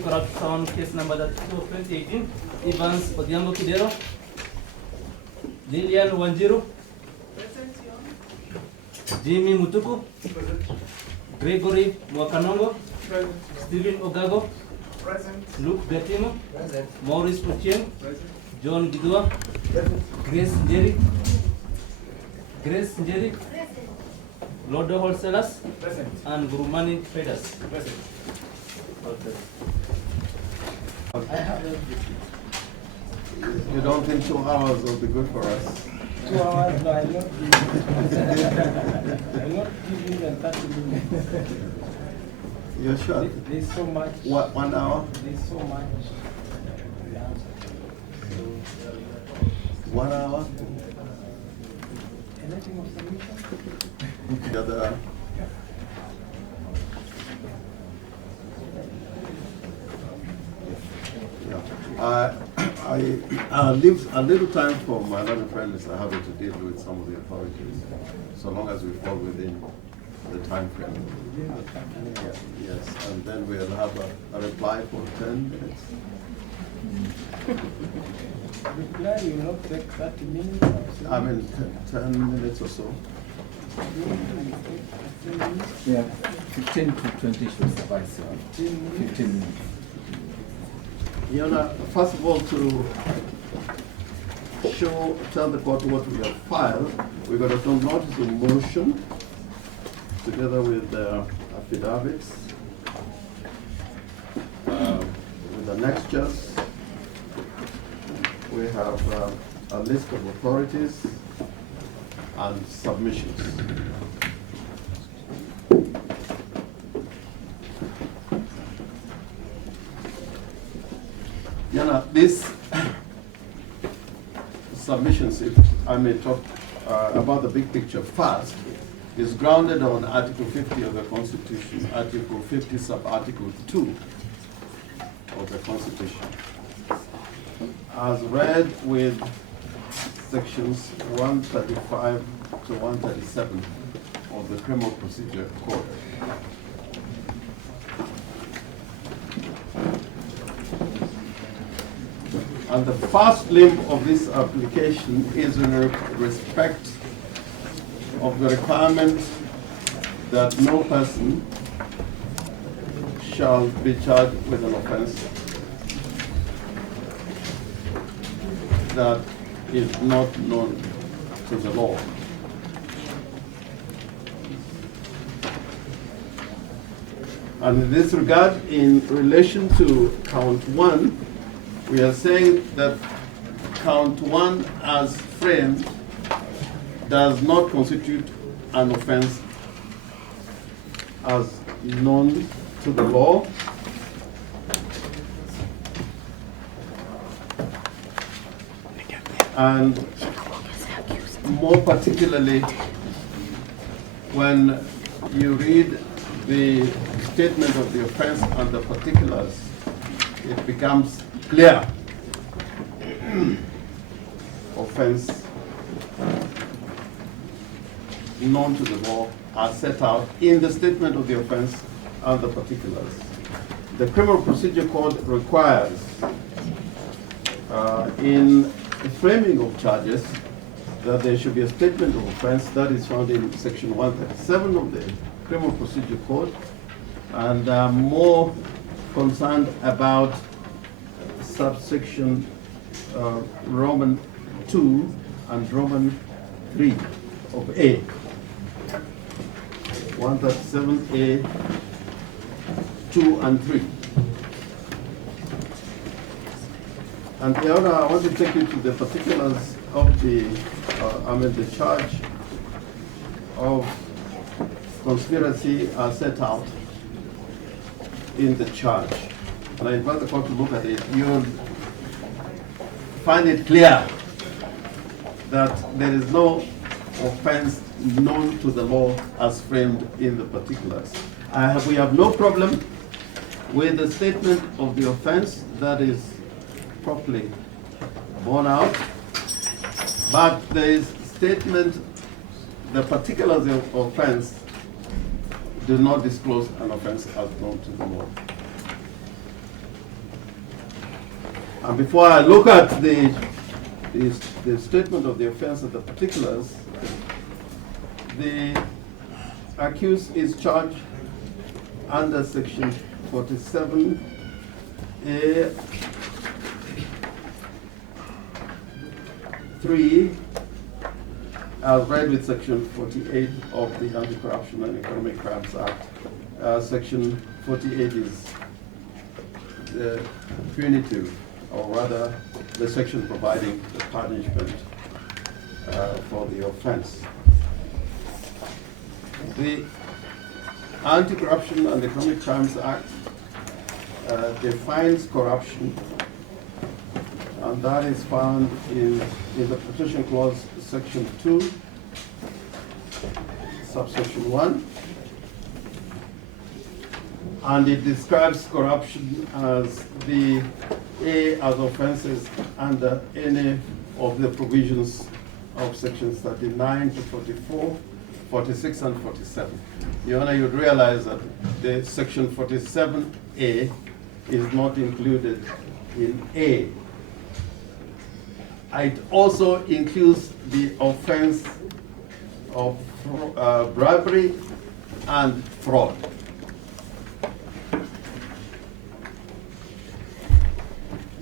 Anti-Corruption Case Number 32 of 2018, Evans Odiambo Kidero, Lilian Wanjiru, Jimmy Mutuku, Gregory Mwakanongo, Stephen Ogago, Luke Betimo, Maurice Puchien, John Gidua, Grace Njeri, Lodo Wholesalers, and Gurumani Traders. You don't think 2 hours will be good for us? 2 hours? No, I'm not giving them 30 minutes. You're sure? There's so much. What, 1 hour? There's so much. 1 hour? Anything of submission? The other. I leave a little time for my other friends I have to deal with some of the authorities, so long as we fall within the time frame. Yes, and then we'll have a reply for 10 minutes. Reply will not take 30 minutes. I mean, 10 minutes or so. Yeah, 15 to 20 should suffice. 15 minutes. Yana, first of all, to tell the court what we have filed, we're going to turn notice of motion together with the affidavits, with the annexures. We have a list of authorities and submissions. Yana, this submissions, if I may talk about the big picture first, is grounded on Article 50 of the Constitution, Article 50 sub-Article 2 of the Constitution, as read with sections 135 to 137 of the Criminal Procedure Code. And the first limb of this application is in respect of the requirement that no person shall be charged with an offense that is not known to the law. And in this regard, in relation to count 1, we are saying that count 1 as framed does not constitute an offense as known to the law. And more particularly, when you read the statement of the offense and the particulars, it becomes clear. Offense known to the law are set out in the statement of the offense and the particulars. The Criminal Procedure Code requires, in the framing of charges, that there should be a statement of offense that is found in section 137 of the Criminal Procedure Code, and more concerned about subsection Roman 2 and Roman 3 of A. 137A 2 and 3. And Leona, I want to take you to the particulars of the charge of conspiracy are set out in the charge. And I invite the court to look at it. You'll find it clear that there is no offense known to the law as framed in the particulars. We have no problem with the statement of the offense that is properly borne out, but the statement, the particulars of offense do not disclose an offense as known to the law. And before I look at the statement of the offense of the particulars, the accused is charged under section 47A 3 as read with section 48 of the Anti-Corruption and Economic Crimes Act. Section 48 is the punitive, or rather the section providing the punishment for the offense. The Anti-Corruption and Economic Crimes Act defines corruption, and that is found in the Protection Clause, section 2, subsection 1. And it describes corruption as as offenses under any of the provisions of sections 39 to 44, 46, and 47. Your Honor, you'd realize that the section 47A is not included in A. It also includes the offense of bribery and fraud.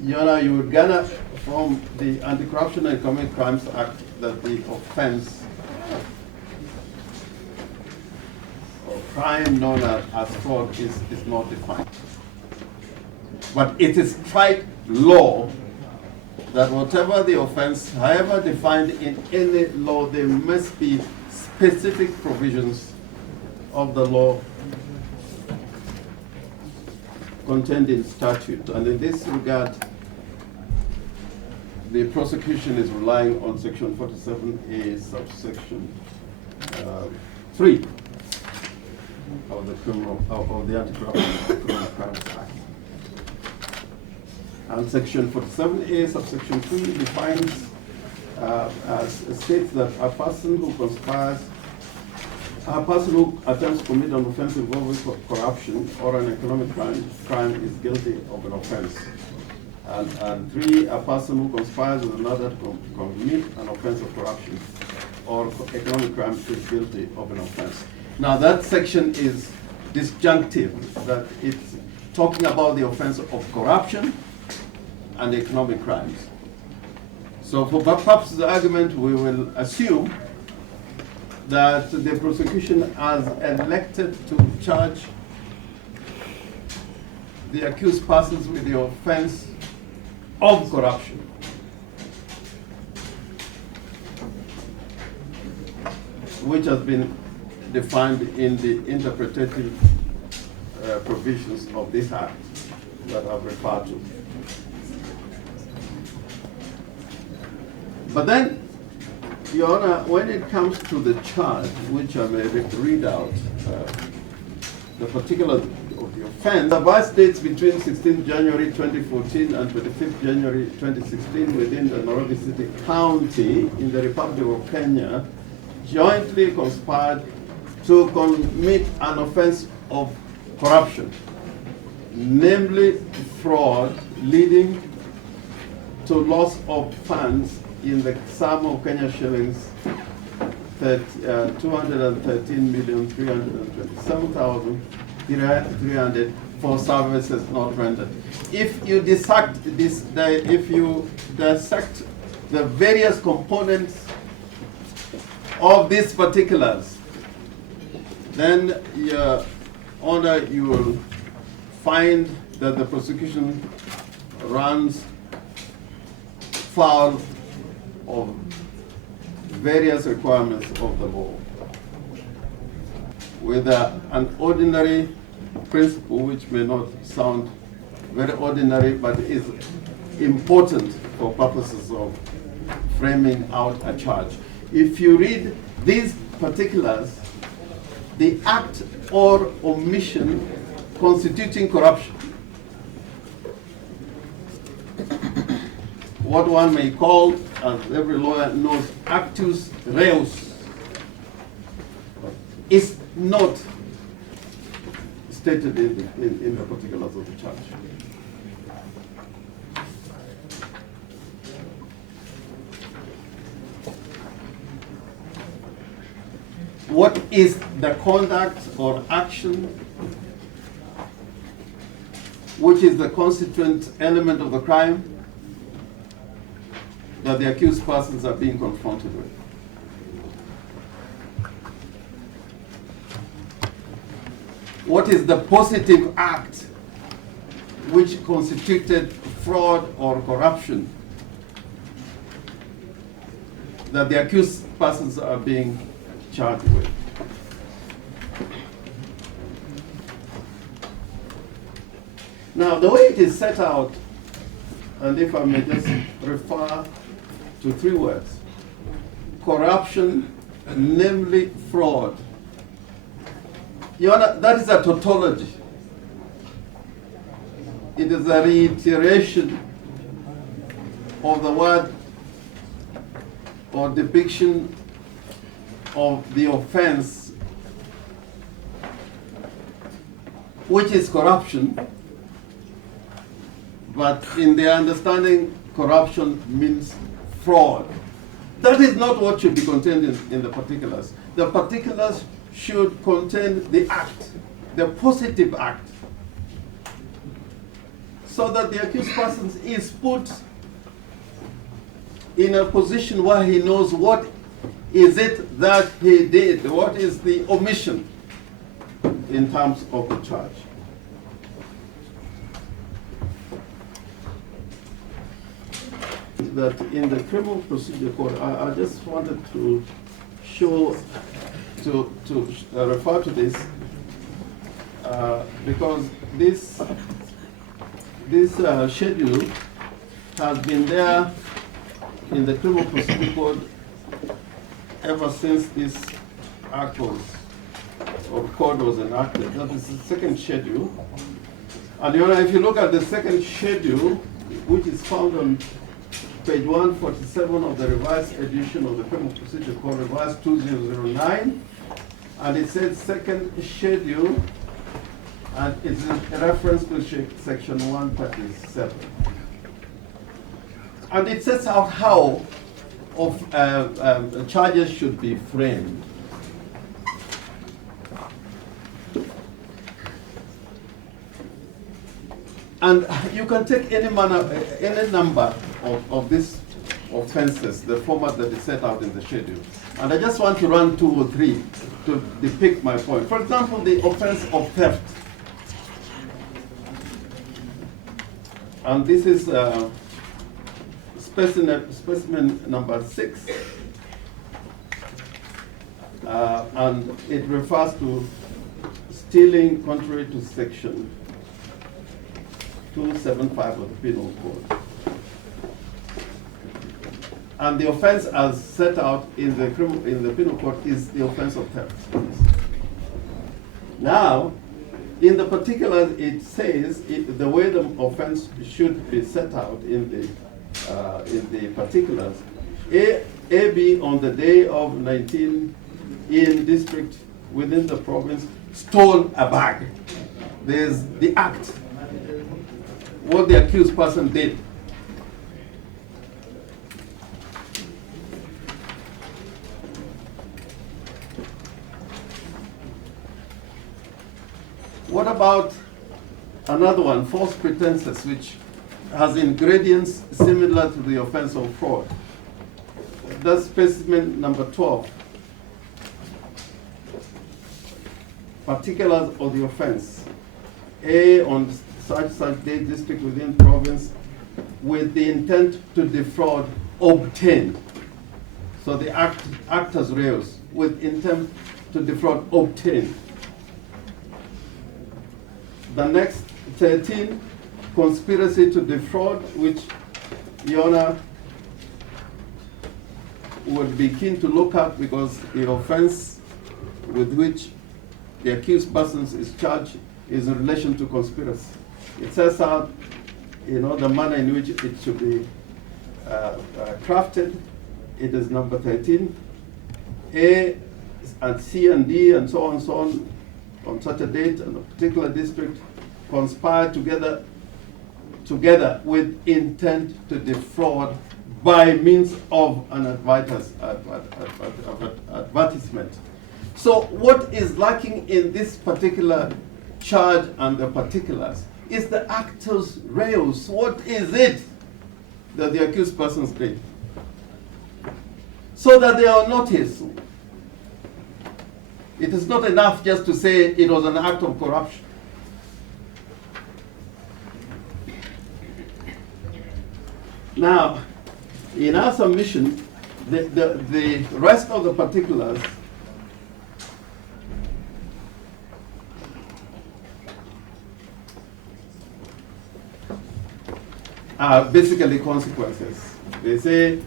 Your Honor, you would gather from the Anti-Corruption and Economic Crimes Act that the offense or crime known as fraud is not defined. But it is straight law that whatever the offense, however defined in any law, there must be specific provisions of the law contained in statute. And in this regard, the prosecution is relying on section 47A subsection 3 of the Anti-Corruption and Economic Crimes Act. And section 47A subsection 3 defines states that a person who conspires, a person who attempts to commit an offense involving corruption or an economic crime is guilty of an offense. And 3, a person who conspires with another to commit an offense of corruption or economic crime is guilty of an offense. Now that section is disjunctive, that it's talking about the offense of corruption and economic crimes. So for purposes of the argument, we will assume that the prosecution has elected to charge the accused persons with the offense of corruption. Which has been defined in the interpretative provisions of this act that I've referred to. But then, Your Honor, when it comes to the charge, which I may read out, the particulars of the offense, the vice dates between 16th January 2014 and 25th January 2016 within the Nairobi City County in the Republic of Kenya jointly conspired to commit an offense of corruption, namely fraud, leading to loss of funds in the sum of Kenya shillings 213,327,300 for services not rendered. If you dissect the various components of these particulars, then, Your Honor, you will find that the prosecution runs foul of various requirements of the law. With an ordinary principle, which may not sound very ordinary, but is important for purposes of framing out a charge. If you read these particulars, the act or omission constituting corruption, what one may call, as every lawyer knows, actus reus, is not stated in the particulars of the charge. what is the conduct or action which is the constituent element of the crime that the accused persons are being confronted with. What is the positive act which constituted fraud or corruption that the accused persons are being charged with? Now, the way it is set out, and if I may just refer to 3 words: corruption, namely fraud. That is a tautology. It is a reiteration of the word or depiction of the offense, which is corruption, but in their understanding, corruption means fraud. That is not what should be contained in the particulars. The particulars should contain the act, the positive act, so that the accused person is put in a position where he knows what is it that he did, what is the omission in terms of the charge. That in the criminal procedure code, I just wanted to show, to refer to this, because this schedule has been there in the criminal procedure code ever since this act was, or code was enacted. That is the second schedule. And if you look at the second schedule, which is found on page 147 of the revised edition of the Criminal Procedure Code, revised 2009, and it says second schedule, and it's a reference to section 137. And it sets out how charges should be framed. And you can take any number of these offenses, the format that is set out in the schedule. And I just want to run 2 or 3 to depict my point. For example, the offense of theft. And this is specimen number 6. And it refers to stealing contrary to section 275 of the Penal Code. And the offense as set out in the Penal Code is the offense of theft. Now, in the particulars, it says the way the offense should be set out in the particulars. AB on the day of 19 in district within the province stole a bag. There's the act, what the accused person did. What about another one, false pretenses, which has ingredients similar to the offense of fraud? That's specimen number 12. Particulars of the offense. A on such day district within province with the intent to defraud obtained. So the act as reus with intent to defraud obtained. The next 13, conspiracy to defraud, which Your Honor would be keen to look at because the offense with which the accused person is charged is in relation to conspiracy. It sets out, the manner in which it should be crafted. It is number 13. A and C and D and so on such a date and a particular district conspire together with intent to defraud by means of an advertisement. So what is lacking in this particular charge and the particulars is the actus reus. What is it that the accused persons did? So that they are noticed. It is not enough just to say it was an act of corruption. Now, in our submission, the rest of the particulars are basically consequences. They say,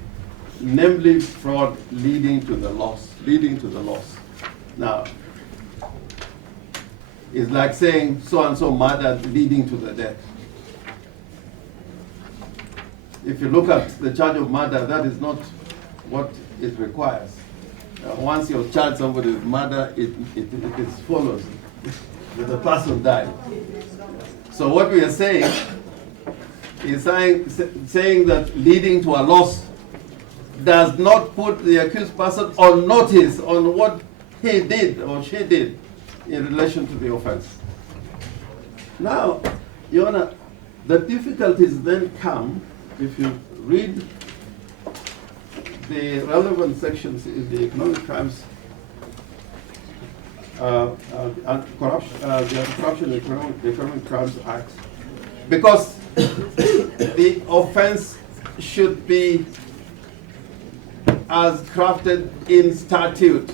namely fraud leading to the loss, Now, it's like saying so-and-so murdered leading to the death. If you look at the charge of murder, that is not what it requires. Once you charge somebody with murder, it follows that the person died. So what we are saying is saying that leading to a loss does not put the accused person on notice on what he did or she did in relation to the offense. Now, Your Honor, the difficulties then come if you read the relevant sections in the Economic Crimes and Corruption, the Anti-Corruption and Economic Crimes Act, because the offense should be as crafted in statute.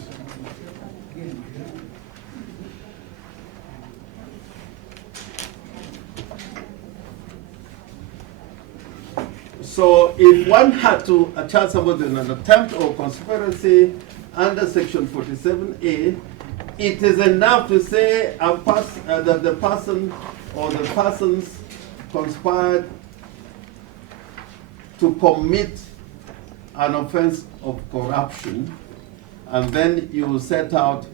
So if one had to charge somebody in an attempt or conspiracy under Section 47A, it is enough to say that the person or the persons conspired to commit an offense of corruption, and then you will set out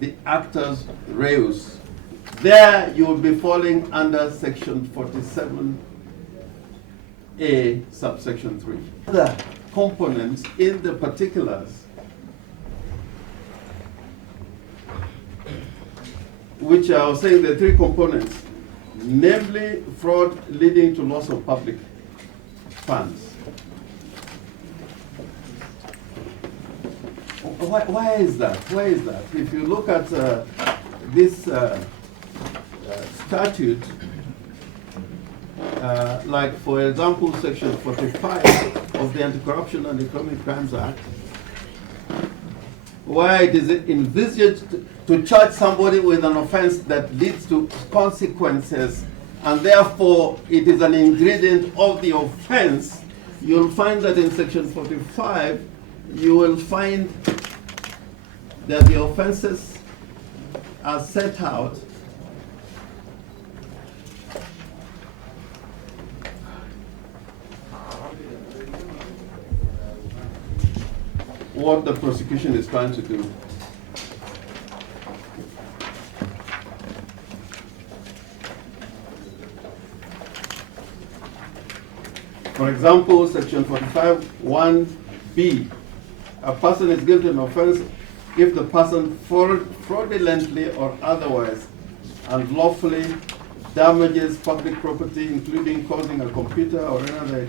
the actus reus. There you will be falling under Section 47A, subsection 3. The components in the particulars which I was saying the three components, namely fraud leading to loss of public funds. Why is that? If you look at this statute, like for example, Section 45 of the Anti-Corruption and Economic Crimes Act, why it is envisaged to charge somebody with an offense that leads to consequences, and therefore it is an ingredient of the offense, you'll find that in Section 45, you will find that the offenses are set out what the prosecution is trying to do. For example, Section 45, 1B, a person is guilty of an offense if the person fraudulently or otherwise unlawfully damages public property, including causing a computer or another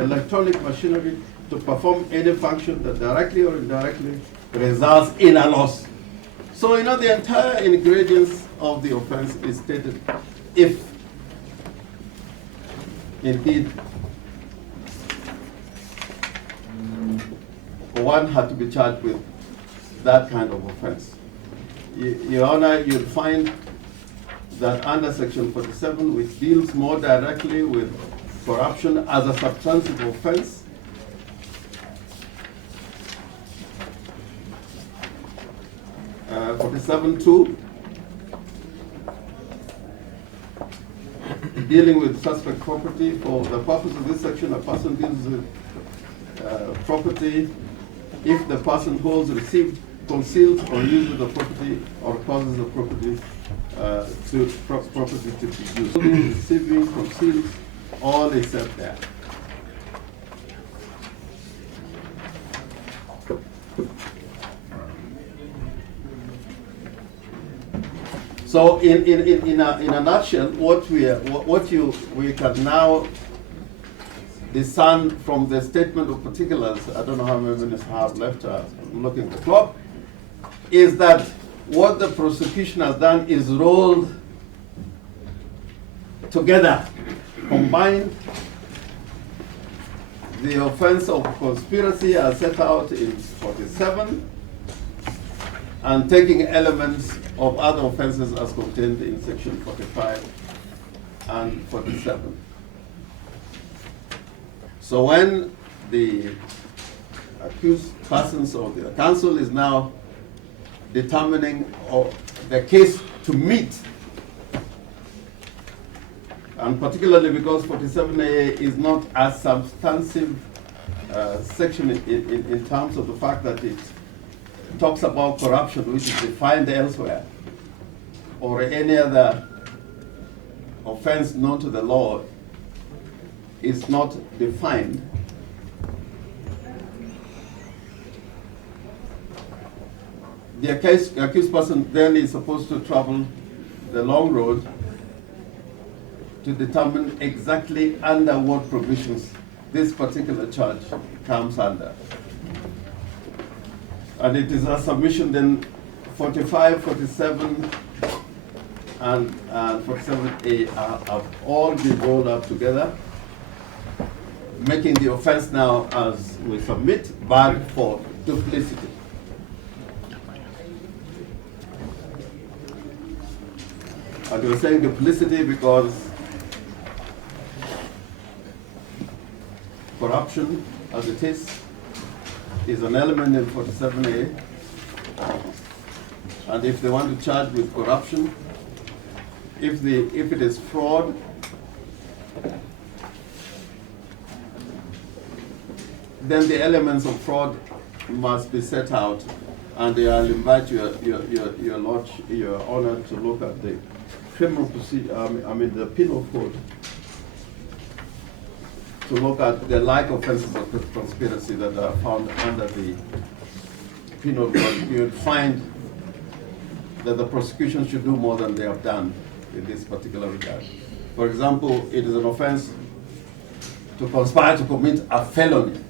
electronic machinery to perform any function that directly or indirectly results in a loss. So, the entire ingredients of the offense is stated if indeed one had to be charged with that kind of offense. Your Honor, you'll find that under Section 47, which deals more directly with corruption as a substantive offense, uh, 47(2), dealing with suspect property. For the purpose of this section, a person deals with property if the person holds, received, conceals, or uses the property or causes the property property to be used. Receiving, conceals, all except that. So in a nutshell, we can now discern from the statement of particulars, I don't know how many minutes I have left, I'm looking at the clock, is that what the prosecution has done is rolled together, combined the offense of conspiracy as set out in 47, and taking elements of other offenses as contained in section 45 and 47. So when the accused persons or the counsel is now determining the case to meet, and particularly because 47A is not a substantive section in terms of the fact that it talks about corruption, which is defined elsewhere, or any other offense known to the law is not defined. The accused person then is supposed to travel the long road to determine exactly under what provisions this particular charge comes under. And it is a submission then 45, 47, and 47A have all been rolled up together, making the offense now, as we submit, bad for duplicity. And we're saying duplicity because corruption, as it is an element in 47A. And if they want to charge with corruption, if it is fraud, then the elements of fraud must be set out, and I'll invite your honor to look at the criminal procedure, the penal code, to look at the like offenses of conspiracy that are found under the penal code. You'll find that the prosecution should do more than they have done in this particular regard. For example, it is an offense to conspire to commit a felony.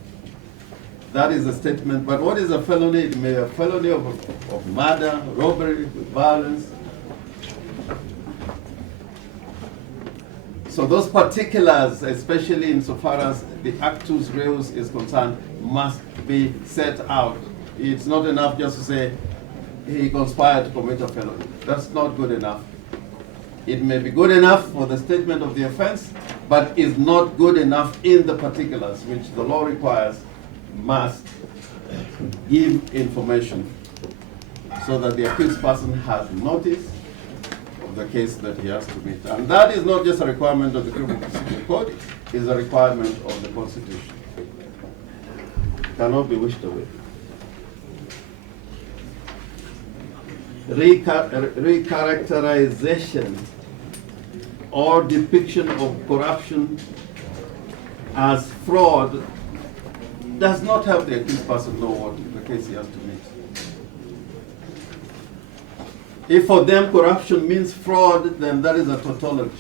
That is a statement, but what is a felony? It may be a felony of murder, robbery, violence. So those particulars, especially insofar as the actus reus is concerned, must be set out. It's not enough just to say he conspired to commit a felony. That's not good enough. It may be good enough for the statement of the offense, but is not good enough in the particulars, which the law requires must give information so that the accused person has notice of the case that he has to meet. And that is not just a requirement of the Criminal Procedure Code, it is a requirement of the Constitution. It cannot be wished away. Recharacterization or depiction of corruption as fraud does not help the accused person know what the case he has to meet. If for them corruption means fraud, then that is a tautology.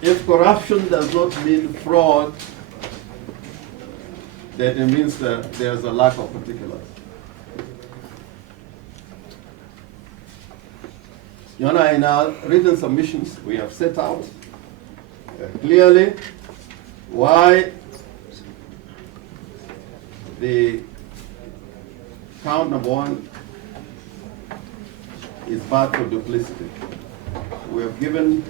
If corruption does not mean fraud, then it means that there's a lack of particulars. Your Honor, in our written submissions, we have set out clearly why the count number 1 is bad for duplicity. We have given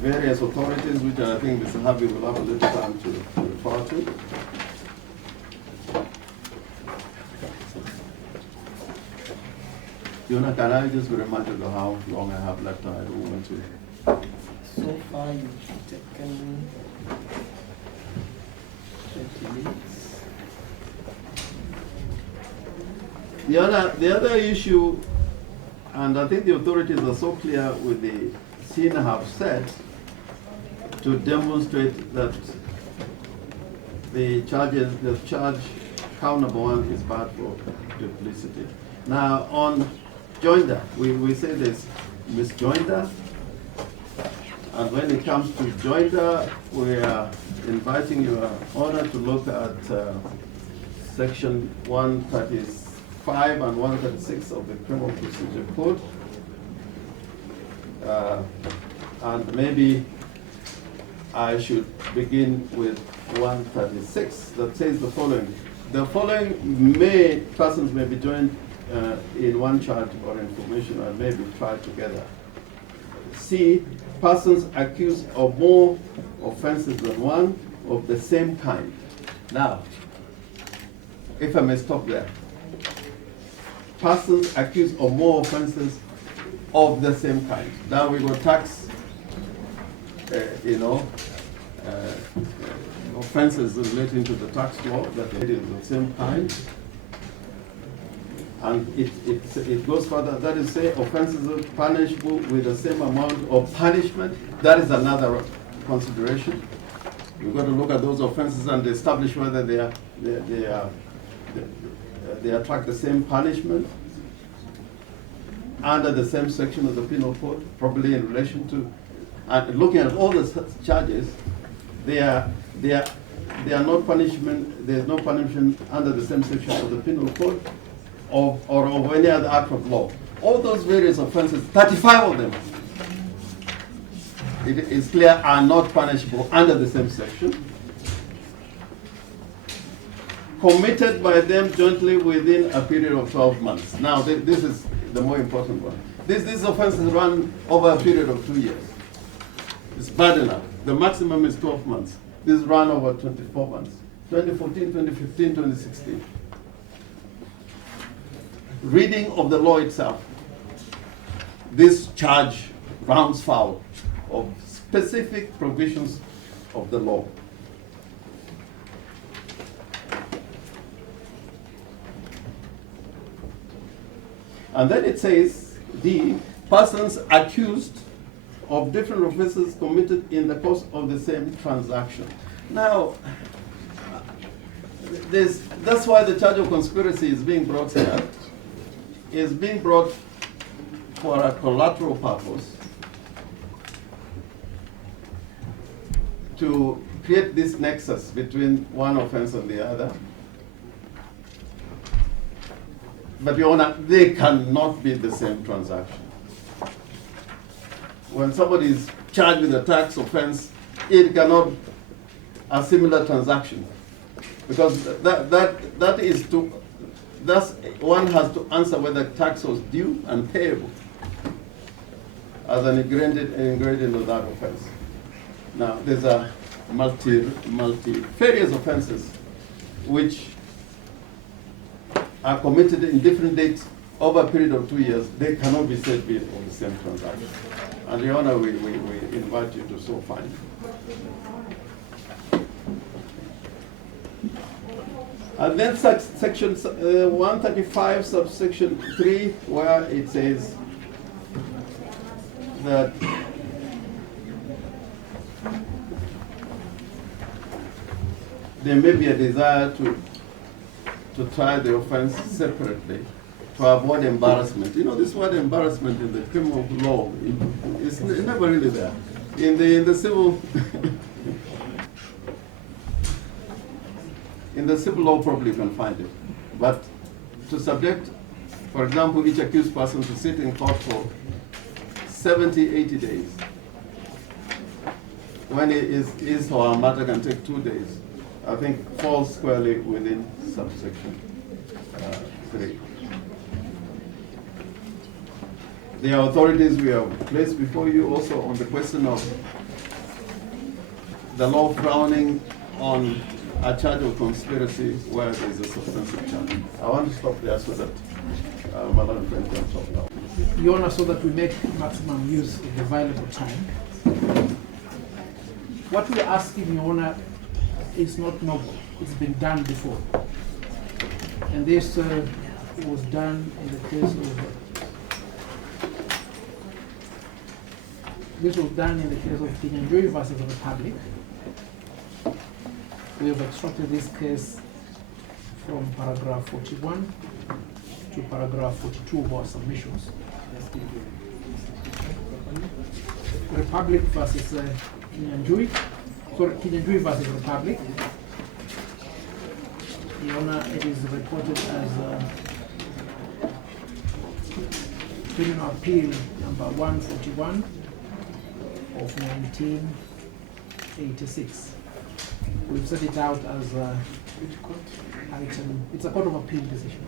various authorities, which I think Mr. Harvey will have a little time to refer to. Yona, can I just be reminded of how long I have left? I don't want to. So far, you've taken 20 minutes. The other issue, and I think the authorities are so clear with the scene I have set to demonstrate that the charge count number 1 is bad for duplicity. Now, on joinder. We say there's misjoinder. And when it comes to joinder, we are inviting Your Honor to look at section 135 and 136 of the Criminal Procedure Code. And maybe I should begin with 136 that says the following. The following persons may be joined in one charge or information and may be tried together. C, persons accused of more offenses than one of the same kind. Now, if I may stop there. Persons accused of more offenses of the same kind. Now we got tax, offenses relating to the tax law that it is the same kind. And it goes further, that is say offenses punishable with the same amount of punishment. That is another consideration. We've got to look at those offenses and establish whether they attract the same punishment under the same section of the penal code, probably in relation to, and looking at all the charges, they are not punishment, there's no punishment under the same section of the penal code or of any other act of law. All those various offenses, 35 of them, it is clear, are not punishable under the same section. Committed by them jointly within a period of 12 months. Now, this is the more important one. These offenses run over a period of 2 years. It's bad enough. The maximum is 12 months. This run over 24 months. 2014, 2015, 2016. Reading of the law itself. This charge rounds foul of specific provisions of the law. And then it says, D, persons accused of different offenses committed in the course of the same transaction. Now, that's why the charge of conspiracy is being brought here. It's being brought for a collateral purpose to create this nexus between one offense and the other. But Your Honor, they cannot be the same transaction. When somebody is charged with a tax offense, it cannot be a similar transaction. Because that's one has to answer whether tax was due and payable as an ingredient of that offense. Now, there's a multifarious offenses which are committed in different dates over a period of 2 years. They cannot be said to be of the same transaction. And Your Honor, we invite you to so find. And then section 135, subsection 3, where it says that there may be a desire to try the offense separately to avoid embarrassment. You know, this word embarrassment in the criminal law is never really there. In the civil in the civil law probably you can find it. But to subject, for example, each accused person to sit in court for 70, 80 days, when his or her matter can take 2 days, I think falls squarely within subsection 3. The authorities we have placed before you also on the question of the law frowning on a charge of conspiracy where there is a substantive charge. I want to stop there so that Madam Friend can talk now. Your Honor, so that we make maximum use of the available time. What we're asking, Your Honor, is not novel. It's been done before. And this was done in the case of Kinyanjui versus the Republic. We have extracted this case from paragraph 41 to to paragraph 42 of our submissions. Republic versus Kinyanjui. Sorry, Kinyanjui versus Republic. Your Honor, it is reported as criminal appeal number 141 of 1986. We've set it out as item. It's a court of appeal decision.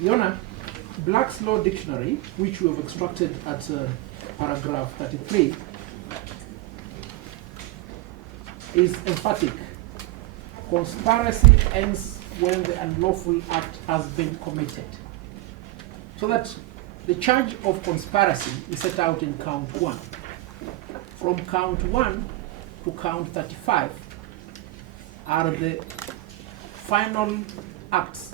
Your Honor, Black's Law Dictionary, which we have extracted at paragraph 33, is emphatic. Conspiracy ends when the unlawful act has been committed. So that the charge of conspiracy is set out in count 1. From count 1 to count 35 are the final acts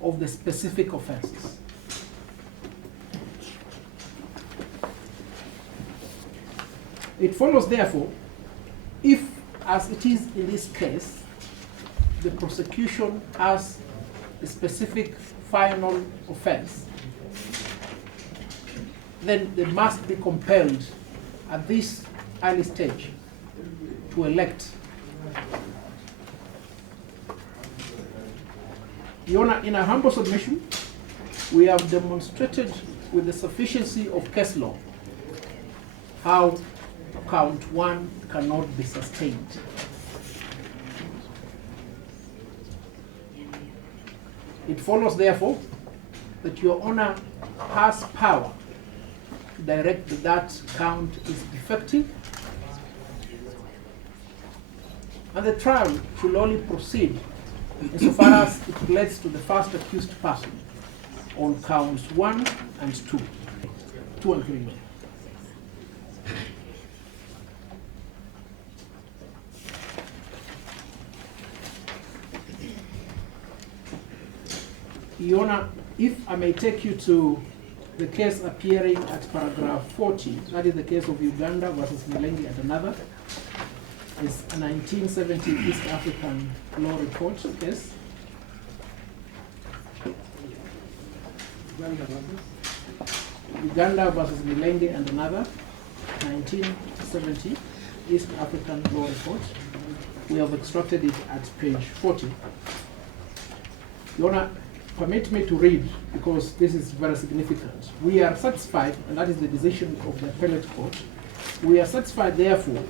of the specific offenses. It follows, therefore, if, as it is in this case, the prosecution has a specific final offense, then they must be compelled at this early stage to elect. Your Honor, in a humble submission, we have demonstrated with the sufficiency of case law how count 1 cannot be sustained. It follows, therefore, that Your Honor has power to direct that that count is defective, and the trial should only proceed insofar as it relates to the first accused person on counts 1 and 2. 2 and 3. Your Honor, if I may take you to the case appearing at paragraph 40, that is the case of Uganda versus Milimani and another. It's a 1970 East African law report case. Uganda versus Milimani and another, 1970 East African law report. We have extracted it at page 40. Your Honor, permit me to read, because this is very significant. We are satisfied, and that is the decision of the appellate court, we are satisfied, therefore,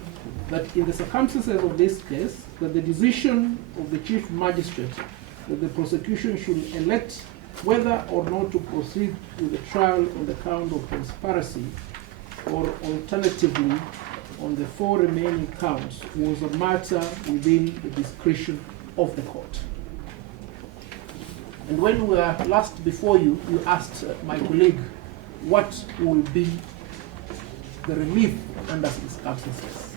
that in the circumstances of this case, that the decision of the Chief Magistrate that the prosecution should elect whether or not to proceed with the trial on the count of conspiracy, or alternatively on the 4 remaining counts, was a matter within the discretion of the court. And when we were last before you, you asked my colleague what will be the relief under the circumstances.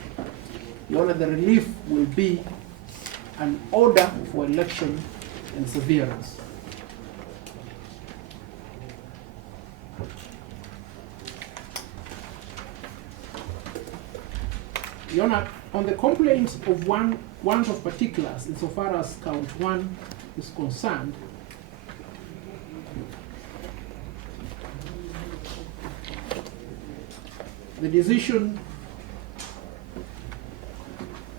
Your Honor, the relief will be an order for election and severance. Your Honor, on the complaint of one of particulars, insofar as count 1 is concerned, the decision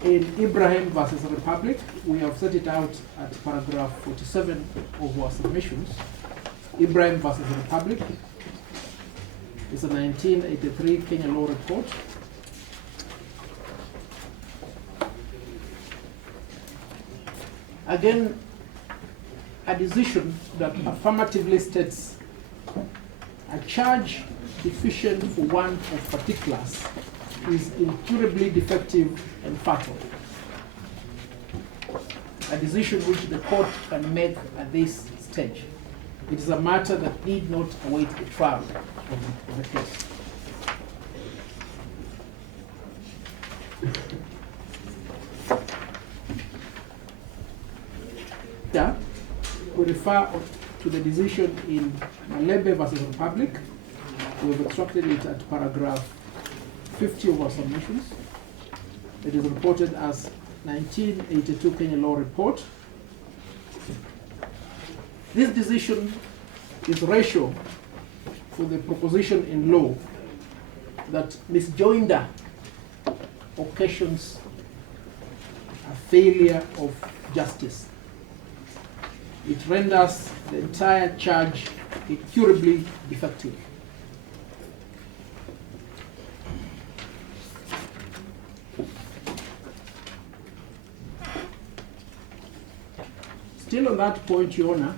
in Ibrahim versus Republic, we have set it out at paragraph 47 of our submissions. Ibrahim versus Republic is a 1983 Kenya law report. Again, a decision that affirmatively states a charge deficient for one of particulars is incurably defective and fatal. A decision which the court can make at this stage. It is a matter that need not await the trial of the case. We refer to the decision in Malebe versus Republic. We have extracted it at paragraph 50 of our submissions. It is reported as 1982 Kenya Law Report. This decision is ratio for the proposition in law that misjoinder occasions a failure of justice. It renders the entire charge incurably defective. Still on that point, Your Honor,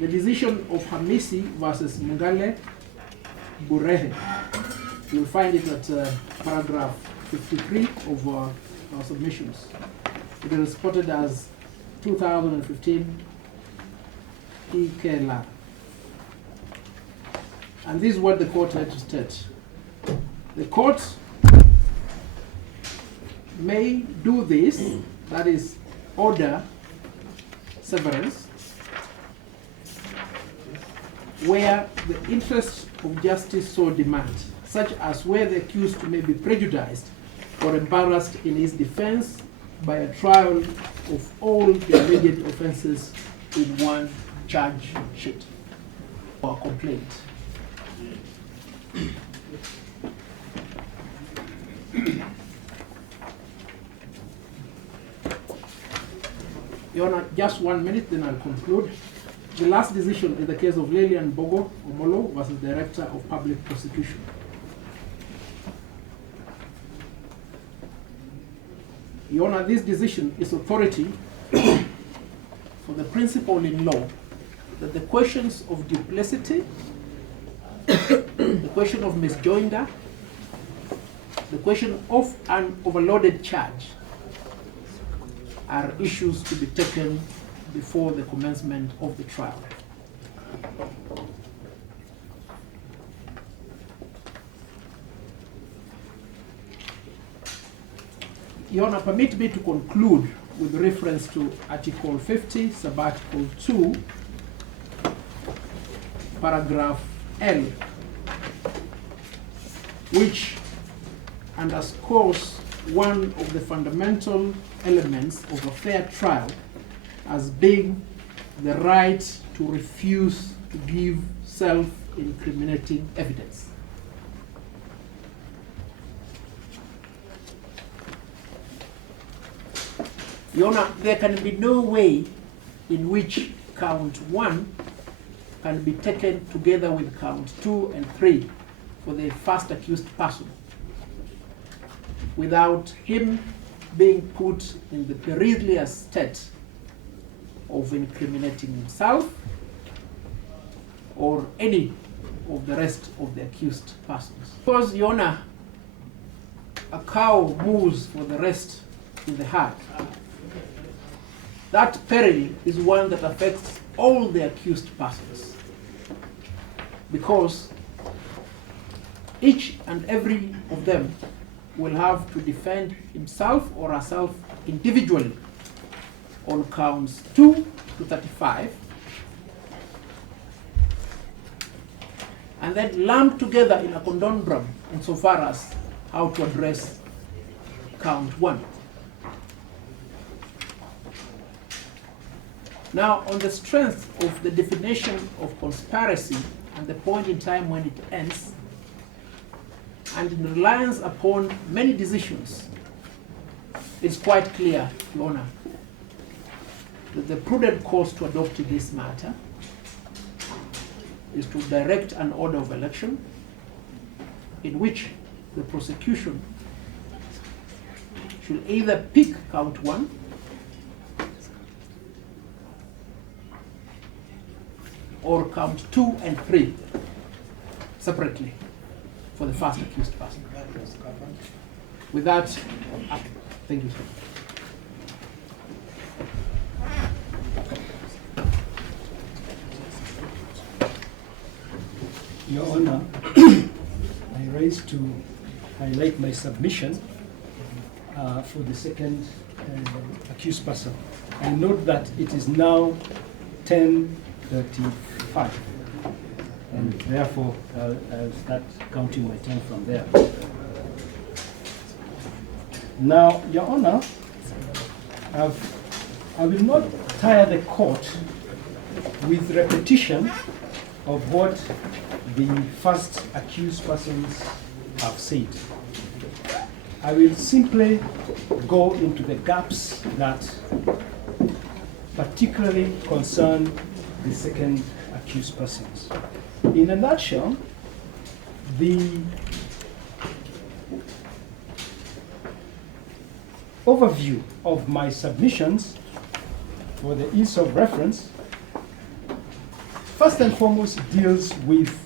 the decision of Hamisi versus Mungale Burehe, you'll find it at paragraph 53 of our submissions. It is reported as 2015 EKLA. And this is what the court had to state. The court may do this, that is, order severance, where the interest of justice so demands, such as where the accused may be prejudiced or embarrassed in his defense by a trial of all the alleged offenses in one charge sheet or complaint. Your Honor, just 1 minute, then I'll conclude. The last decision is the case of Lilian Bogo Omolo versus Director of Public Prosecution. Your Honor, this decision is authority for the principle in law that the questions of duplicity, the question of misjoinder, the question of an overloaded charge are issues to be taken before the commencement of the trial. Your Honor, permit me to conclude with reference to Article 50, Subarticle 2, Paragraph L, which underscores one of the fundamental elements of a fair trial as being the right to refuse to give self-incriminating evidence. Your Honor, there can be no way in which count 1 can be taken together with count 2 and 3 for the first accused person without him being put in the perilous state of incriminating himself or any of the rest of the accused persons. Because, Your Honor, a cow moves for the rest in the herd. That peril is one that affects all the accused persons, because each and every of them will have to defend himself or herself individually on counts 2 to 35, and then lumped together in a conundrum insofar as how to address count 1. Now, on the strength of the definition of conspiracy and the point in time when it ends, and in reliance upon many decisions, it's quite clear, Your Honor, that the prudent course to adopt in this matter is to direct an order of election in which the prosecution should either pick count 1 or count 2 and 3 separately for the first accused person. With that, thank you, sir. Your Honor, I raise to highlight my submission for the second accused person. I note that it is now 10:35, and therefore I'll start counting my time from there. Now, Your Honor, I will not tire the court with repetition of what the first accused persons have said. I will simply go into the gaps that particularly concern the second accused persons. In a nutshell, the overview of my submissions for the ease of reference first and foremost deals with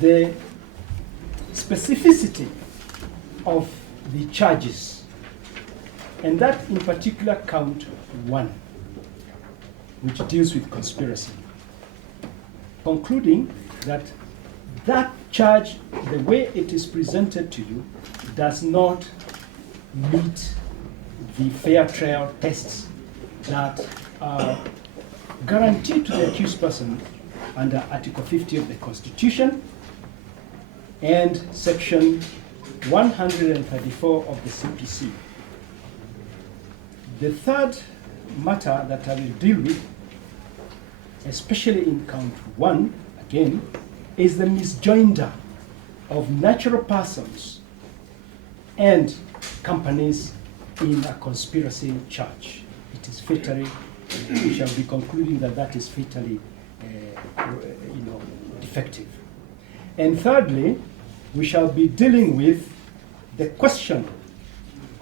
the specificity of the charges, and that in particular count 1, which deals with conspiracy, concluding that that charge, the way it is presented to you, does not meet the fair trial tests that are guaranteed to the accused person under Article 50 of the Constitution and Section 134 of the CPC. The third matter that I will deal with, especially in count 1, again, is the misjoinder of natural persons and companies in a conspiracy charge. It is fatally, we shall be concluding that that is fatally defective. And thirdly, we shall be dealing with the question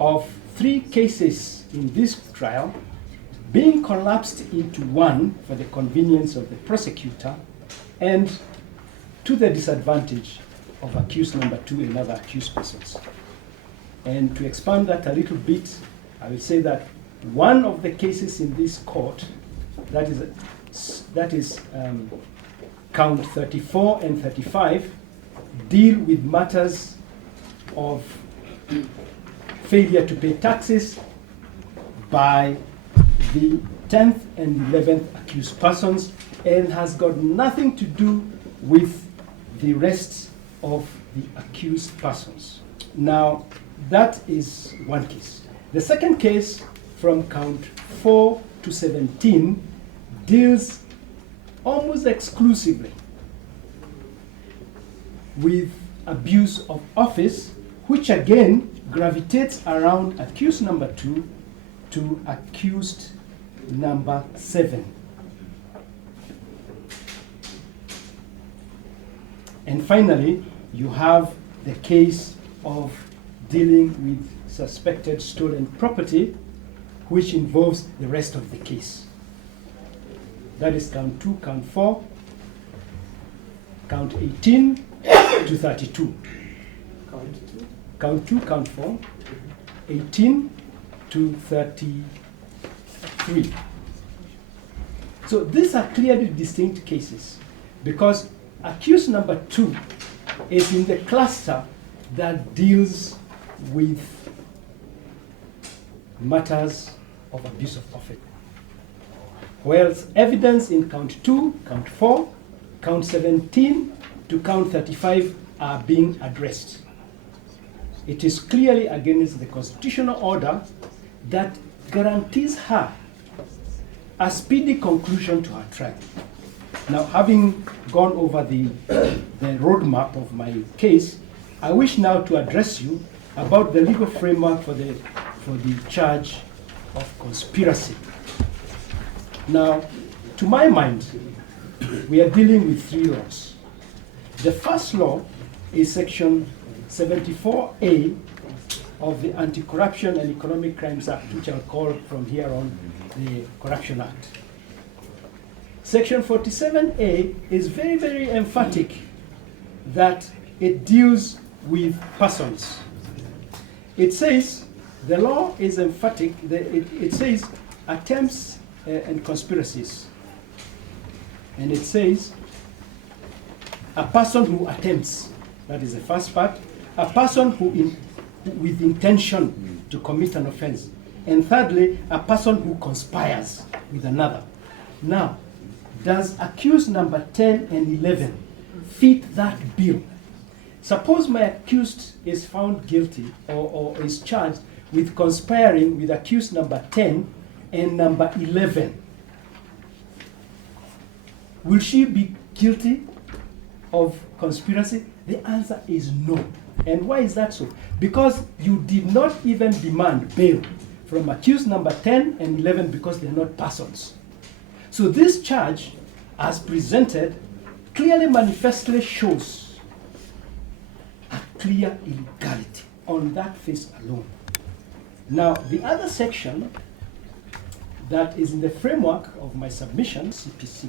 of 3 cases in this trial being collapsed into one for the convenience of the prosecutor and to the disadvantage of accused number 2 and other accused persons. And to expand that a little bit, I will say that one of the cases in this court, that is count 34 and 35, deal with matters of failure to pay taxes by the 10th and 11th accused persons and has got nothing to do with the rest of the accused persons. Now, that is one case. The second case, from count 4 to 17, deals almost exclusively with abuse of office, which again gravitates around accused number 2 to accused number 7. And finally, you have the case of dealing with suspected stolen property, which involves the rest of the case. That is count 2, count 4, count 18 to 32. Count 2, count 4, 18 to 33. So these are clearly distinct cases because accused number 2 is in the cluster that deals with matters of abuse of office. Whereas evidence in count 2, count 4, count 17 to count 35 are being addressed. It is clearly against the constitutional order that guarantees her a speedy conclusion to her trial. Now, having gone over the roadmap of my case, I wish now to address you about the legal framework for the charge of conspiracy. Now, to my mind, we are dealing with 3 laws. The first law is Section 74A of the Anti-Corruption and Economic Crimes Act, which I'll call from here on the Corruption Act. Section 47A is very, very emphatic that it deals with persons. It says, the law is emphatic, it says attempts and conspiracies. And it says a person who attempts, that is the first part, a person who with intention to commit an offense. And thirdly, a person who conspires with another. Now, does accused number 10 and 11 fit that bill? suppose my accused is found guilty or is charged with conspiring with accused number 10 and number 11. Will she be guilty of conspiracy? The answer is no. And why is that so? Because you did not even demand bail from accused number 10 and 11 because they're not persons. So this charge, as presented, clearly manifestly shows a clear illegality on that face alone. Now, the other section that is in the framework of my submission, CPC,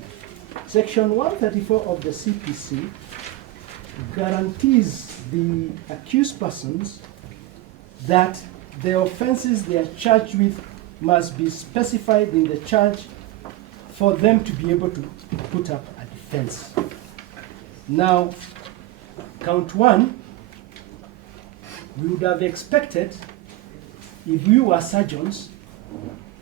Section 134 of the CPC guarantees the accused persons that the offenses they are charged with must be specified in the charge for them to be able to put up a defense. Now, count 1, we would have expected, if we were surgeons,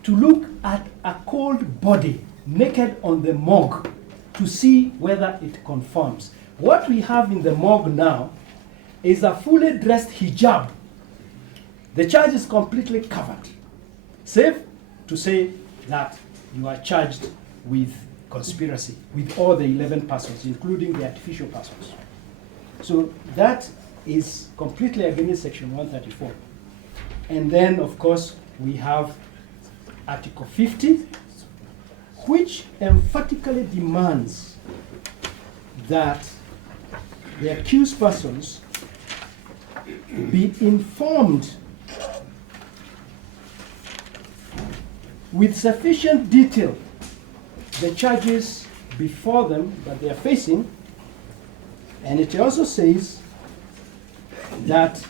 to look at a cold body naked on the morgue to see whether it conforms. What we have in the morgue now is a fully dressed hijab. The charge is completely covered. Safe to say that you are charged with conspiracy with all the 11 persons, including the artificial persons. So that is completely against Section 134. And then, of course, we have Article 50, which emphatically demands that the accused persons be informed with sufficient detail the charges before them that they are facing, and it also says that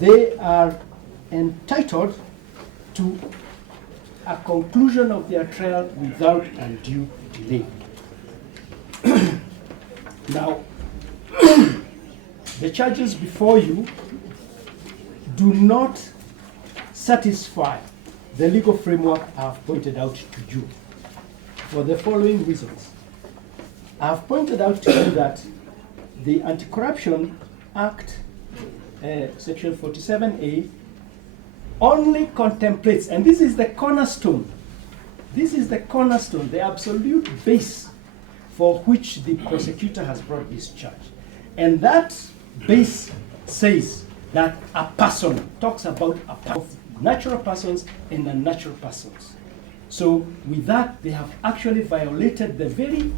they are entitled to a conclusion of their trial without undue delay. Now, the charges before you do not satisfy the legal framework I have pointed out to you for the following reasons. I have pointed out to you that the Anti-Corruption Act, Section 47A, only contemplates, and this is the cornerstone, the absolute base for which the prosecutor has brought this charge. And that base says that a person talks about a person of natural persons and unnatural persons. So with that, they have actually violated the very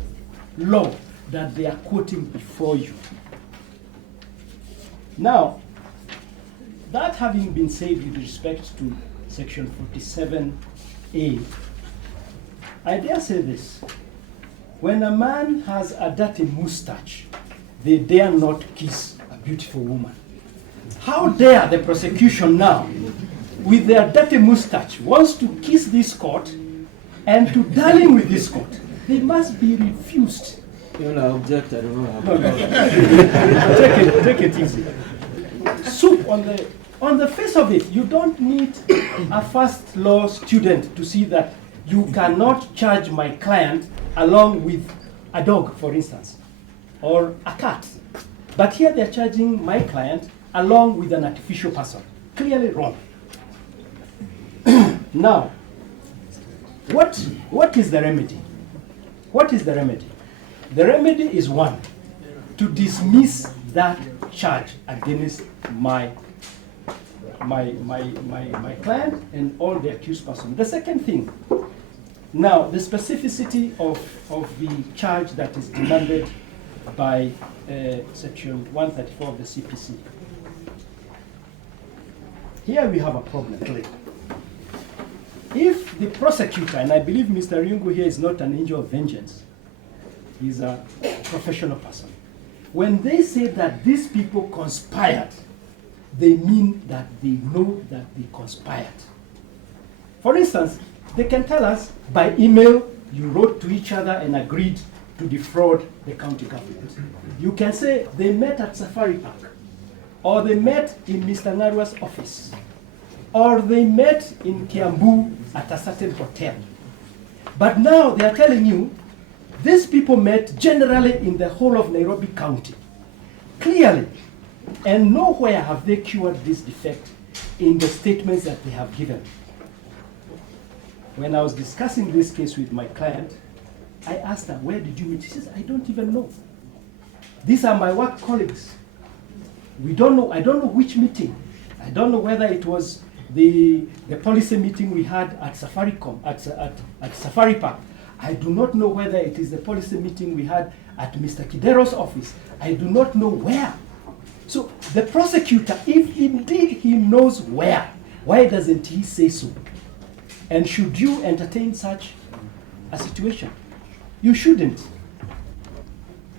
law that they are quoting before you. Now, that having been said with respect to Section 47A, I dare say this. When a man has a dirty mustache, they dare not kiss a beautiful woman. How dare the prosecution now, with their dirty mustache, wants to kiss this court and to darling with this court? They must be refused. You know, object, I don't know. No. Take it easy. Soup on the face of it, you don't need a first law student to see that you cannot charge my client along with a dog, for instance, or a cat. But here they're charging my client along with an artificial person. Clearly wrong. Now, what is the remedy? What is the remedy? The remedy is one, to dismiss that charge against my client and all the accused person. The second thing, now the specificity of the charge that is demanded by Section 134 of the CPC. Here we have a problem. If the prosecutor, and I believe Mr. Ryungu here is not an angel of vengeance, he's a professional person. When they say that these people conspired, they mean that they know that they conspired. For instance, they can tell us by email, you wrote to each other and agreed to defraud the county government. You can say they met at Safari Park, or they met in Mr. Narwa's office, or they met in Kiambu at a certain hotel. But now they are telling you, these people met generally in the whole of Nairobi County. Clearly, And nowhere have they cured this defect in the statements that they have given. When I was discussing this case with my client, I asked her, where did you meet? She says, I don't even know. These are my work colleagues. We don't know, I don't know which meeting. I don't know whether it was the policy meeting we had at Safaricom, at Safari Park. I do not know whether it is the policy meeting we had at Mr. Kidero's office. I do not know where. So the prosecutor, if indeed he knows where, why doesn't he say so? And should you entertain such a situation? You shouldn't.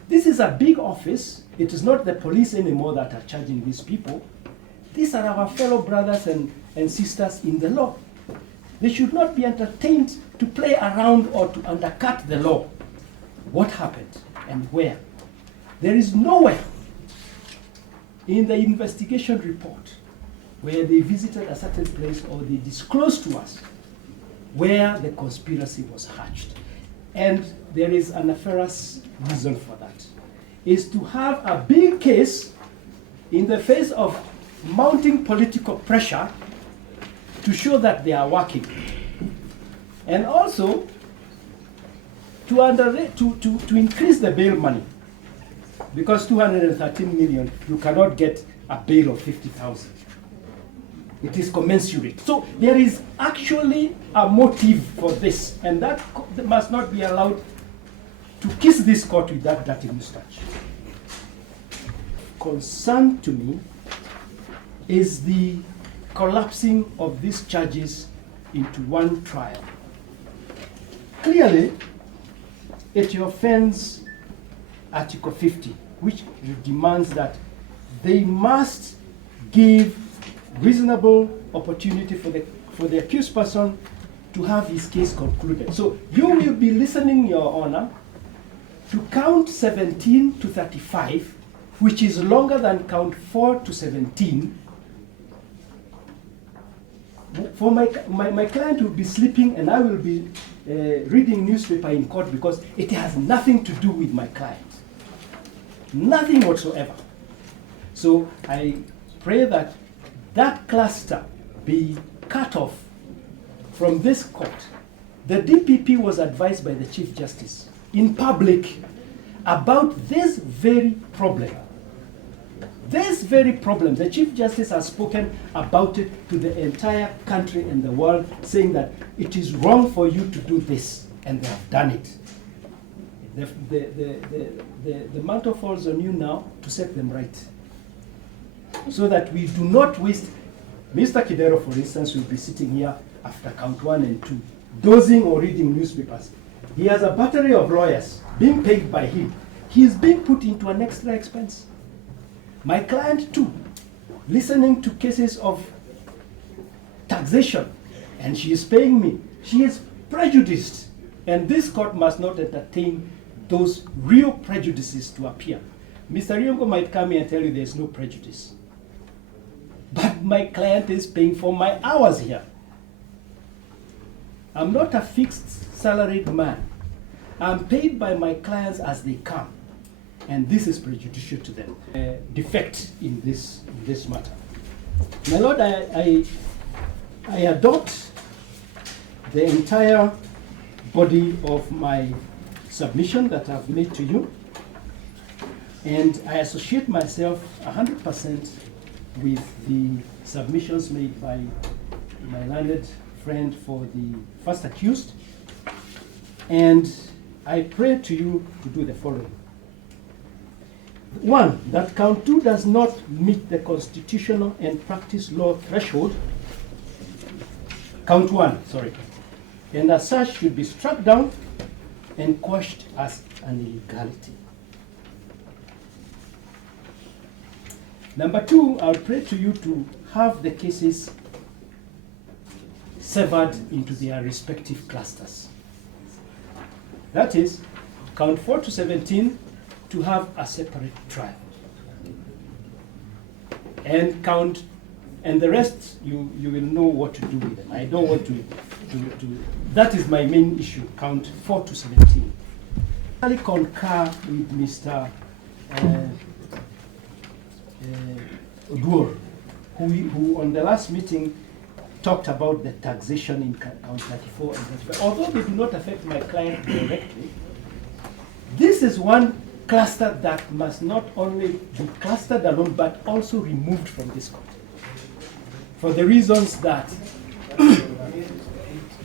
This is a big office. It is not the police anymore that are charging these people. These are our fellow brothers and sisters in the law. They should not be entertained to play around or to undercut the law. What happened and where? There is nowhere in the investigation report where they visited a certain place or they disclosed to us where the conspiracy was hatched. And there is a nefarious reason for that, is to have a big case in the face of mounting political pressure to show that they are working. And also to increase the bail money. Because 213 million, you cannot get a bail of 50,000. It is commensurate. So there is actually a motive for this, and that must not be allowed to kiss this court with that dirty mustache. Concern to me is the collapsing of these charges into one trial. Clearly, it offends Article 50, which demands that they must give reasonable opportunity for the accused person to have his case concluded. So you will be listening, Your Honor, to count 17 to 35, which is longer than count 4 to 17. For my client will be sleeping and I will be reading newspaper in court because it has nothing to do with my client. Nothing whatsoever. So I pray that that cluster be cut off from this court. The DPP was advised by the Chief Justice in public about this very problem. This very problem, the Chief Justice has spoken about it to the entire country and the world, saying that it is wrong for you to do this, and they have done it. The mantle falls on you now to set them right, so that we do not waste. Mr. Kidero, for instance, will be sitting here after count 1 and 2, dozing or reading newspapers. He has a battery of lawyers being paid by him. He is being put into an extra expense. My client too, listening to cases of taxation, and she is paying me. She is prejudiced, and this court must not entertain those real prejudices to appear. Mr. Riongo might come here and tell you there's no prejudice. But my client is paying for my hours here. I'm not a fixed salaried man. I'm paid by my clients as they come. And this is prejudicial to them. Defect in this matter. My Lord, I adopt the entire body of my submission that I've made to you, and I associate myself 100% with the submissions made by my learned friend for the first accused, and I pray to you to do the following. 1, that count 2 does not meet the constitutional and practice law threshold. Count 1, sorry. And as such should be struck down and quashed as an illegality. Number 2, I'll pray to you to have the cases severed into their respective clusters. That is, count 4 to 17 to have a separate trial. And the rest, you will know what to do with them. I don't want to that is my main issue, count 4 to 17. I concur with Mr. Duor, who on the last meeting talked about the taxation in count 34 and 35. Although they do not affect my client directly, this is one cluster that must not only be clustered alone, but also removed from this court. For the reasons that,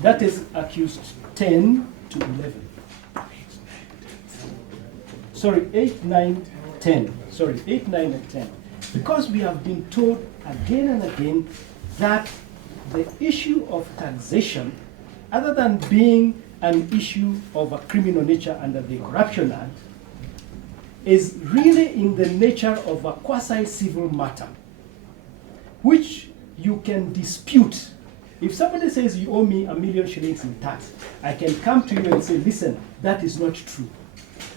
that is accused 10 to 11. Sorry, 8, 9, 10. Sorry, 8, 9, and 10. Because we have been told again and again that the issue of taxation, other than being an issue of a criminal nature under the Corruption Act, is really in the nature of a quasi-civil matter, which you can dispute. If somebody says you owe me 1,000,000 shillings in tax, I can come to you and say, listen, that is not true.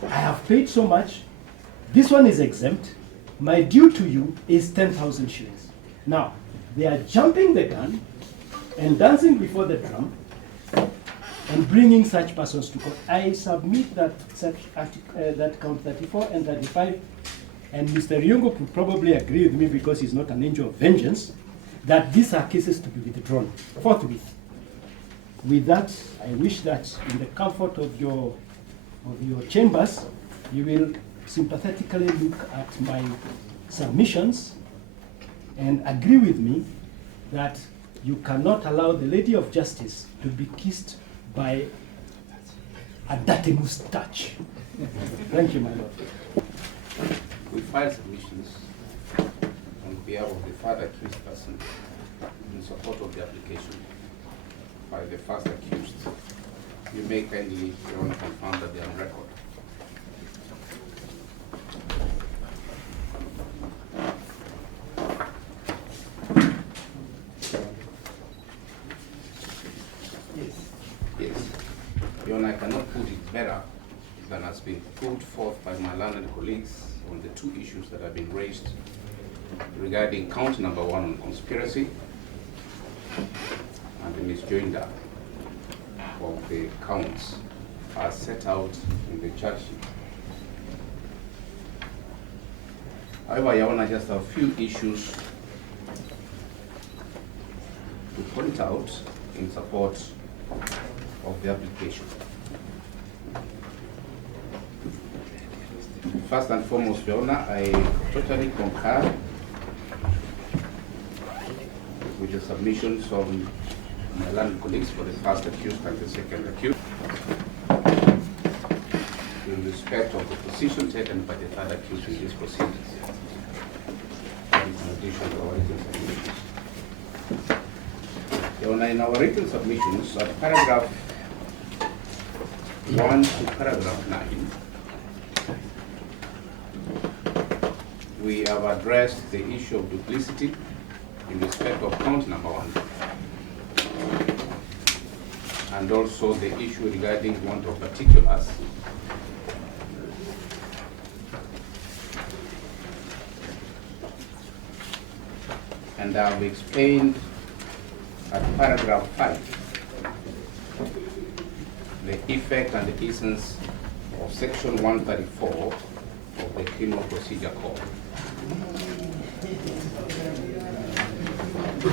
I have paid so much, this one is exempt, my due to you is 10,000 shillings. Now, they are jumping the gun and dancing before the drum and bringing such persons to court. I submit that that count 34 and 35, and Mr. Ryungu could probably agree with me because he's not an angel of vengeance, that these are cases to be withdrawn forthwith. With that, I wish that in the comfort of your chambers, you will sympathetically look at my submissions and agree with me that you cannot allow the Lady of Justice to be kissed by a dirty moustache. Thank you, my lord. We filed submissions on behalf of the father accused person in support of the application by the first accused. You may kindly, Your Honor, confirm that they are on record. Yes. Your Honor, I cannot put it better than has been put forth by my learned colleagues on the two issues that have been raised regarding count number 1 on conspiracy and the misjoinder of the counts as set out in the charge sheet. However, Your Honor, just a few issues to point out in support of the application. First and foremost, Your Honor, I totally concur with the submissions of my learned colleagues for the first accused and the second accused in respect of the position taken by the third accused in this proceedings, in addition to our written submissions. Your Honor, in our written submissions, at paragraph 1 to paragraph 9, we have addressed the issue of duplicity in respect of count number 1, and also the issue regarding want of particulars and I have explained at paragraph 5 the effect and the essence of section 134 of the Criminal Procedure Code.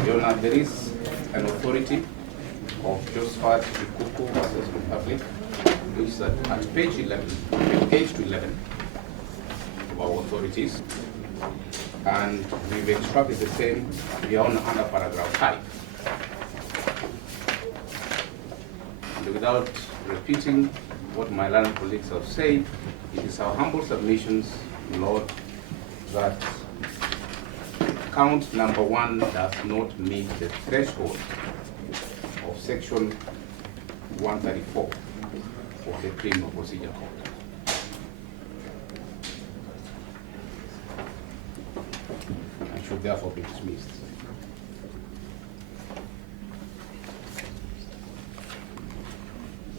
Your Honor, there is an authority of Josephat Ikuku versus Republic, which is at page 11, page 11 of our authorities, and we've extracted the same, Your Honor, under paragraph 5. And without repeating what my learned colleagues have said, it is our humble submissions, Lord, that count number 1 does not meet the threshold of section 134 of the Criminal Procedure Code. And should therefore be dismissed.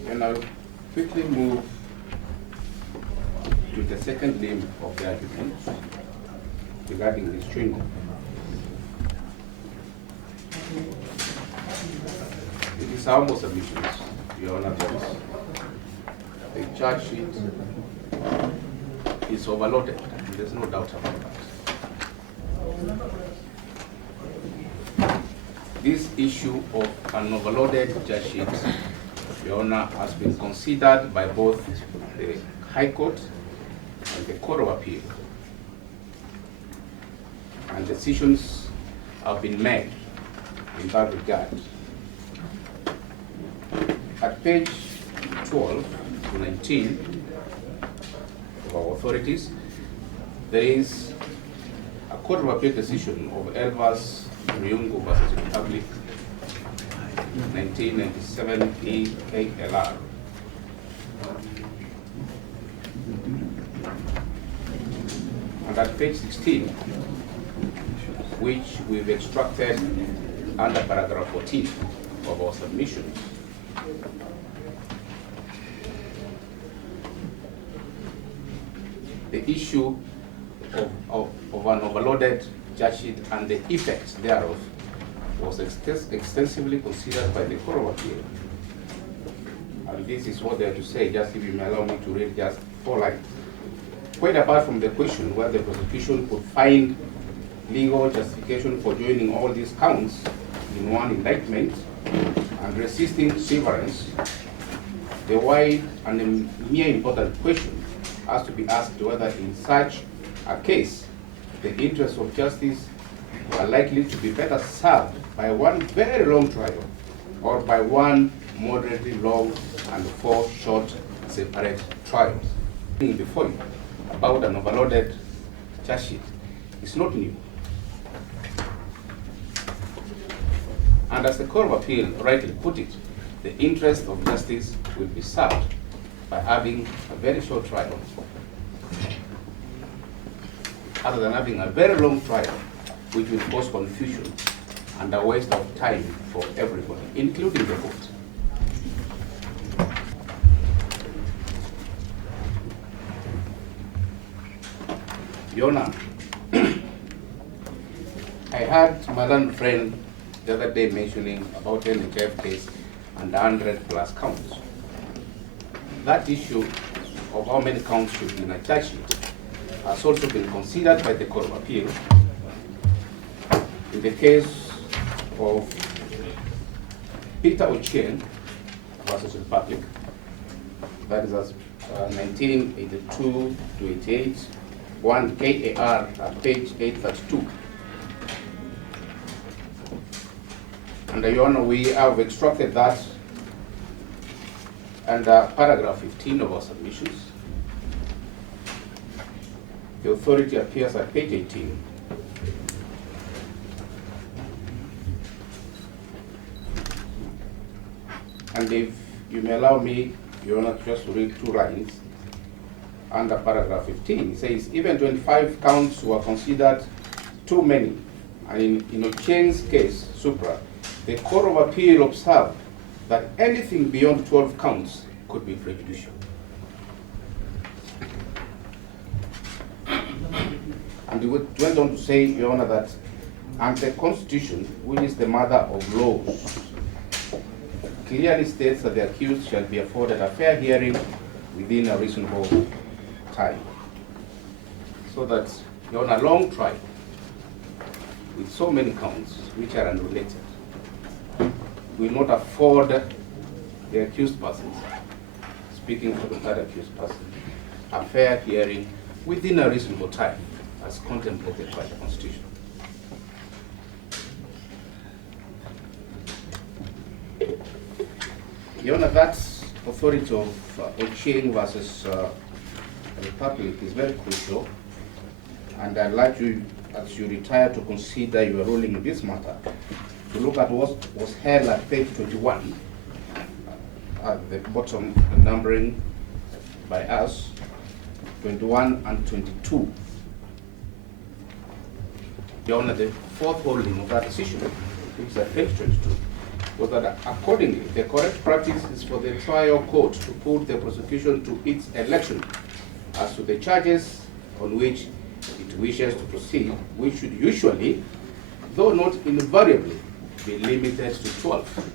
And I'll quickly move to the second limb of the argument regarding this string. It is our humble submissions, Your Honor, that the charge sheet is overloaded. There's no doubt about that. This issue of an overloaded charge sheet, Your Honor, has been considered by both the High Court and the Court of Appeal. And decisions have been made in that regard. At page 12 to 19 of our authorities, there is a Court of Appeal decision of Elvas Ryungu versus Republic 1997 EKLR. And at page 16, which we've extracted under paragraph 14 of our submission, the issue of an overloaded charge sheet and the effects thereof was extensively considered by the Court of Appeal. And this is what they have to say, just if you may allow me to read just 4 lines. Quite apart from the question whether the prosecution could find legal justification for joining all these counts in one indictment and resisting severance, the wide and the mere important question has to be asked whether in such a case the interests of justice are likely to be better served by one very long trial or by one moderately long and 4 short separate trials. Before you about an overloaded charge sheet is not new. And as the Court of Appeal rightly put it, the interest of justice will be served by having a very short trial, other than having a very long trial, which will cause confusion and a waste of time for everybody, including the court. Your Honor, I had my learned friend the other day mentioning about NHF case and 100+ counts. That issue of how many counts should be in a charge sheet has also been considered by the Court of Appeal in the case of Peter Ochieng versus Republic, that is as 1982 to 88, 1 KAR at page 832. And Your Honor, we have extracted that under paragraph 15 of our submissions. The authority appears at page 18. And if you may allow me, Your Honor, just to read 2 lines. Under paragraph 15, it says, even 25 counts were considered too many. And in Ochieng's case, Supra, the Court of Appeal observed that anything beyond 12 counts could be prejudicial. And he went on to say, Your Honor, that and the Constitution, which is the mother of laws, clearly states that the accused shall be afforded a fair hearing within a reasonable time. So that, Your Honor, a long trial with so many counts which are unrelated will not afford the accused persons, speaking for the third accused person, a fair hearing within a reasonable time as contemplated by the Constitution. Your Honor, that authority of Ochieng versus Republic is very crucial, and I'd like you, as you retire, to consider your ruling in this matter, to look at what was held at page 21, at the bottom, the numbering by us, 21 and 22. Your Honor, the 4th holding of that decision, which is at page 22, was that accordingly, the correct practice is for the trial court to put the prosecution to its election as to the charges on which it wishes to proceed, which should usually, though not invariably, be limited to 12.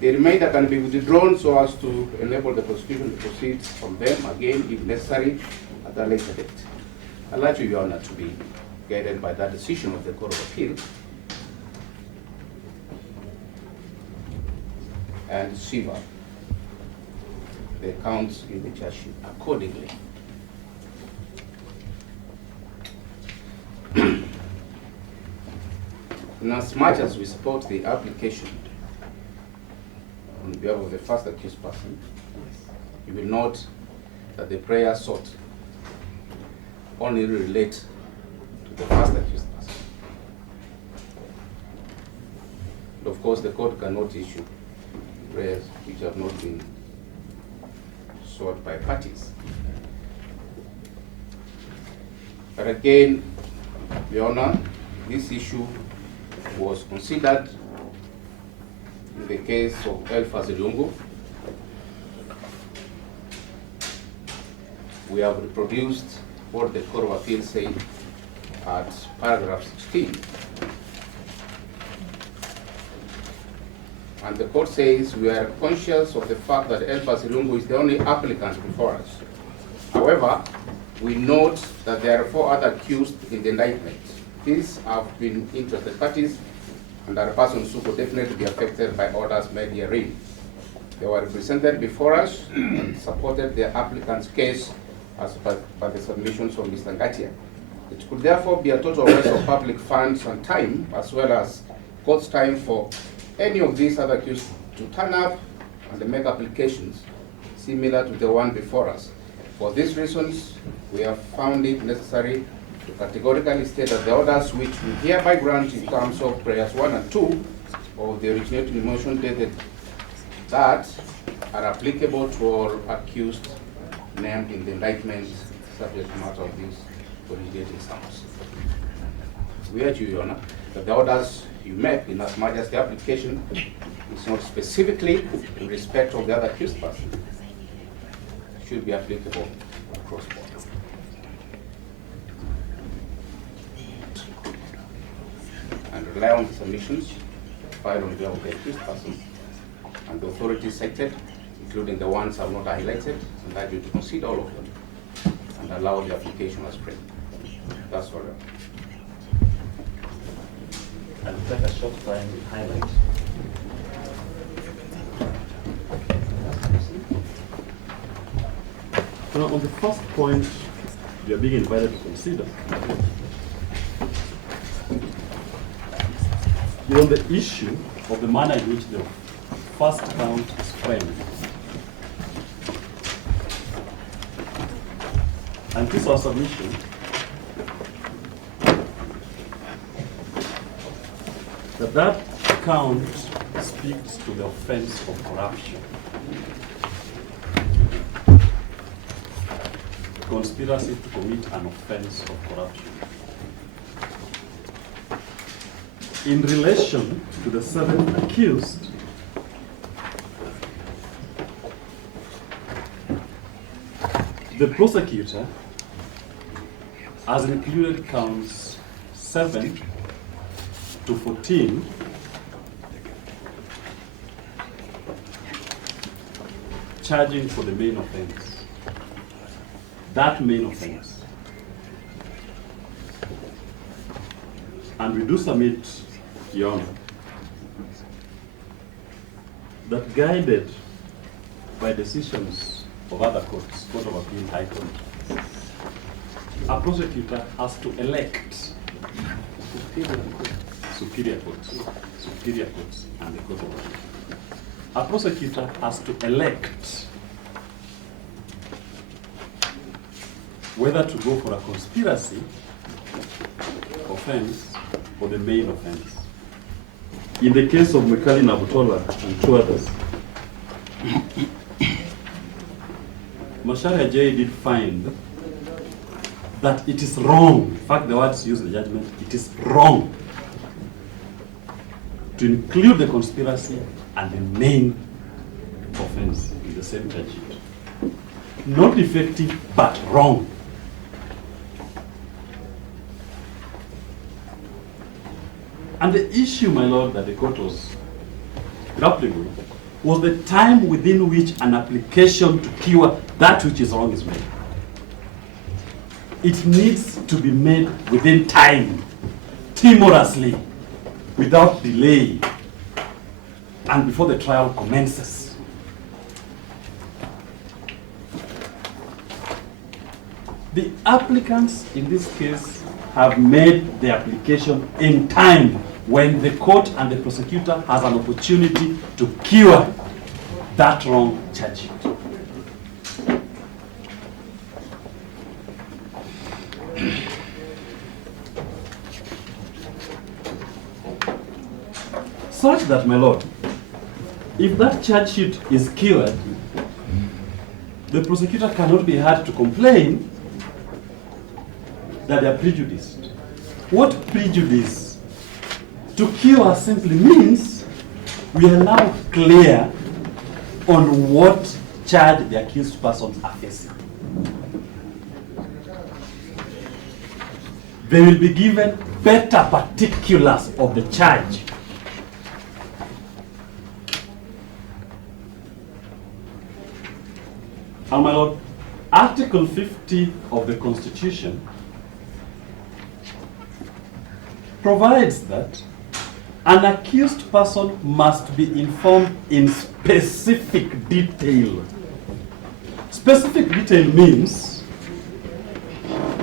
The remainder can be withdrawn so as to enable the prosecution to proceed from them again, if necessary, at a later date. I'd like Your Honor to be guided by that decision of the Court of Appeal and sever the counts in the charge sheet accordingly. Inasmuch as we support the application on behalf of the first accused person, you will note that the prayer sought only relate to the first accused person. And of course, the court cannot issue prayers which have not been sought by parties. But again, Your Honor, this issue was considered in the case of El Fazilungu. We have reproduced what the Court of Appeal said at paragraph 16. And the court says we are conscious of the fact that El Fazilungu is the only applicant before us. However, we note that there are 4 other accused in the indictment. These have been interested parties, and are persons who could definitely be affected by orders made herein. They were represented before us and supported the applicant's case as per the submissions of Mr. Ngatia. It could therefore be a total waste of public funds and time, as well as court's time, for any of these other accused to turn up and make applications similar to the one before us. For these reasons, we have found it necessary to categorically state that the orders which we hereby grant in terms of prayers 1 and 2 of the originating motion dated that are applicable to all accused named in the indictment subject matter of these originating sounds. We urge you, Your Honor, that the orders you make, in as much as the application is not specifically in respect of the other accused person, should be applicable across board. And rely on the submissions filed on behalf of the accused person and the authorities cited, including the ones I have not highlighted, and I you to consider all of them and allow the application as printed. That's all. I'll take a short time to highlight. Now, on the first point, you are being invited to consider is on the issue of the manner in which the first count is framed. And this is our submission that count speaks to the offense of corruption. Conspiracy to commit an offense of corruption. In relation to the 7th accused, the prosecutor has included counts 7 to 14 charging for the main offense. That main offense. And we do submit, Your Honor, that guided by decisions of other courts, Court of Appeal, High Court, a prosecutor has to elect superior courts, and the Court of Appeal. A prosecutor has to elect whether to go for a conspiracy offense or the main offense. In the case of Mikali Nabutola and 2 others, Macharia J did find that it is wrong, in fact the words used in the judgment, it is wrong to include the conspiracy and the main offense in the same charge sheet. Not effective, but wrong. And the issue, my lord, that the court was grappling with was the time within which an application to cure that which is wrong is made. it needs to be made within time, timorously, without delay, and before the trial commences. The applicants in this case have made the application in time when the court and the prosecutor has an opportunity to cure that wrong charge sheet. Such that, my lord, if that charge sheet is cured, the prosecutor cannot be heard to complain that they are prejudiced. What prejudice? To cure simply means we are now clear on what charge the accused persons are facing. They will be given better particulars of the charge. And my lord, Article 50 of the Constitution provides that an accused person must be informed in specific detail. Specific detail means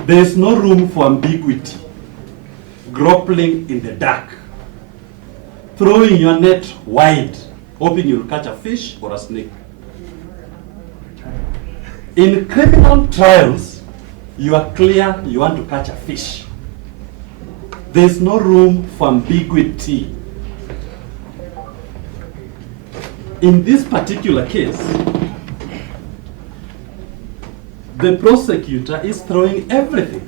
there is no room for ambiguity, grappling in the dark, throwing your net wide, hoping you'll catch a fish or a snake. In criminal trials, you are clear you want to catch a fish. There's no room for ambiguity. In this particular case, the prosecutor is throwing everything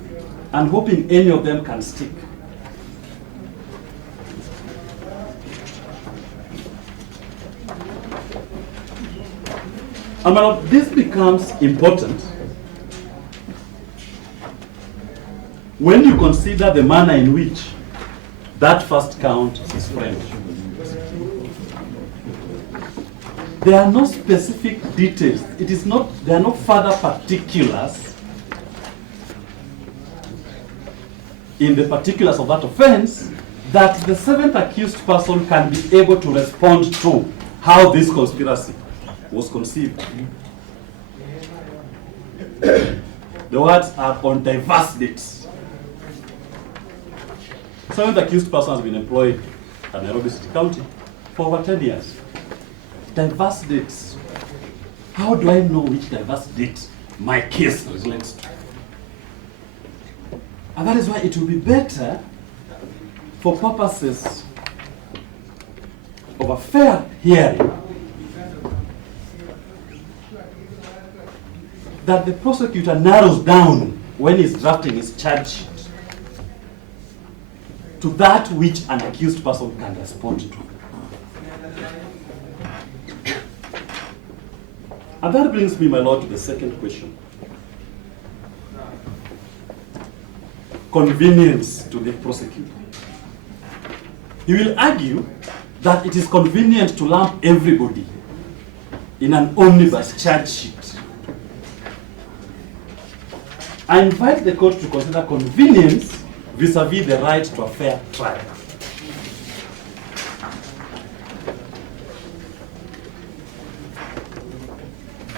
and hoping any of them can stick. And my lord, this becomes important when you consider the manner in which that first count is framed. There are no specific details. There are no further particulars in the particulars of that offense that the seventh accused person can be able to respond to how this conspiracy was conceived. The words are on diverse dates. Seventh accused person has been employed at Nairobi City County for over 10 years. Diverse dates. How do I know which diverse date my case relates to? And that is why it will be better, for purposes of a fair hearing, that the prosecutor narrows down when he's drafting his charge sheet to that which an accused person can respond to. And that brings me, my lord, to the second question. Convenience to the prosecutor. He will argue that it is convenient to lump everybody in an omnibus charge sheet. I invite the court to consider convenience vis-a-vis the right to a fair trial.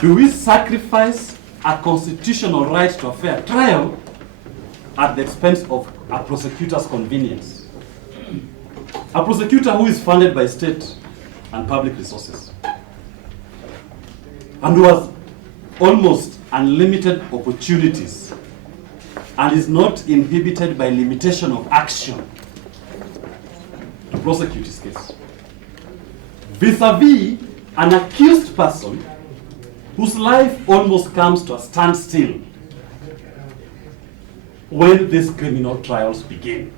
Do we sacrifice a constitutional right to a fair trial at the expense of a prosecutor's convenience? A prosecutor who is funded by state and public resources and who has almost unlimited opportunities and is not inhibited by limitation of action to prosecute his case, vis-a-vis an accused person whose life almost comes to a standstill when these criminal trials begin.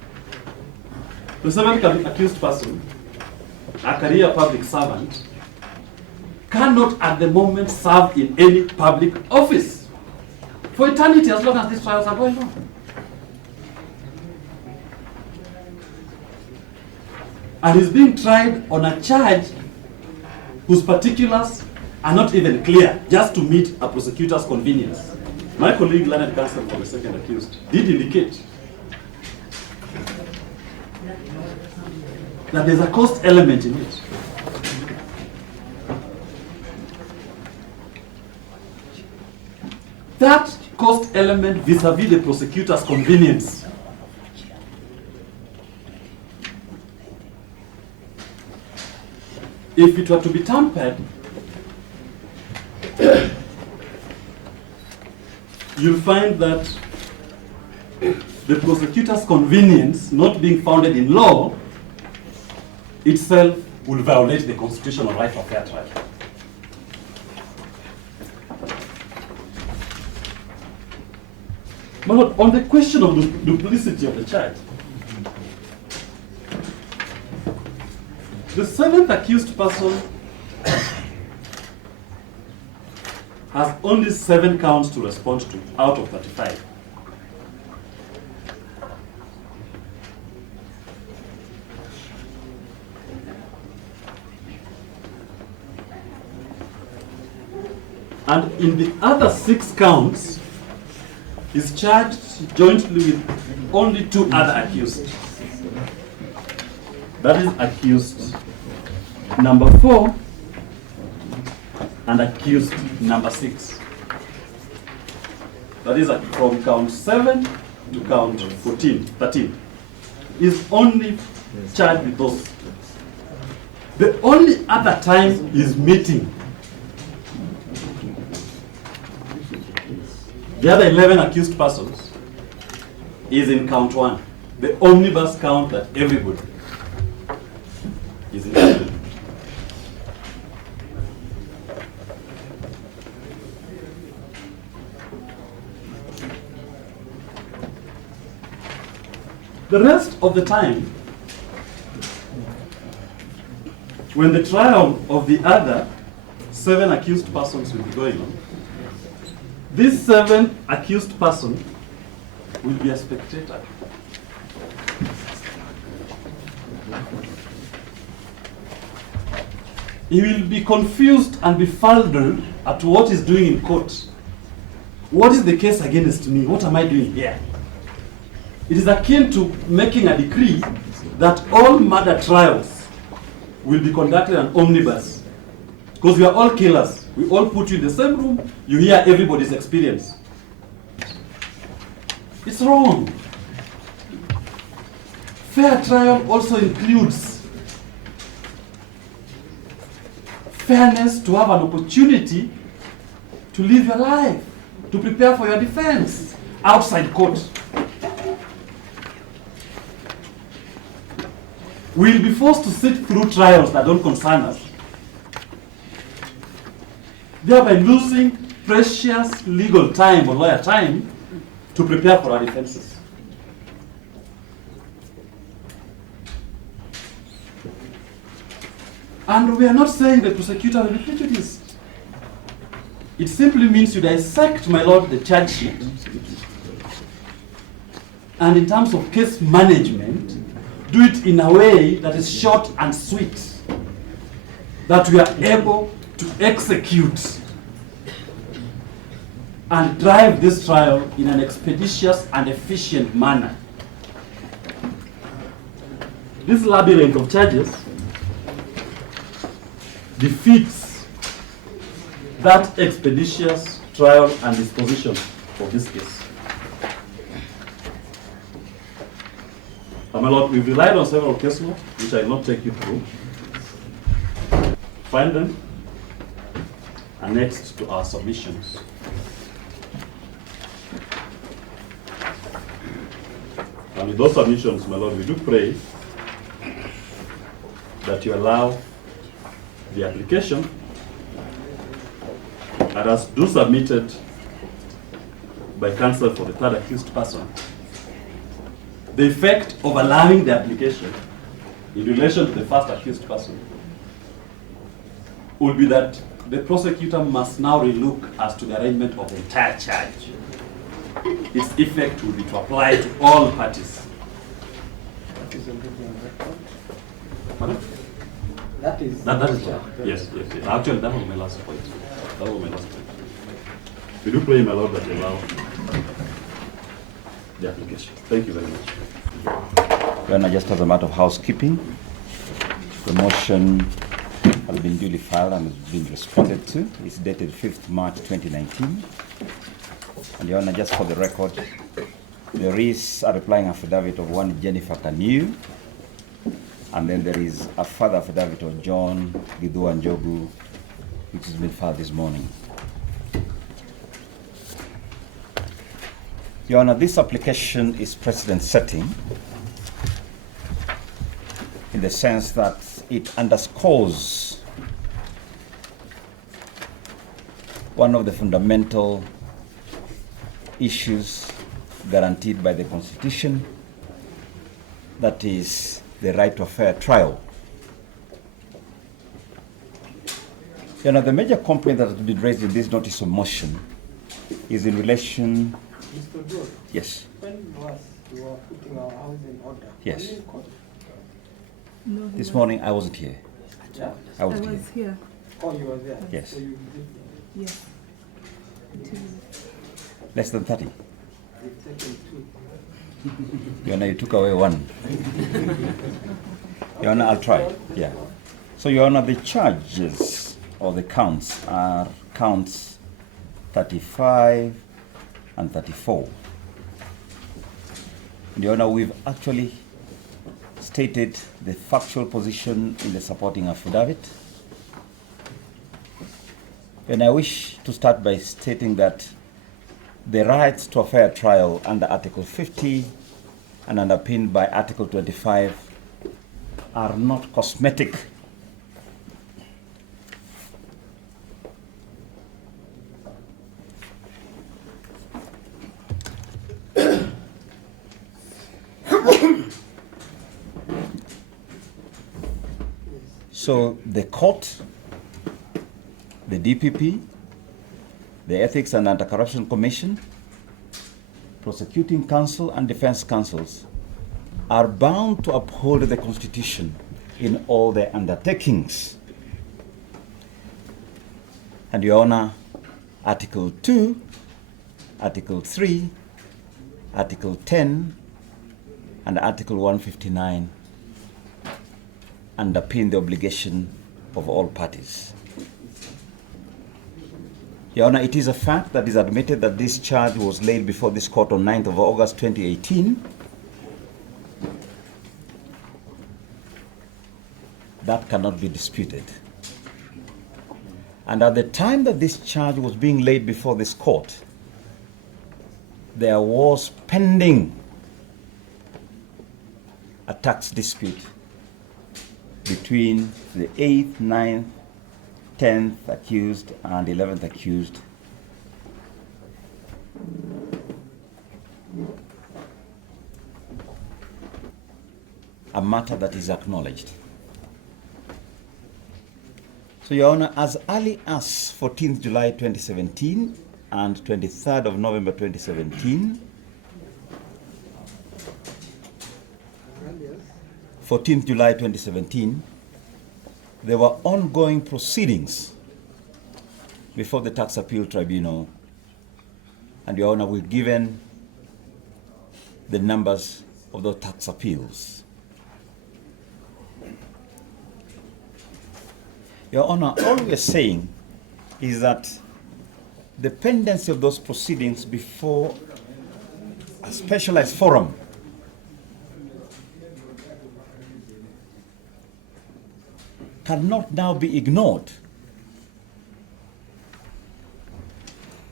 The seventh accused person, a career public servant, cannot at the moment serve in any public office for eternity as long as these trials are going on. And he's being tried on a charge whose particulars are not even clear, just to meet a prosecutor's convenience. My colleague, learned counsel for the second accused, did indicate that there's a cost element in it. That cost element vis-a-vis the prosecutor's convenience. If it were to be tampered, you'll find that the prosecutor's convenience, not being founded in law, itself will violate the constitutional right of fair trial. But on the question of the duplicity of the charge, the seventh accused person has only 7 counts to respond to out of 35. And in the other 6 counts, is charged jointly with only 2 other accused. That is accused number 4 and accused number 6. That is from count 7 to count 13. Is only charged with those. The only other time is meeting. The other 11 accused persons is in count 1, the omnibus count that everybody is included. The rest of the time, when the trial of the other 7 accused persons will be going on, this 7th accused person will be a spectator. He will be confused and befuddled at what he's doing in court. What is the case against me? What am I doing here? It is akin to making a decree that all murder trials will be conducted on omnibus. Because we are all killers. We all put you in the same room, you hear everybody's experience. It's wrong. Fair trial also includes fairness to have an opportunity to live your life, to prepare for your defense outside court. We'll be forced to sit through trials that don't concern us, thereby losing precious legal time or lawyer time to prepare for our defenses. And we are not saying the prosecutor will be prejudiced. It simply means you dissect, my lord, the charge sheet. And in terms of case management, do it in a way that is short and sweet, that we are able to execute and drive this trial in an expeditious and efficient manner. This labyrinth of charges defeats that expeditious trial and disposition of this case. My lord, we've relied on several case law, which I will not take you through. Find them annexed to our submissions. And with those submissions, my lord, we do pray that you allow the application, and as do submitted by counsel for the third accused person, the effect of allowing the application in relation to the first accused person would be that the prosecutor must now relook as to the arrangement of the entire charge. Its effect will be to apply to all parties. That is already on record. Pardon? That is. That is right. Yes. Actually, that was my last point. Will you play him aloud that allow the application? Thank you very much. Well, just as a matter of housekeeping, the motion has been duly filed and has been responded to. It's dated 5th March 2019. And Your Honor, just for the record, there is a replying affidavit of one Jennifer Kanu, and then there is a further affidavit of John Gidua Njogu, which has been filed this morning. Your Honor, this application is precedent-setting in the sense that it underscores one of the fundamental issues guaranteed by the Constitution, that is the right to a fair trial. You know, the major complaint that has been raised in this notice of motion is in relation. Mr. George, Yes. when was you were putting our house in order? Yes. Were you in court? No, he This was- morning I wasn't here. Yeah? I I wasn't was here. here. Oh, you were there? Yes. So you did Yes. Until- Less than 30. you've taken two. Your Honor, you took away one. Your Honor, I'll try. Yeah. So, Your Honor, the charges or the counts are counts 35 and 34. And Your Honor, we've actually stated the factual position in the supporting affidavit. And I wish to start by stating that the rights to a fair trial under Article 50 and underpinned by Article 25 are not cosmetic. So the court, the DPP, the Ethics and Anti-Corruption Commission, prosecuting counsel and defense counsels are bound to uphold the Constitution in all their undertakings. And Your Honor, Article 2, Article 3, Article 10, and Article 159 underpin the obligation of all parties. Your Honor, it is a fact that is admitted that this charge was laid before this court on 9th of August 2018. That cannot be disputed. And at the time that this charge was being laid before this court, there was pending a tax dispute between the 8th, 9th, 10th accused and 11th accused. A matter that is acknowledged. So, Your Honor, as early as 14th July 2017 and 23rd of November 2017, 14th July 2017, there were ongoing proceedings before the Tax Appeal Tribunal, and Your Honor, we've given the numbers of those tax appeals. Your Honor, all we are saying is that the pendency of those proceedings before a specialized forum cannot now be ignored,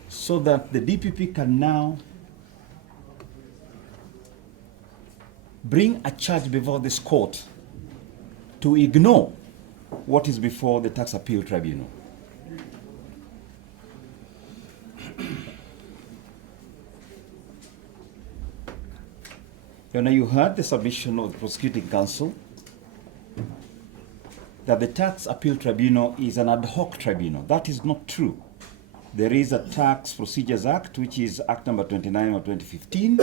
so that the DPP can now bring a charge before this court to ignore what is before the Tax Appeal Tribunal. Your Honor, you heard the submission of the prosecuting counsel that the Tax Appeal Tribunal is an ad hoc tribunal. That is not true. There is a Tax Procedures Act, which is Act number 29 of 2015,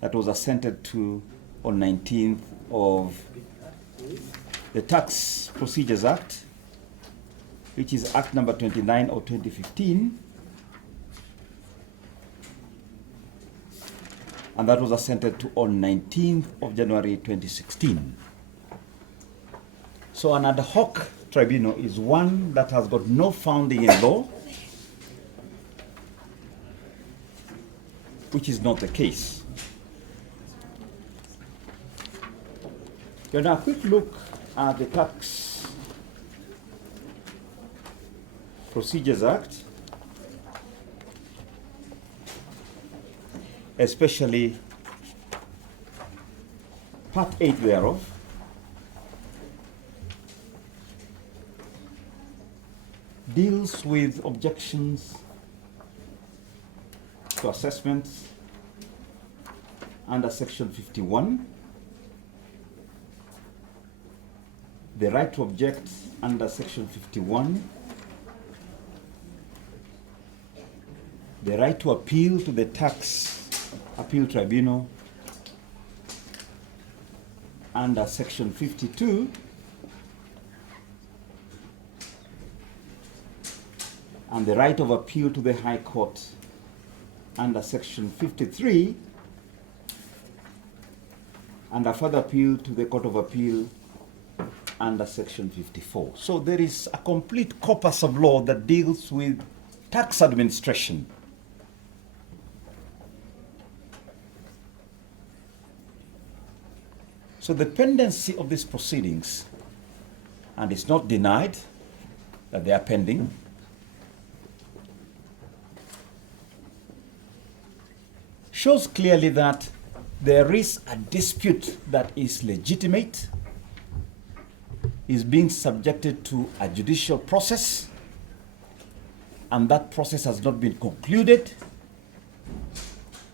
that was assented to on 19th of the Tax Procedures Act, which is Act number 29 of 2015, and that was assented to on 19th of January 2016. So an ad hoc tribunal is one that has got no founding in law, which is not the case. Now, a quick look at the Tax Procedures Act, especially Part 8 thereof, deals with objections to assessments under Section 51, the right to object under Section 51, the right to appeal to the Tax Appeal Tribunal under Section 52, and the right of appeal to the High Court under Section 53, and a further appeal to the Court of Appeal under Section 54. So there is a complete corpus of law that deals with tax administration. So the pendency of these proceedings, and it's not denied that they are pending, shows clearly that there is a dispute that is legitimate, is being subjected to a judicial process, and that process has not been concluded,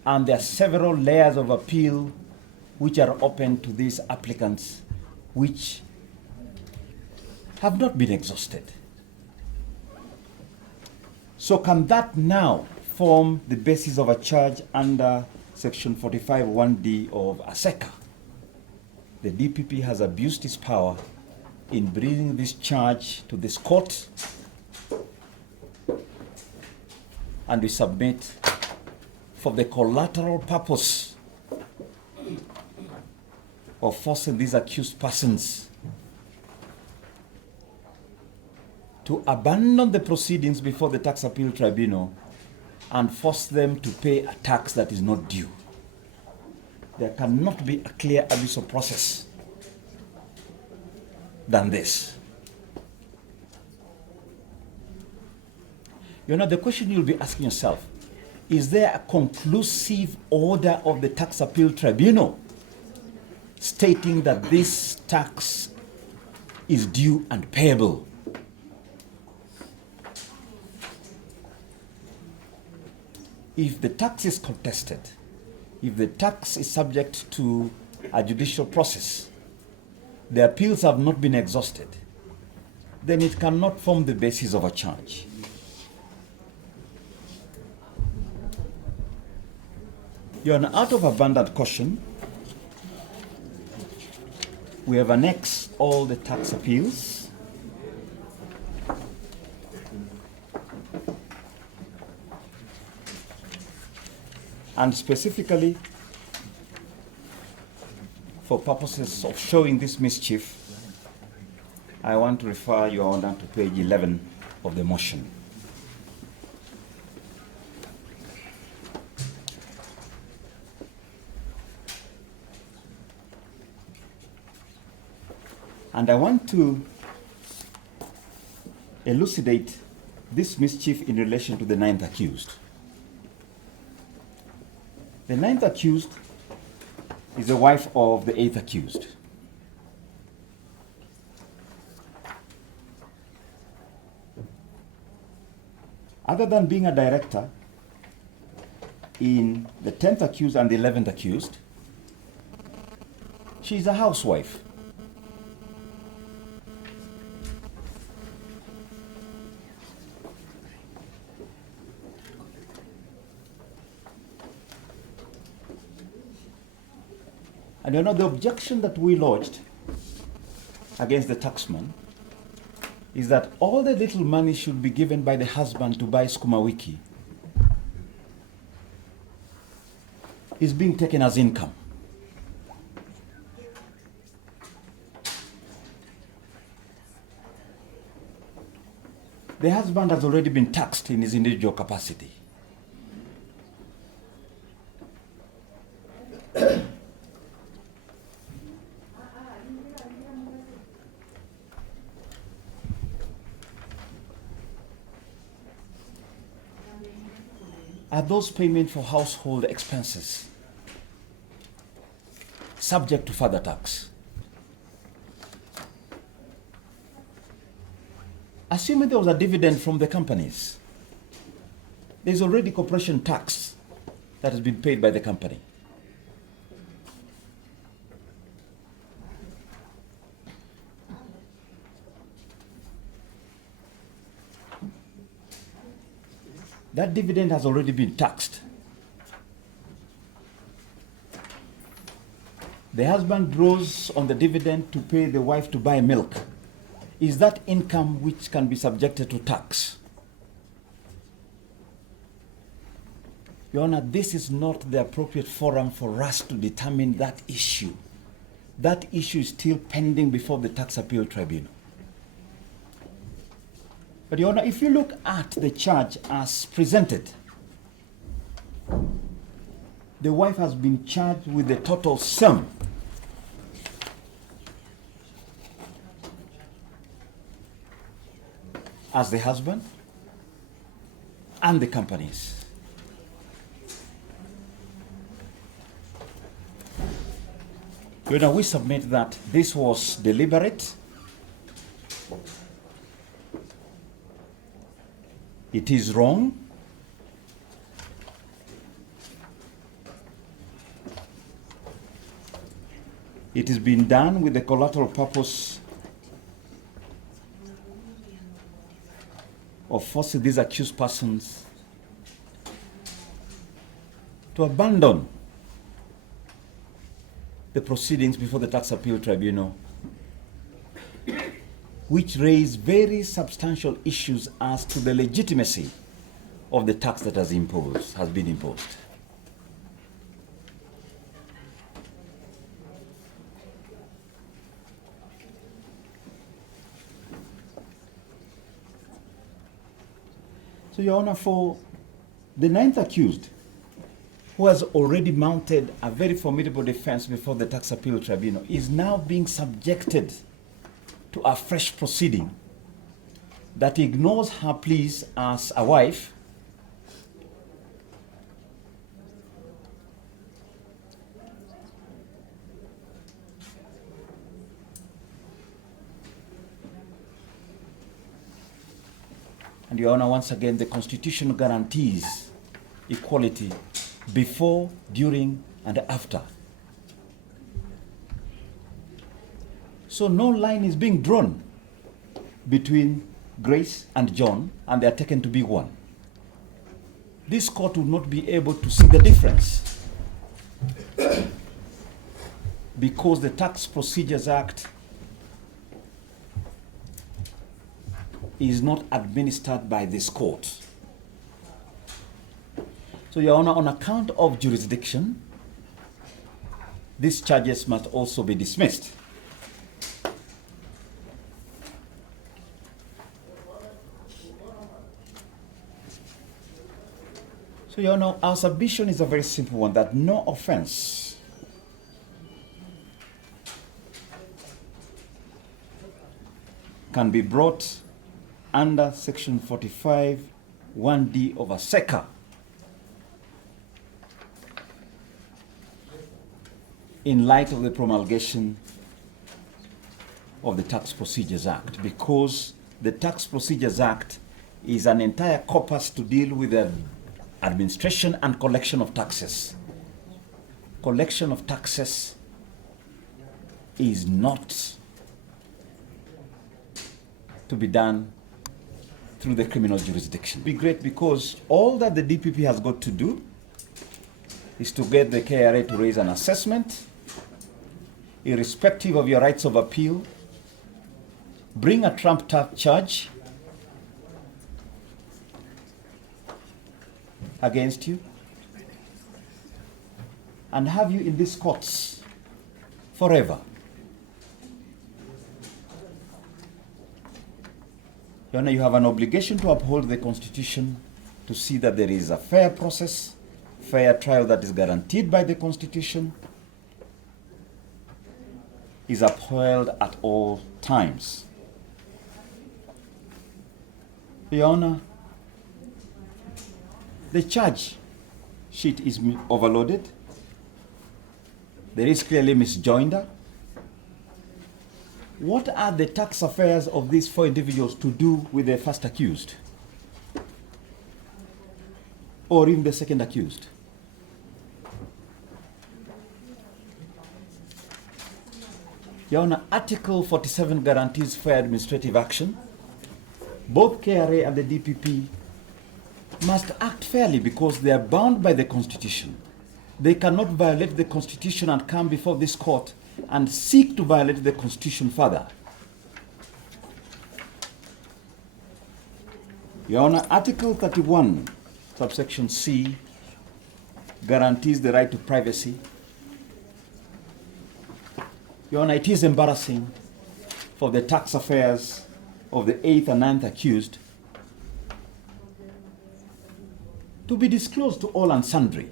and there are several layers of appeal which are open to these applicants, which have not been exhausted. So can that now form the basis of a charge under Section 45(1)(d) of ASECA? The DPP has abused its power in bringing this charge to this court, and we submit for the collateral purpose of forcing these accused persons to abandon the proceedings before the Tax Appeal Tribunal and force them to pay a tax that is not due. There cannot be a clear abuse of process than this. You know, the question you'll be asking yourself, is there a conclusive order of the Tax Appeal Tribunal stating that this tax is due and payable? If the tax is contested, if the tax is subject to a judicial process, the appeals have not been exhausted, then it cannot form the basis of a charge. You are out of abundant caution. We have annexed all the tax appeals. And specifically, for purposes of showing this mischief, I want to refer Your Honor to page 11 of the motion. And I want to elucidate this mischief in relation to the ninth accused. The ninth accused is the wife of the eighth accused. Other than being a director in the 10th accused and the 11th accused, she is a housewife. And you know, the objection that we lodged against the taxman is that all the little money should be given by the husband to buy Skuma Wiki. is being taken as income. The husband has already been taxed in his individual capacity. Are those payments for household expenses subject to further tax? Assuming there was a dividend from the companies, there's already corporation tax that has been paid by the company. That dividend has already been taxed. The husband draws on the dividend to pay the wife to buy milk. Is that income which can be subjected to tax? Your Honor, this is not the appropriate forum for us to determine that issue. That issue is still pending before the Tax Appeal Tribunal. But Your Honor, if you look at the charge as presented, the wife has been charged with the total sum as the husband and the companies. Your Honor, we submit that this was deliberate. It is wrong. It is being done with the collateral purpose of forcing these accused persons to abandon the proceedings before the Tax Appeal Tribunal, which raise very substantial issues as to the legitimacy of the tax that has been imposed. So, Your Honor, for the ninth accused, who has already mounted a very formidable defense before the Tax Appeal Tribunal, is now being subjected to a fresh proceeding that ignores her pleas as a wife and, Your Honor, once again, the Constitution guarantees equality before, during, and after. So no line is being drawn between Grace and John, and they are taken to be one. This court will not be able to see the difference because the Tax Procedures Act is not administered by this court. So, Your Honor, on account of jurisdiction, these charges must also be dismissed. So, Your Honor, our submission is a very simple one, that no offense can be brought under Section 45, 1D of a SECA in light of the promulgation of the Tax Procedures Act, because the Tax Procedures Act is an entire corpus to deal with the administration and collection of taxes. Collection of taxes is not to be done through the criminal jurisdiction. Be great, because all that the DPP has got to do is to get the KRA to raise an assessment, irrespective of your rights of appeal, bring a trumped-up charge against you, and have you in these courts forever. Your Honor, you have an obligation to uphold the Constitution, to see that there is a fair process, fair trial that is guaranteed by the Constitution, is upheld at all times. Your Honor, the charge sheet is overloaded. There is clearly misjoinder. What are the tax affairs of these 4 individuals to do with the first accused? Or even the second accused? Your Honor, Article 47 guarantees fair administrative action. Both KRA and the DPP must act fairly because they are bound by the Constitution. They cannot violate the Constitution and come before this court and seek to violate the Constitution further. Your Honor, Article 31, subsection C, guarantees the right to privacy. Your Honor, it is embarrassing for the tax affairs of the 8th and 9th accused to be disclosed to all and sundry.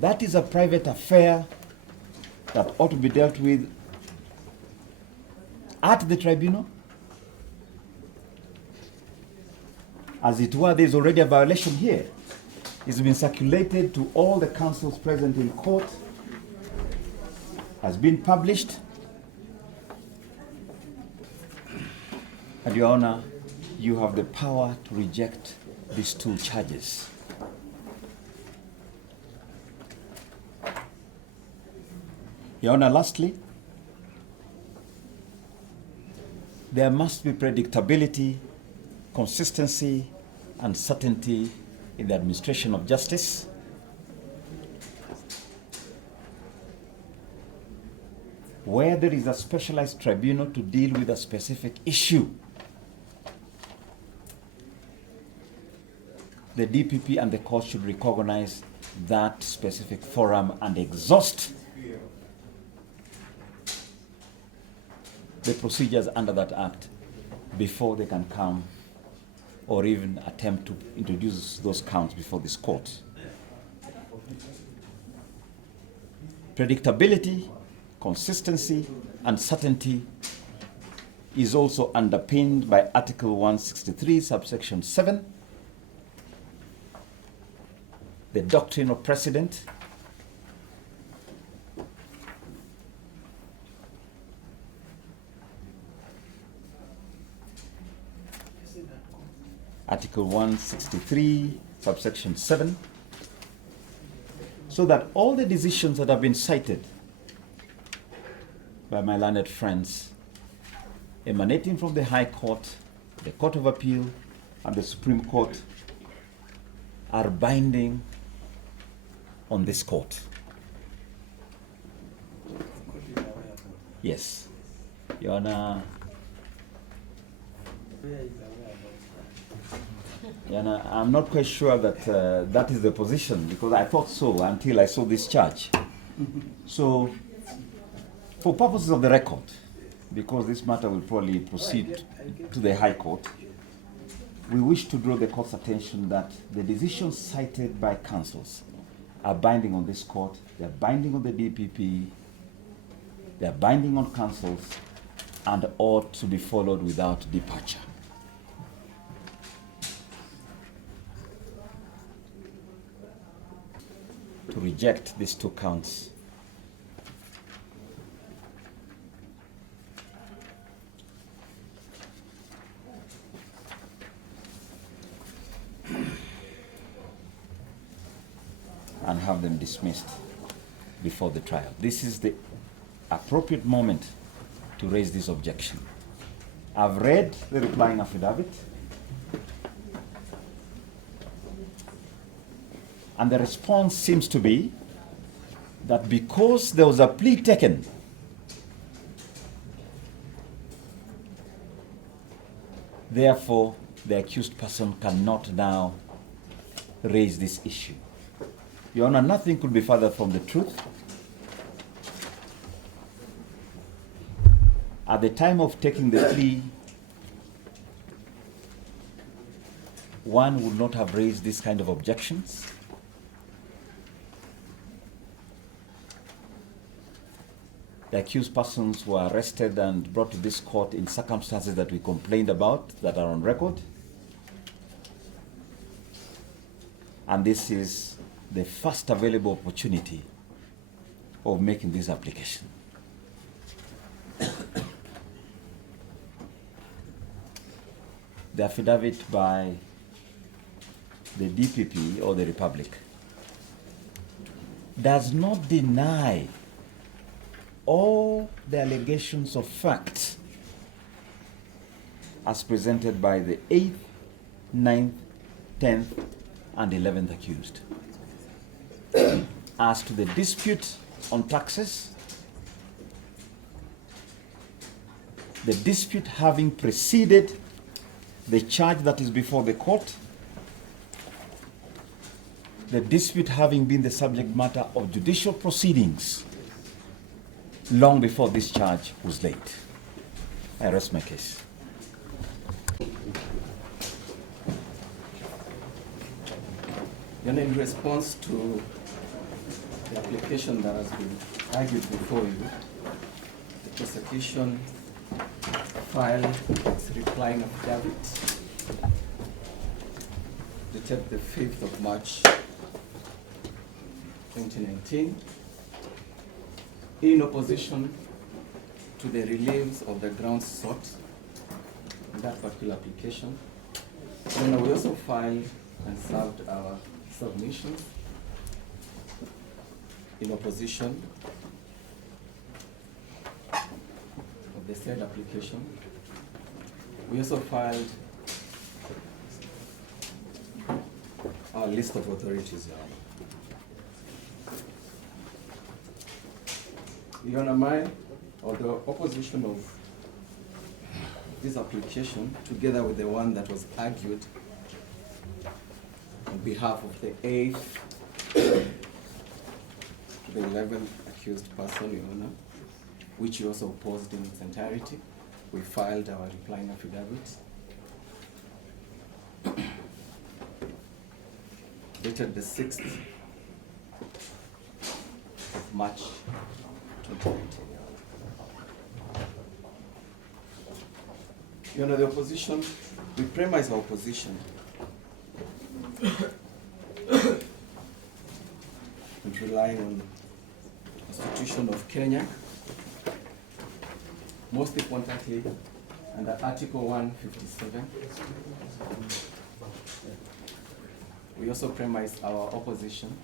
That is a private affair that ought to be dealt with at the tribunal. As it were, there is already a violation here. It's been circulated to all the counsels present in court, has been published. And Your Honor, you have the power to reject these 2 charges. Your Honor, lastly, there must be predictability, consistency, and certainty in the administration of justice. Where there is a specialized tribunal to deal with a specific issue, the DPP and the court should recognize that specific forum and exhaust the procedures under that act before they can come or even attempt to introduce those counts before this court. Predictability, consistency, and certainty is also underpinned by Article 163, subsection 7, the doctrine of precedent, Article 163, subsection 7, so that all the decisions that have been cited by my learned friends, emanating from the High Court, the Court of Appeal, and the Supreme Court, are binding on this court. Yes. Your Honor, I'm not quite sure that that is the position, because I thought so until I saw this charge. So, for purposes of the record, because this matter will probably proceed to the High Court, we wish to draw the court's attention that the decisions cited by counsels are binding on this court, they are binding on the DPP, they are binding on counsels, and ought to be followed without departure. To reject these 2 counts and have them dismissed before the trial. This is the appropriate moment to raise this objection. I've read the replying affidavit, and the response seems to be that because there was a plea taken, therefore the accused person cannot now raise this issue. Your Honor, nothing could be further from the truth. At the time of taking the plea, one would not have raised this kind of objections. The accused persons were arrested and brought to this court in circumstances that we complained about that are on record. And this is the first available opportunity of making this application. The affidavit by the DPP or the Republic does not deny all the allegations of fact as presented by the 8th, 9th, 10th, and 11th accused. As to the dispute on taxes, the dispute having preceded the charge that is before the court, the dispute having been the subject matter of judicial proceedings long before this charge was laid. I rest my case. In response to the application that has been argued before you, the prosecution filed its replying affidavit dated the 5th of March 2019 in opposition to the reliefs of the grounds sought in that particular application. And we also filed and served our submissions in opposition of the said application. We also filed our list of authorities. Your Honor, the opposition of this application, together with the one that was argued on behalf of the 8th, the 11th accused person, Your Honor, which you also opposed in its entirety, we filed our replying affidavit dated the 6th of March 2019. Your Honor, the opposition, we premise our position and relying on the Constitution of Kenya, most importantly under Article 157. We also premise our opposition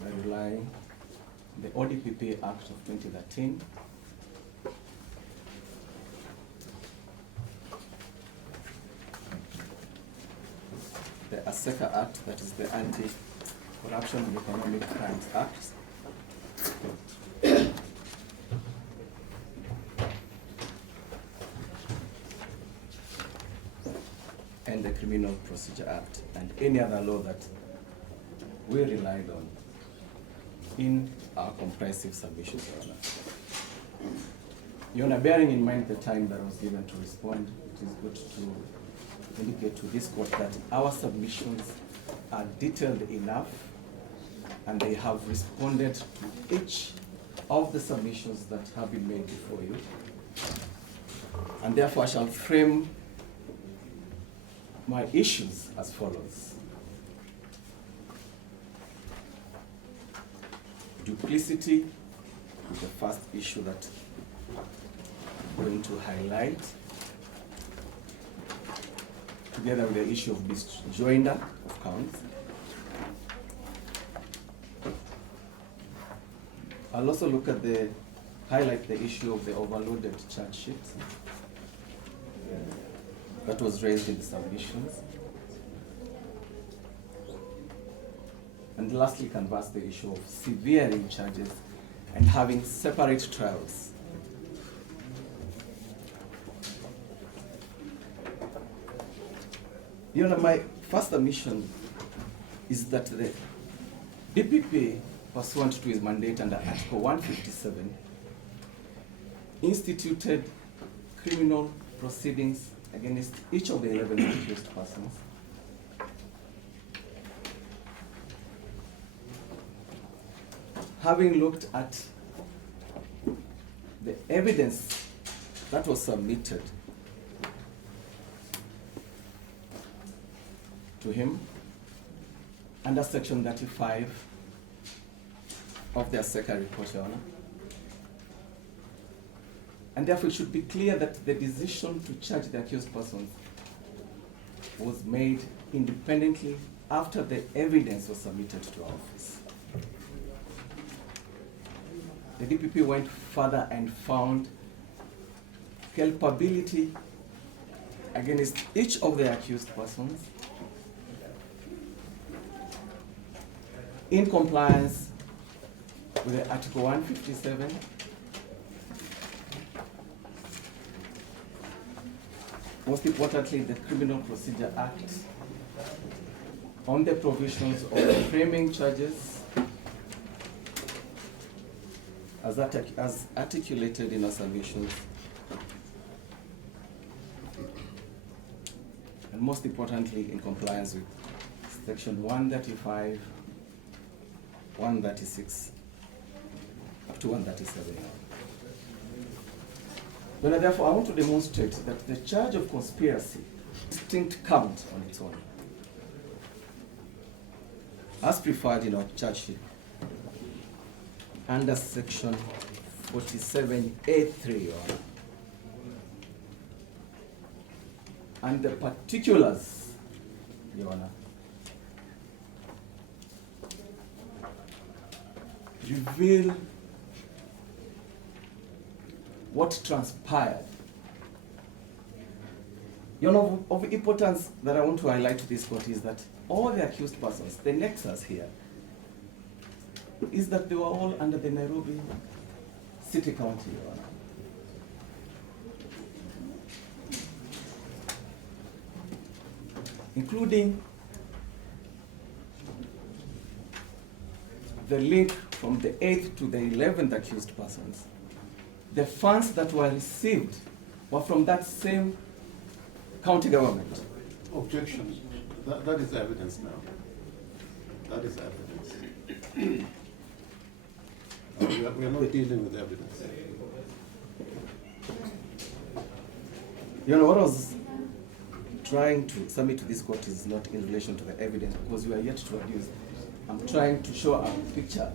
by relying on the ODPP Act of 2013, the ASECA Act, that is the Anti-Corruption and Economic Crimes Act, and the Criminal Procedure Act, and any other law that we relied on in our comprehensive submission, Your Honor. Your Honor, bearing in mind the time that was given to respond, it is good to indicate to this court that our submissions are detailed enough and they have responded to each of the submissions that have been made before you. And therefore I shall frame my issues as follows. Duplicity is the first issue that I'm going to highlight, together with the issue of disjoinder of counts. I'll also highlight the issue of the overloaded charge sheet that was raised in the submissions. And lastly, canvass the issue of severing charges and having separate trials. You know, my first submission is that the DPP, pursuant to his mandate under Article 157, instituted criminal proceedings against each of the 11 accused persons. Having looked at the evidence that was submitted to him under Section 35 of the ASECA report, Your Honor. And therefore it should be clear that the decision to charge the accused persons was made independently after the evidence was submitted to our office. The DPP went further and found culpability against each of the accused persons in compliance with the Article 157 most importantly, the Criminal Procedure Act, on the provisions of framing charges as articulated in our submissions, and most importantly, in compliance with Section 135, 136, up to 137. Well, therefore, I want to demonstrate that the charge of conspiracy is a distinct count on its own, as preferred in our charge sheet, under Section 47A3, Your Honor. And the particulars, Your Honor, reveal what transpired. Your Honor, of importance that I want to highlight to this court is that all the accused persons, the nexus here, is that they were all under the Nairobi City County, Your Honor. Including the link from the 8th to the 11th accused persons. The funds that were received were from that same county government. Objection. That is evidence now. That is evidence. We are not dealing with evidence. You know, what I was trying to submit to this court is not in relation to the evidence, because we are yet to adduce. I'm trying to show a picture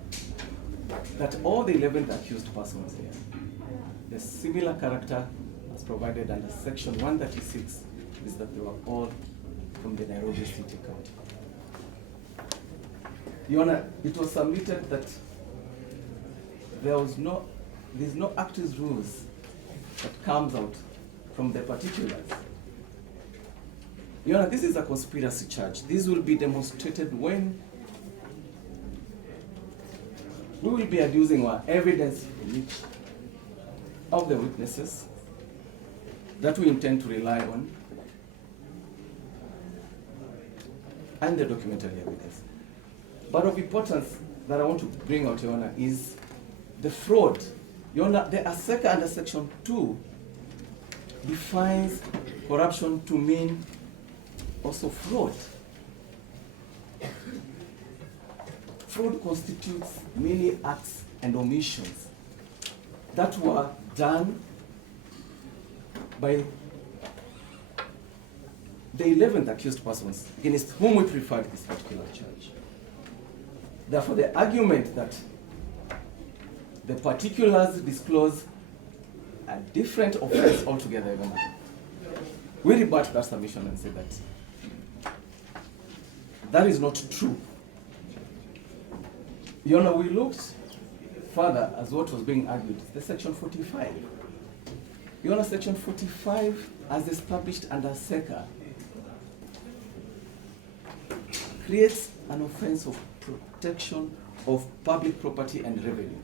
that all the 11 accused persons here, the similar character as provided under Section 136 is that they were all from the Nairobi City County. Your Honor, it was submitted that there's no actus rules that comes out from the particulars. Your Honor, this is a conspiracy charge. This will be demonstrated when we will be adducing our evidence in each of the witnesses that we intend to rely on, and the documentary evidence. But of importance that I want to bring out, Your Honor, is the fraud. Your Honor, the ASECA under Section 2 defines corruption to mean also fraud. Fraud constitutes many acts and omissions that were done by the 11th accused persons against whom we preferred this particular charge. Therefore, the argument that the particulars disclose a different offense altogether, we rebut that submission and say that that is not true. Your Honor, we looked further as what was being argued, the Section 45. Your Honor, Section 45, as established under ASECA, creates an offense of protection of public property and revenue.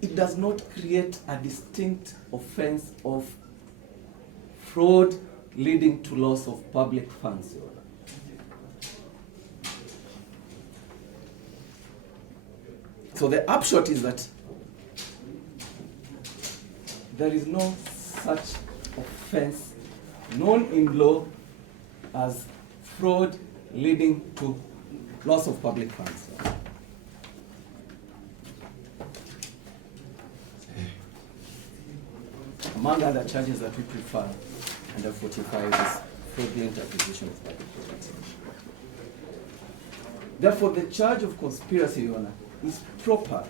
It does not create a distinct offense of fraud leading to loss of public funds, Your Honor. So the upshot is that there is no such offense known in law as fraud leading to loss of public funds. Among other charges that we prefer under 45 is fraudulent acquisition of public property. Therefore, the charge of conspiracy, Your Honor, is proper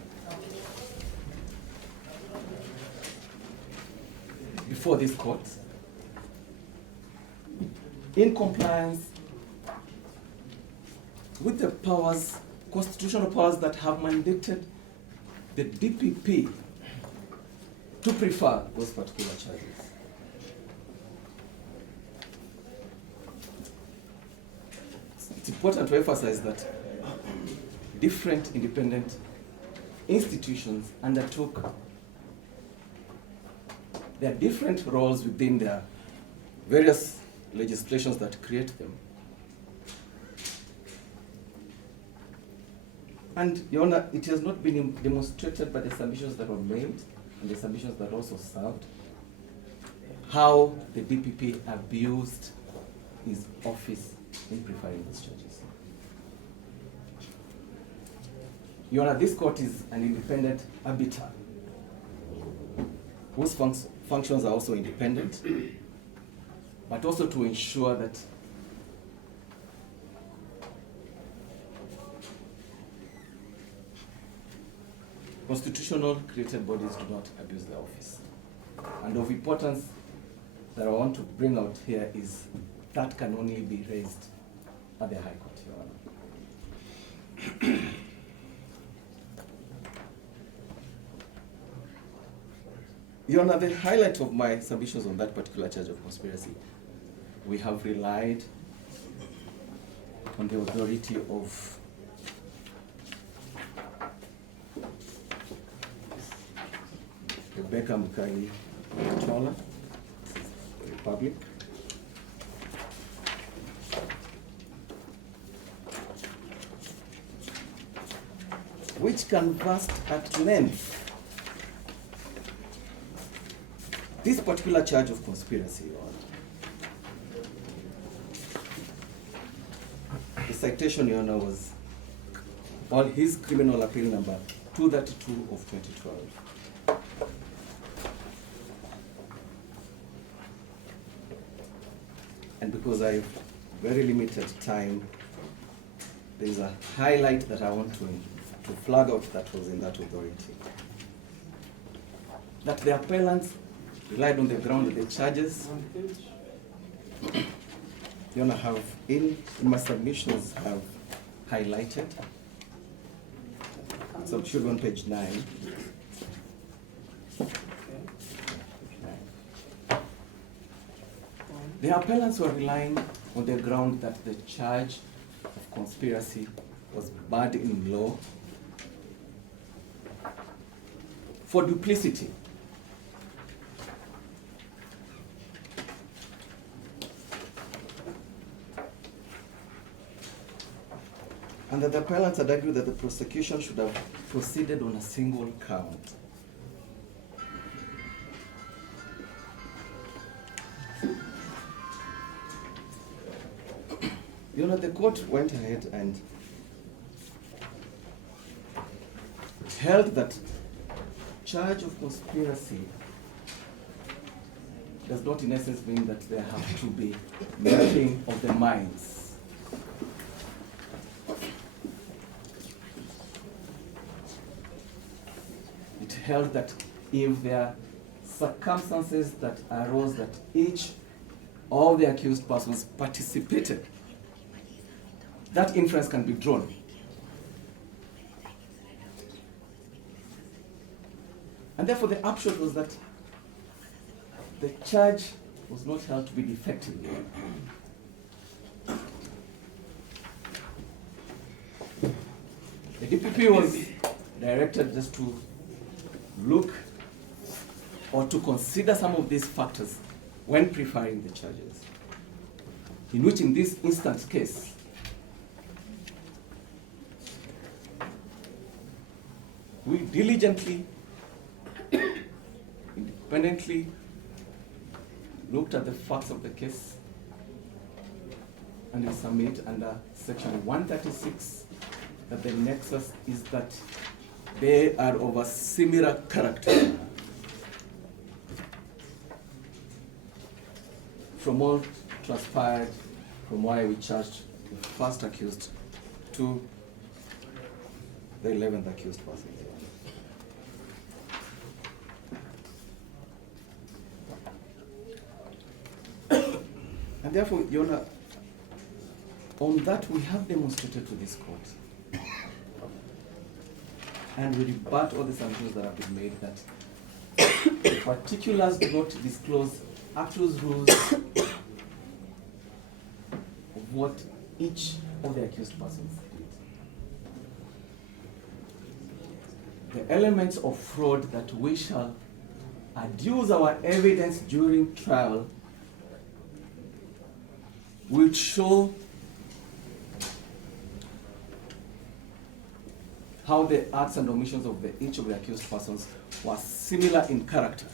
before this court in compliance with the powers, constitutional powers that have mandated the DPP to prefer those particular charges. It's important to emphasize that different independent institutions undertook their different roles within their various legislations that create them. And, Your Honor, it has not been demonstrated by the submissions that were made and the submissions that also served how the DPP abused his office in preferring these charges. Your Honor, this court is an independent arbiter whose functions are also independent, but also to ensure that constitutional created bodies do not abuse their office. And of importance that I want to bring out here is that can only be raised at the High Court, Your Honor. Your Honor, the highlight of my submissions on that particular charge of conspiracy, we have relied on the authority of Rebecca Mukali Chola, Republic. Which canvassed at length this particular charge of conspiracy, Your Honor. The citation, Your Honor, was on his criminal appeal number 232 of 2012. And because I have very limited time, there is a highlight that I want to flag out that was in that authority. That the appellants relied on the ground that the charges, Your Honor, have in my submissions have highlighted. So it should be on page 9. The appellants were relying on the ground that the charge of conspiracy was barred in law for duplicity. And that the appellants had argued that the prosecution should have proceeded on a single count. You know, the court went ahead and held that charge of conspiracy does not in essence mean that there have to be meeting of the minds. It held that if there are circumstances that arose that each of the accused persons participated, that inference can be drawn. And therefore the upshot was that the charge was not held to be defective. The DPP was directed just to look or to consider some of these factors when preferring the charges, in which in this instant case, we diligently, independently looked at the facts of the case and we submit under section 136 that the nexus is that they are of a similar character. From all transpired, from why we charged the first accused to the 11th accused person. And therefore, Your Honor, on that we have demonstrated to this court, and we rebut all the assumptions that have been made that the particulars do not disclose actual rules of what each of the accused persons did. The elements of fraud that we shall adduce our evidence during trial will show how the acts and omissions of each of the accused persons were similar in character.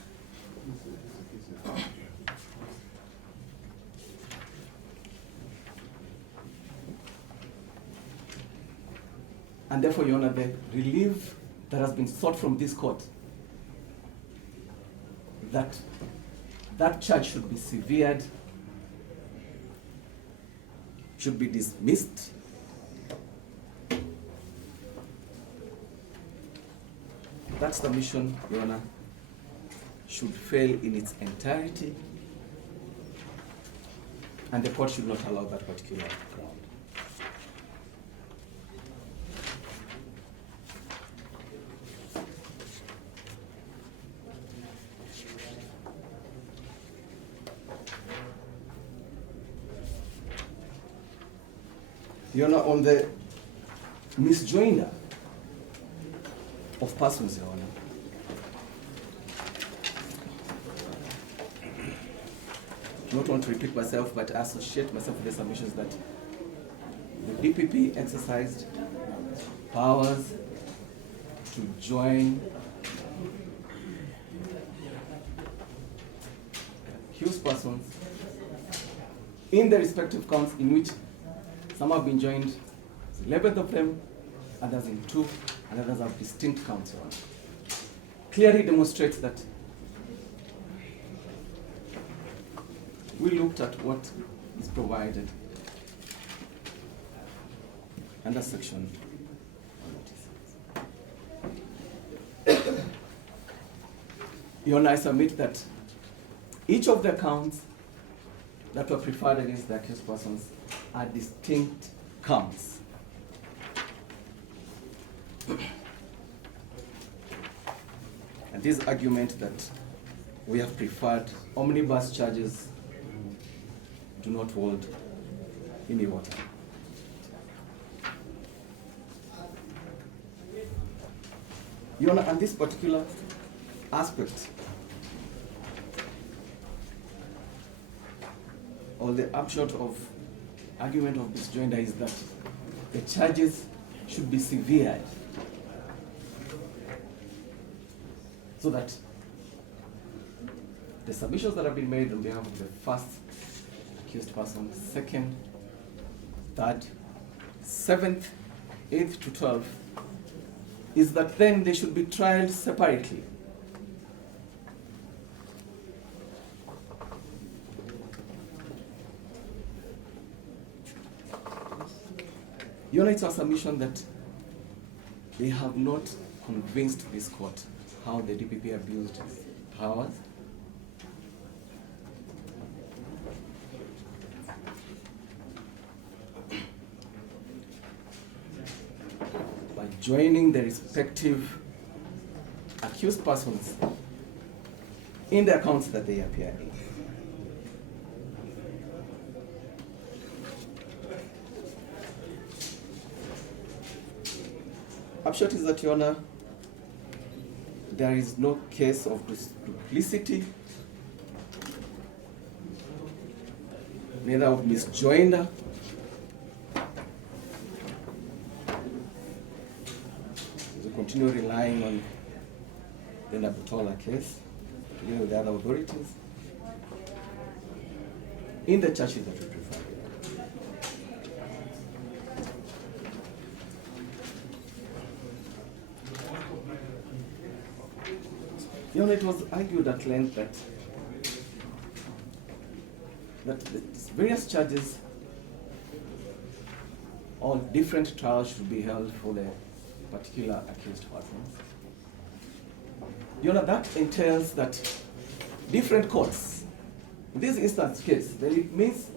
And therefore, Your Honor, the relief that has been sought from this court, that that charge should be severed, should be dismissed, that submission, Your Honor, should fail in its entirety, and the court should not allow that particular ground. Your Honor, on the misjoinder of persons, Your Honor, I do not want to repeat myself, but I associate myself with the submissions that the DPP exercised powers to join accused persons in the respective counts in which some have been joined, 11 of them, others in 2, and others have distinct counts. Clearly demonstrates that we looked at what is provided under section 196. Your Honor, I submit that each of the counts that were preferred against the accused persons are distinct counts. And this argument that we have preferred omnibus charges do not hold any water. Your Honor, on this particular aspect, or the upshot of argument of disjoinder is that the charges should be severed so that the submissions that have been made on behalf of the first accused person, second, third, 7th, 8th to 12th, is that then they should be tried separately. Your Honor, it's our submission that they have not convinced this court how the DPP abused its powers. By joining the respective accused persons in the accounts that they appear in. Upshot is that, Your Honor, there is no case of duplicity neither of misjoinder, we continue relying on the Nabutola case, together with the other authorities, in the churches that we prefer. You know, it was argued at length that the various charges or different trials should be held for the particular accused persons. You know, that entails that different courts, in this instance case, then it means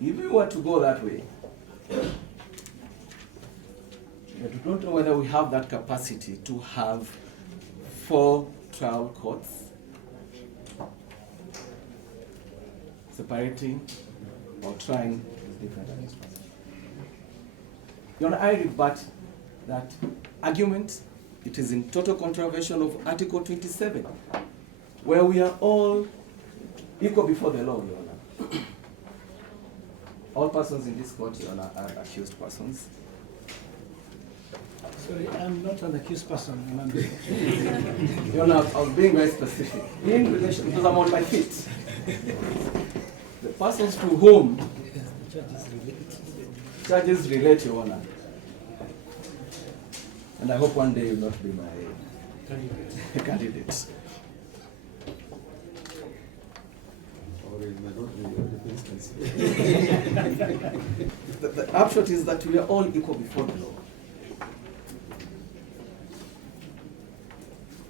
if we were to go that way, but we don't know whether we have that capacity to have 4 trial courts separating or trying with different accused persons. You know, I rebut that argument. It is in total contravention of Article 27, where we are all equal before the law, Your Honor. All persons in this court, Your Honor, are accused persons. Sorry, I'm not an accused person. Your Honor, I was being very specific. In relation, because I'm on my feet. The persons to whom charges relate, Your Honor. And I hope one day you'll not be my candidate. Or it may not be your defense counsel. The upshot is that we are all equal before the law.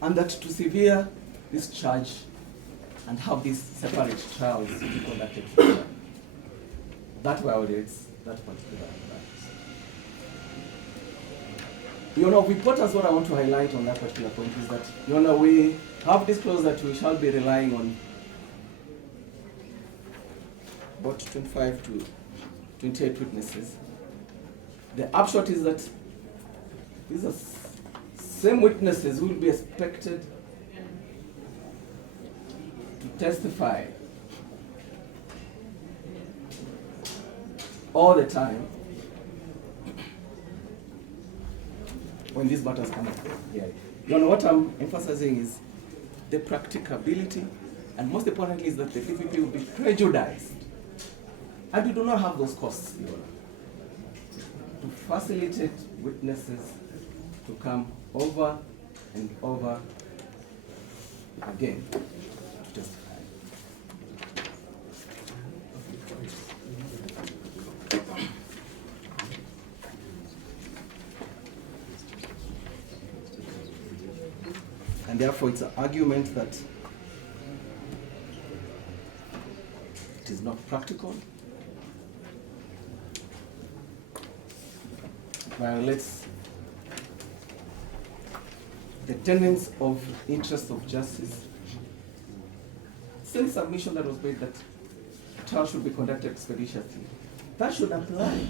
And that to severe this charge and have these separate trials be conducted, that violates that particular right. You know, reporters, what I want to highlight on that particular point is that, you know, we have disclosed that we shall be relying on about 25 to 28 witnesses. The upshot is that these are same witnesses who will be expected to testify all the time when these matters come up. Yeah. You know, what I'm emphasizing is the practicability, and most importantly is that the DPP will be prejudiced. And we do not have those costs, Your Honor, to facilitate witnesses to come over and over again to testify. And therefore it's an argument that it is not practical, violates the tenets of interest of justice. Same submission that was made that trial should be conducted expeditiously, that should apply.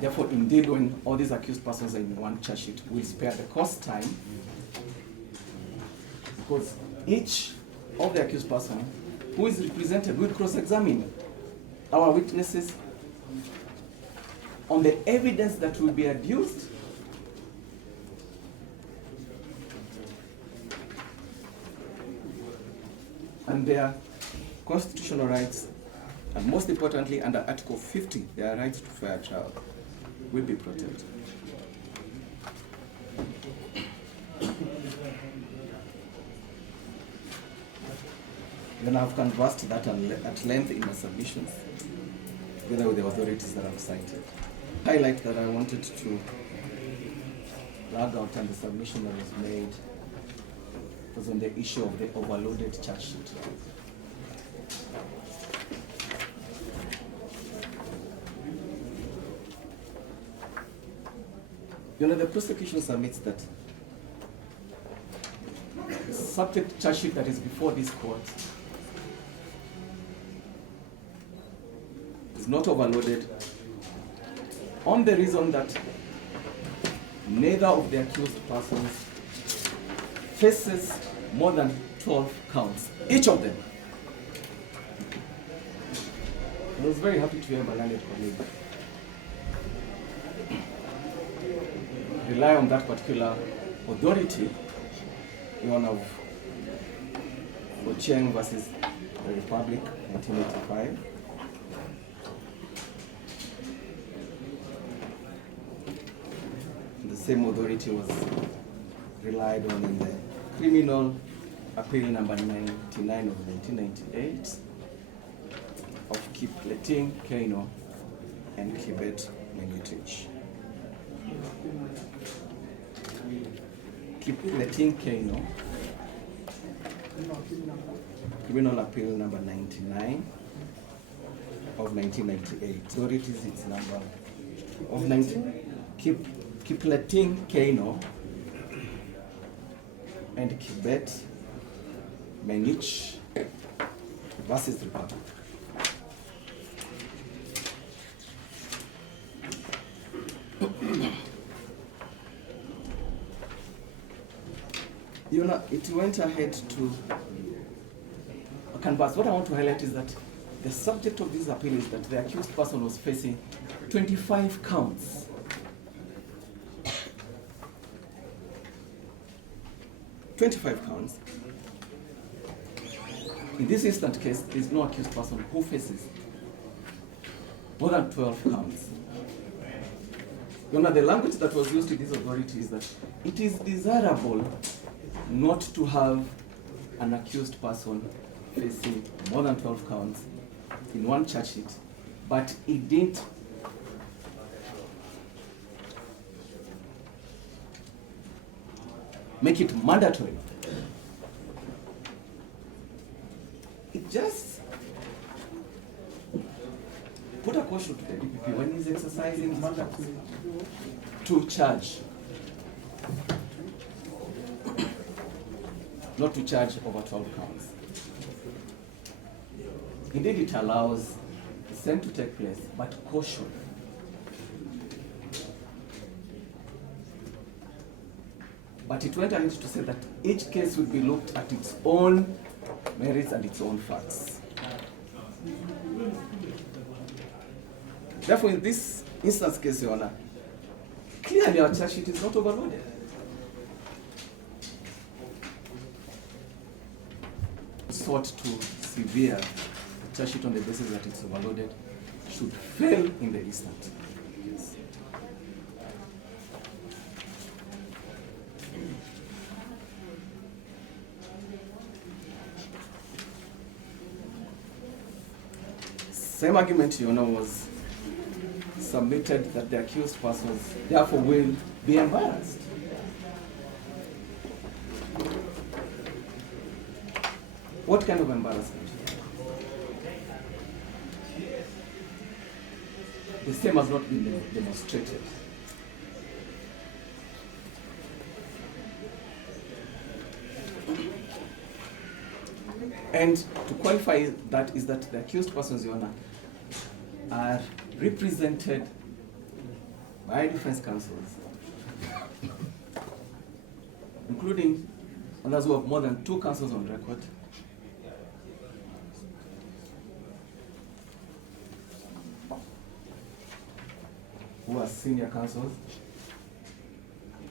Therefore, indeed, when all these accused persons are in one charge sheet, we'll spare the cost time, because each of the accused person who is represented will cross-examine our witnesses on the evidence that will be adduced, and their constitutional rights, and most importantly, under Article 50, their rights to fair trial will be protected. Then I've canvassed that at length in my submissions, together with the authorities that I've cited. Highlight that I wanted to drag out, and the submission that was made was on the issue of the overloaded charge sheet. You know, the prosecution submits that the subject charge sheet that is before this court is not overloaded on the reason that neither of the accused persons faces more than 12 counts, each of them. I was very happy to hear my learned colleague rely on that particular authority, one of Ochieng versus the Republic, 1985. The same authority was relied on in the criminal appeal number 99 of 1998 of Kipleting Keino and Kibet Mengetich. Kipleting Keino, criminal appeal number 99 of 1998. So it is its number of 19. Kipleting Keino and Kibet Menich versus Republic. You know, it went ahead to canvas. What I want to highlight is that the subject of this appeal is that the accused person was facing 25 counts. In this instant case, there is no accused person who faces more than 12 counts. You know, the language that was used in this authority is that it is desirable not to have an accused person facing more than 12 counts in one charge sheet, but it didn't make it mandatory. It just put a caution to the DPP when he's exercising his powers to charge, not to charge over 12 counts. Indeed, it allows the same to take place, but caution. But it went ahead to say that each case would be looked at its own merits and its own facts. Therefore, in this instance case, Your Honor, clearly our charge sheet is not overloaded. Sought to severe the charge sheet on the basis that it's overloaded should fail in the instant case. Same argument, Your Honor, was submitted that the accused persons therefore will be embarrassed. What kind of embarrassment? The same has not been demonstrated. And to qualify that is that the accused persons, Your Honor, are represented by defense counsels, including others who have more than 2 counsels on record, who are senior counsels,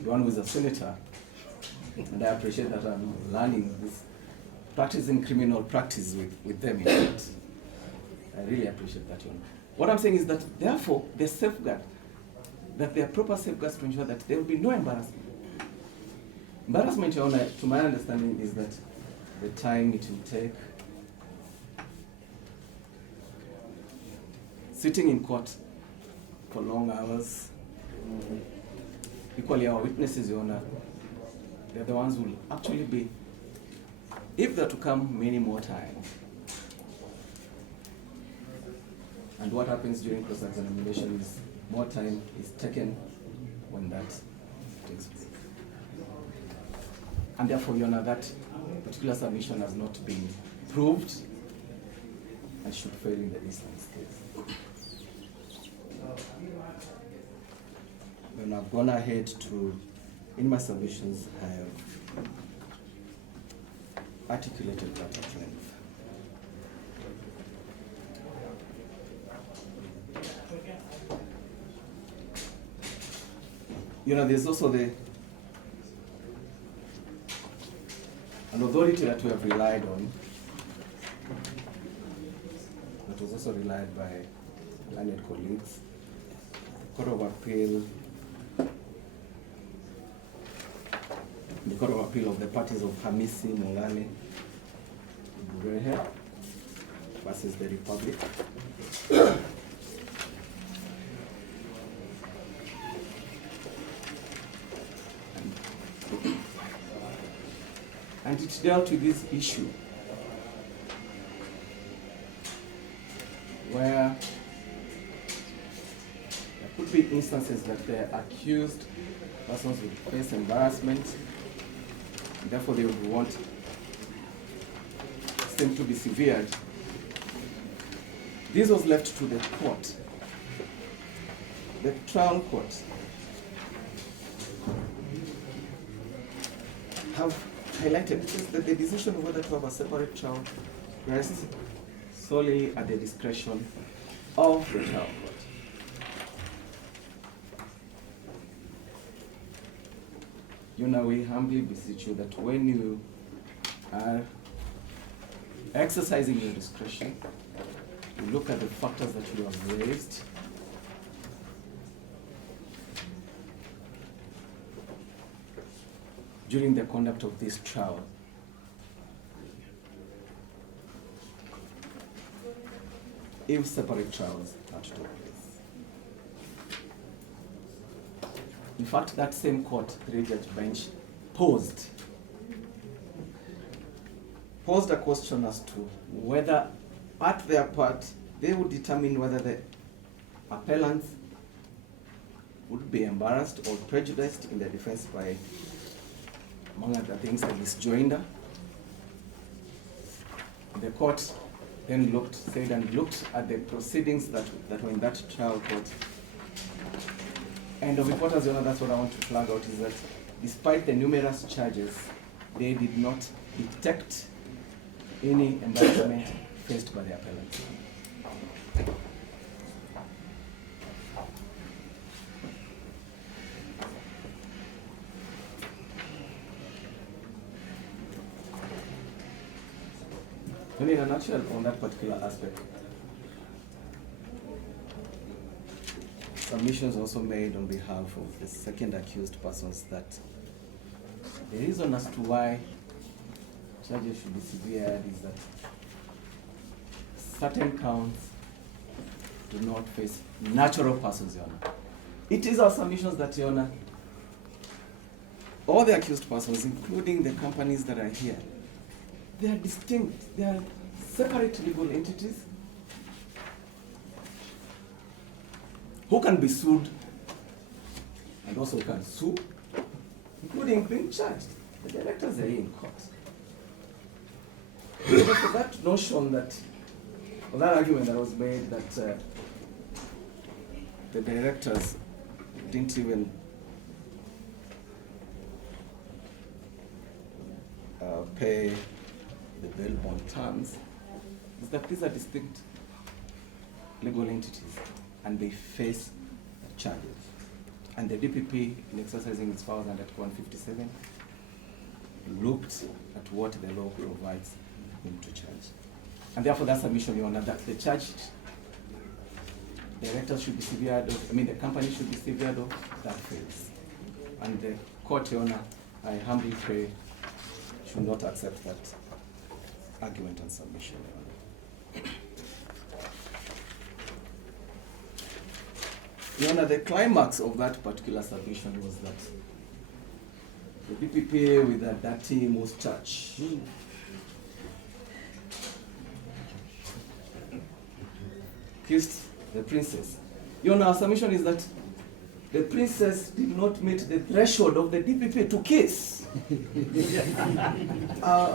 the one who is a senator, and I appreciate that I'm learning this, practicing criminal practice with them in fact. I really appreciate that, Your Honor. What I'm saying is that, therefore, the safeguard, that there are proper safeguards to ensure that there will be no embarrassment. Embarrassment, Your Honor, to my understanding, is that the time it will take, sitting in court for long hours. Equally, our witnesses, Your Honor, they're the ones who will actually be, if they're to come many more times. And what happens during cross-examination is more time is taken when that takes place. And therefore, Your Honor, that particular submission has not been proved and should fail in the instance case. When I've gone ahead to, in my submissions, I have articulated that at length. You know, there's also an authority that we have relied on, that was also relied by learned colleagues, Court of Appeal, the Court of Appeal of the parties of Hamisi, Mongale, Burehe versus the Republic. And it dealt with this issue where there could be instances that the accused persons would face embarrassment, and therefore they would want them to be severed. This was left to the court, the trial court, have highlighted that the decision of whether to have a separate trial rests solely at the discretion of the trial court. You know, we humbly beseech you that when you are exercising your discretion, you look at the factors that you have raised, during the conduct of this trial. If separate trials are to take place. In fact, that same court, three-judge bench, posed a question as to whether, at their part, they would determine whether the appellants would be embarrassed or prejudiced in their defense by, among other things, a disjoinder. The court then looked at the proceedings that were in that trial court. And of importance, that's what I want to flag out, is that despite the numerous charges, they did not detect any embarrassment faced by the appellants. And in a nutshell, on that particular aspect, submissions also made on behalf of the second accused persons that the reason as to why charges should be severed is that certain counts do not face natural persons, Your Honor. It is our submissions that, Your Honor, all the accused persons, including the companies that are here, they are distinct, they are separate legal entities who can be sued and also can sue, including being charged. The directors are here in court. So for that notion that, or that argument that was made that the directors didn't even pay the bail bond terms, is that these are distinct legal entities and they face charges. And the DPP, in exercising its powers under 157, looked at what the law provides him to charge. And therefore that submission, Your Honor, that the charged directors should be severed of, the company should be severed of, that fails. And the court, Your Honor, I humbly pray, should not accept that argument and submission, Your Honor. Your Honor, the climax of that particular submission was that the DPP with that team was charged. Kissed the princess. Your Honor, our submission is that the princess did not meet the threshold of the DPP to kiss.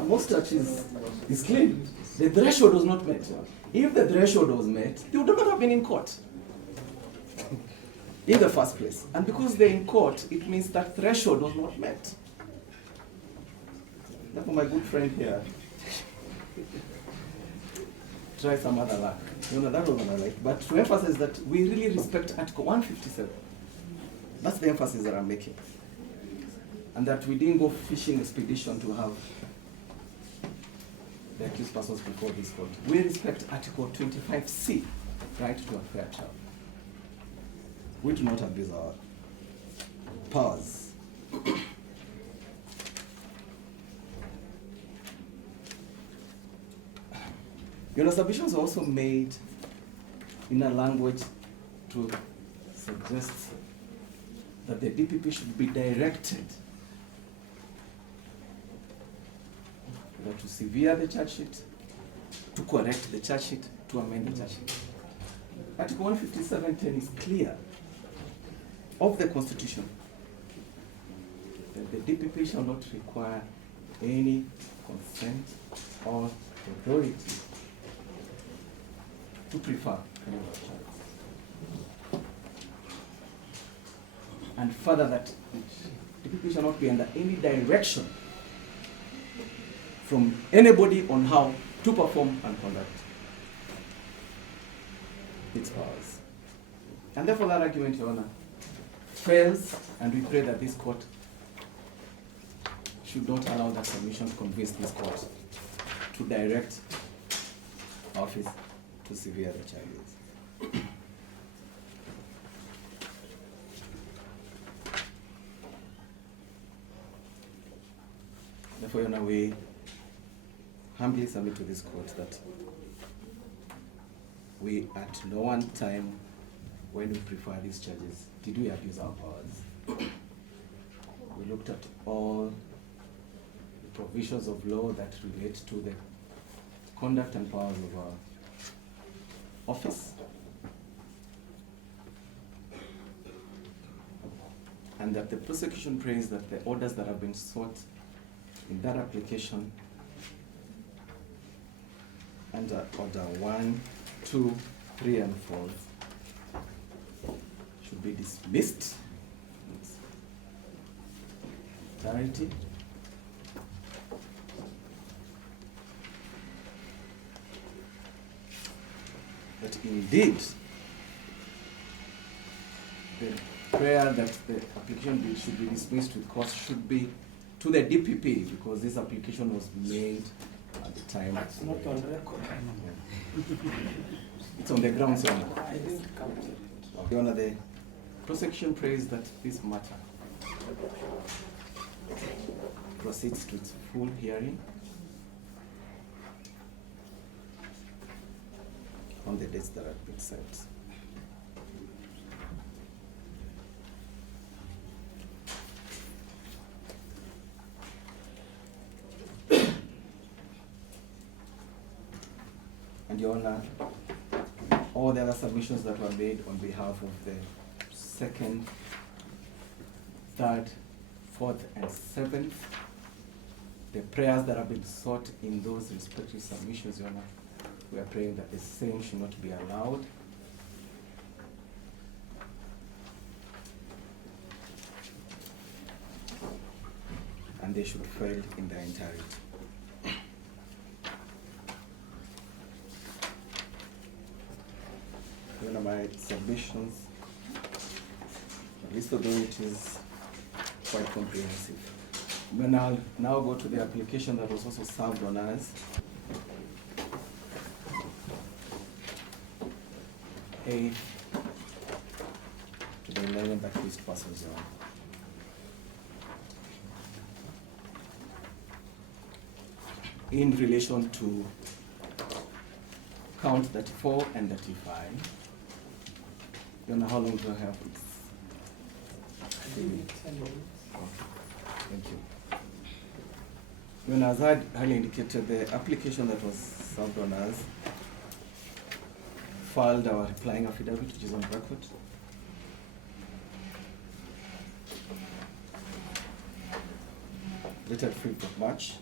Most churches is clean. The threshold was not met. If the threshold was met, they would not have been in court in the first place. And because they're in court, it means that threshold was not met. Therefore, my good friend here try some other luck. That was what I like. But to emphasize that we really respect Article 157. That's the emphasis that I'm making. And that we didn't go fishing expedition to have the accused persons before this court. We respect Article 25C, right to a fair trial. We do not abuse our powers. Submissions are also made in a language to suggest that the DPP should be directed either to sever the charge sheet, to correct the charge sheet, to amend the charge sheet. Article 157.10 is clear of the Constitution that the DPP shall not require any consent or authority to prefer criminal charges. And further, that the DPP shall not be under any direction from anybody on how to perform and conduct its powers. And therefore that argument, Your Honor, fails, and we pray that this court should not allow that submission to convince this court to direct office to sever the charges. Therefore, Your Honor, we humbly submit to this court that we at no one time, when we prefer these charges, did we abuse our powers. We looked at all the provisions of law that relate to the conduct and powers of our office, and that the prosecution prays that the orders that have been sought in that application under Order 1, 2, 3, and 4 should be dismissed in entirety. That indeed the prayer that the application should be dismissed with cause should be to the DPP, because this application was made at the time. It's not on record. It's on the grounds, Your Honor. I didn't count it. Your Honor, the prosecution prays that this matter proceeds to its full hearing on the dates that have been set. And Your Honor, all the other submissions that were made on behalf of the 2nd, 3rd, 4th, and 7th, the prayers that have been sought in those respective submissions, Your Honor, we are praying that the same should not be allowed. And they should fail in their entirety. One of my submissions, at least although it is quite comprehensive. Then I'll now go to the application that was also served on us. A to the 11 accused persons. In relation to count 34 and 35. You know how long do I have? Give me 10 minutes. Thank you. When as I highly indicated, the application that was served on us filed our replying affidavit, which is on record. Dated 5th of March,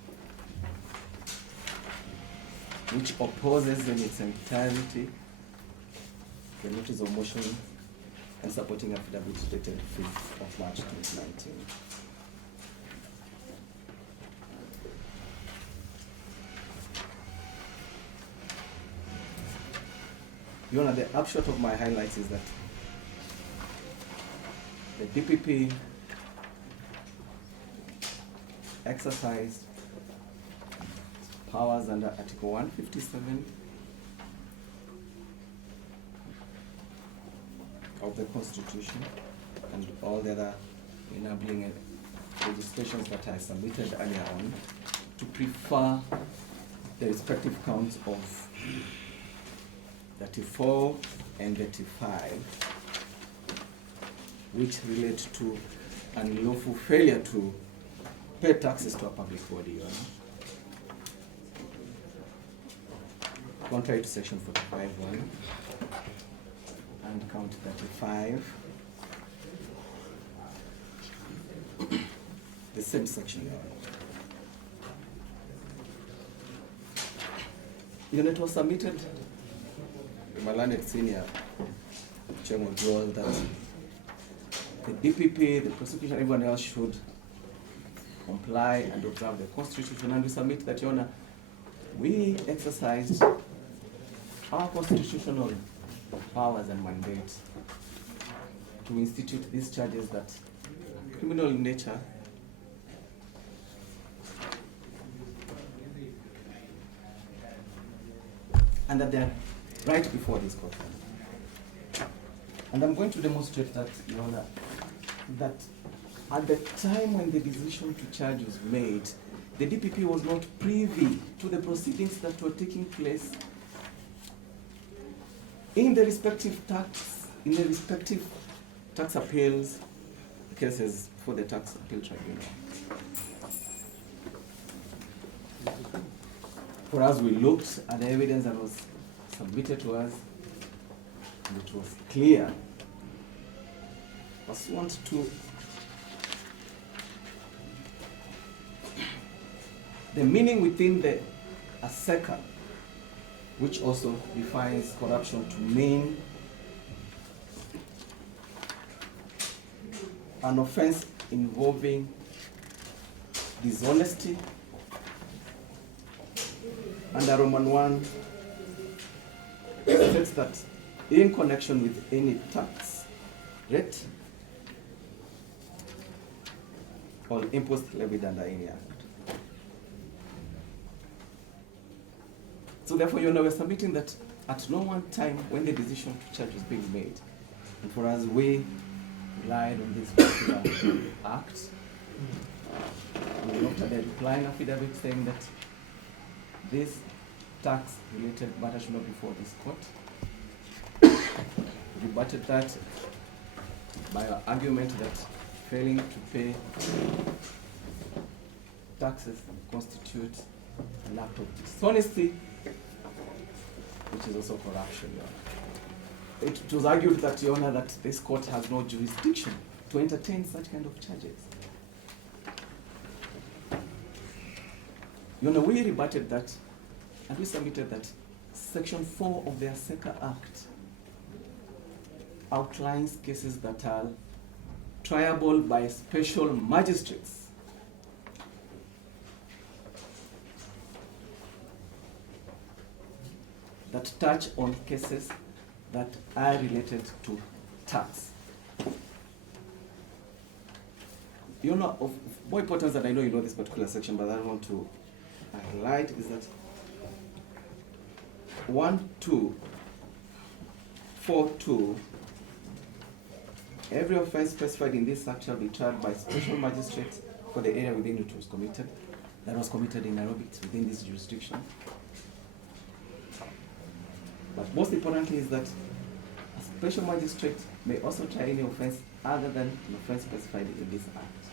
which opposes in its entirety the notice of motion and supporting affidavit dated 5th of March 2019. Your Honor, the upshot of my highlights is that the DPP exercised powers under Article 157 of the Constitution and all the other enabling legislations that I submitted earlier on to prefer the respective counts of 34 and 35, which relate to unlawful failure to pay taxes to a public body, Your Honor. Contrary to section 45(1) and count 35, the same section, Your Honor. It was submitted to my learned senior, Chairman Joel, that the DPP, the prosecution, everyone else should comply and observe the Constitution, and we submit that, Your Honor, we exercised our constitutional powers and mandate to institute these charges that criminal in nature and that they are right before this court. And I'm going to demonstrate that, Your Honor, that at the time when the decision to charge was made, the DPP was not privy to the proceedings that were taking place in the respective tax appeals cases for the tax appeal tribunal. For us, we looked at the evidence that was submitted to us, and it was clear, pursuant to the meaning within the ASECA, which also defines corruption to mean an offense involving dishonesty, under Roman 1 states that in connection with any tax rate or impost levied under any act. So therefore, Your Honor, we're submitting that at no one time when the decision to charge was being made, and for us, we relied on this particular act. We looked at the replying affidavit saying that this tax-related matter should not be before this court. We rebutted that by our argument that failing to pay taxes constitutes an act of dishonesty, which is also corruption, Your Honor. It was argued that, Your Honor, that this court has no jurisdiction to entertain such kind of charges. Your Honor, we rebutted that, and we submitted that Section 4 of the ASECA Act outlines cases that are triable by special magistrates. That touch on cases that are related to tax. You know, of more importance that I know you know this particular section, but I want to highlight is that 1242, every offense specified in this act shall be tried by special magistrates for the area within which it was committed. That was committed in Nairobi, it's within this jurisdiction. But most importantly is that a special magistrate may also try any offense other than an offense specified in this act.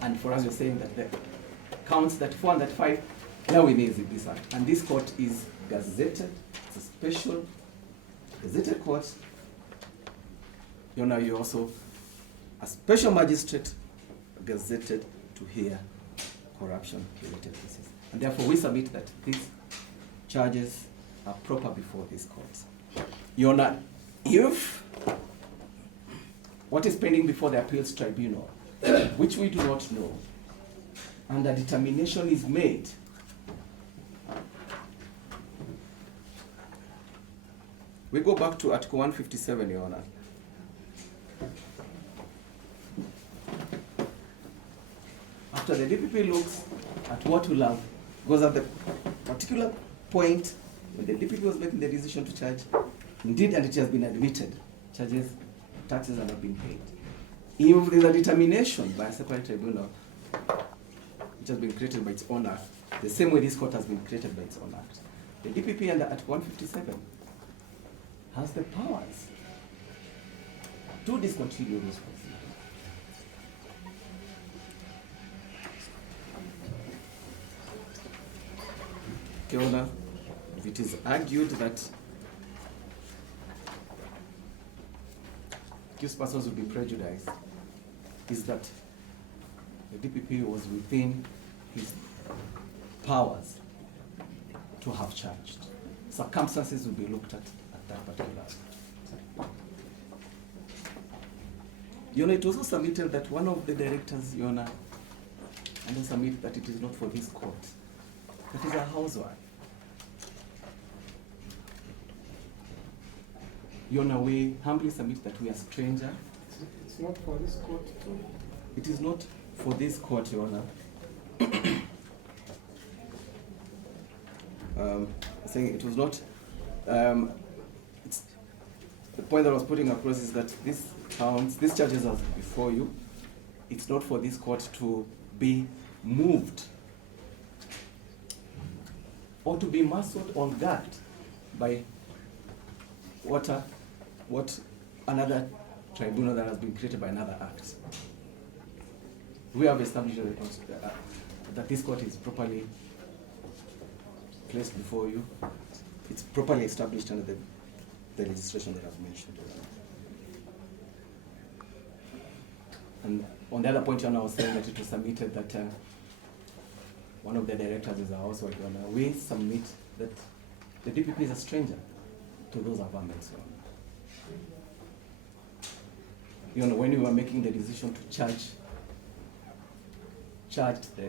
And for us, you're saying that the counts that 4 and that 5 are within this act. And this court is gazetted, it's a special gazetted court. You're also a special magistrate gazetted to hear corruption-related cases. And therefore, we submit that these charges are proper before this court. Your Honor, if what is pending before the appeals tribunal, which we do not know, and a determination is made We go back to Article 157, Your Honor. After the DPP looks at what will have, goes at the particular point when the DPP was making the decision to charge, indeed, and it has been admitted, charges, taxes have not been paid. If there is a determination by a separate tribunal, which has been created by its own act, the same way this court has been created by its own act, the DPP under Article 157 has the powers to discontinue those proceedings. Your Honor, if it is argued that accused persons will be prejudiced, is that the DPP was within his powers to have charged. Circumstances will be looked at that particular time. Your Honor, it was also submitted that one of the directors, Your Honor, and I submit that it is not for this court, that is a housewife. Your Honor, we humbly submit that we are stranger. It's not for this court too. It is not for this court, Your Honor. Saying it was not. It's, the point that I was putting across is that these charges are before you. It's not for this court to be moved or to be muscled or gagged by what another tribunal that has been created by another act. We have established that this court is properly placed before you. It's properly established under the legislation that I've mentioned. And on the other point, Your Honor, I was saying that it was submitted that one of the directors is a housewife, Your Honor. We submit that the DPP is a stranger to those amendments, Your Honor. Your Honor, when we were making the decision to charge the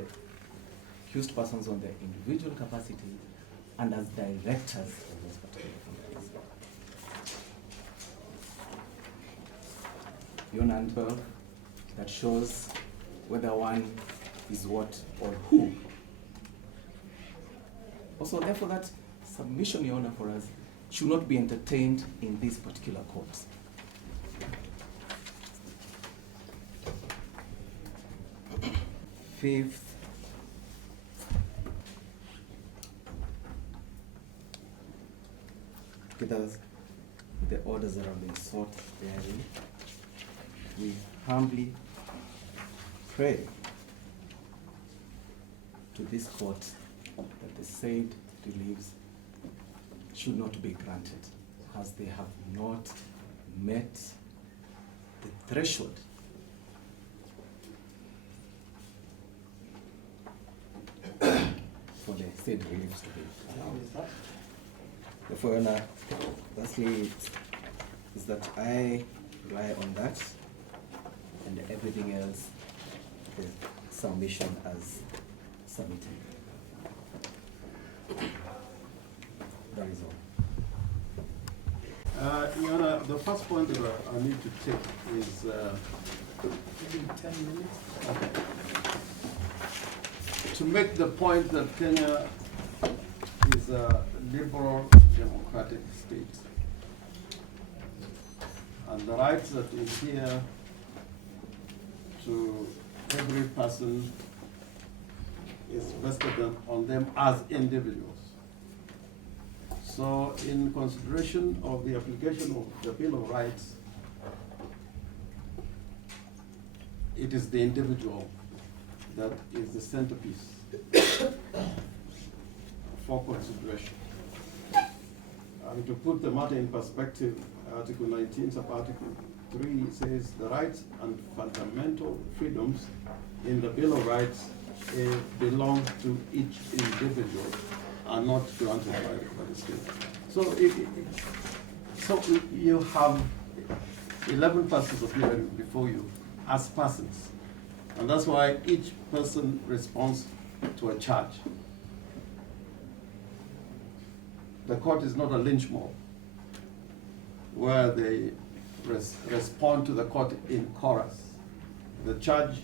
accused persons on their individual capacity and as directors of those particular companies. Your Honor, 12, that shows whether one is what or who. Also, therefore, that submission, Your Honor, for us should not be entertained in this particular court. Fifth, together with the orders that have been sought therein, we humbly pray to this court that the said reliefs should not be granted, as they have not met the threshold for the said reliefs to be allowed. Therefore, Your Honor, lastly is that I rely on that and everything else, the submission as submitted. That is all. Your Honor, the first point that I need to take is... Maybe 10 minutes. Okay. To make the point that Kenya is a liberal democratic state, and the rights that adhere to every person is vested on them as individuals. So in consideration of the application of the Bill of Rights, it is the individual that is the centerpiece for consideration. To put the matter in perspective, Article 19, Sub-Article 3 says the rights and fundamental freedoms in the Bill of Rights belong to each individual, are not granted by the state. So, so you have 11 persons appearing before you as persons, and that's why each person responds to a charge. The court is not a lynch mob. where they respond to the court in chorus. The judge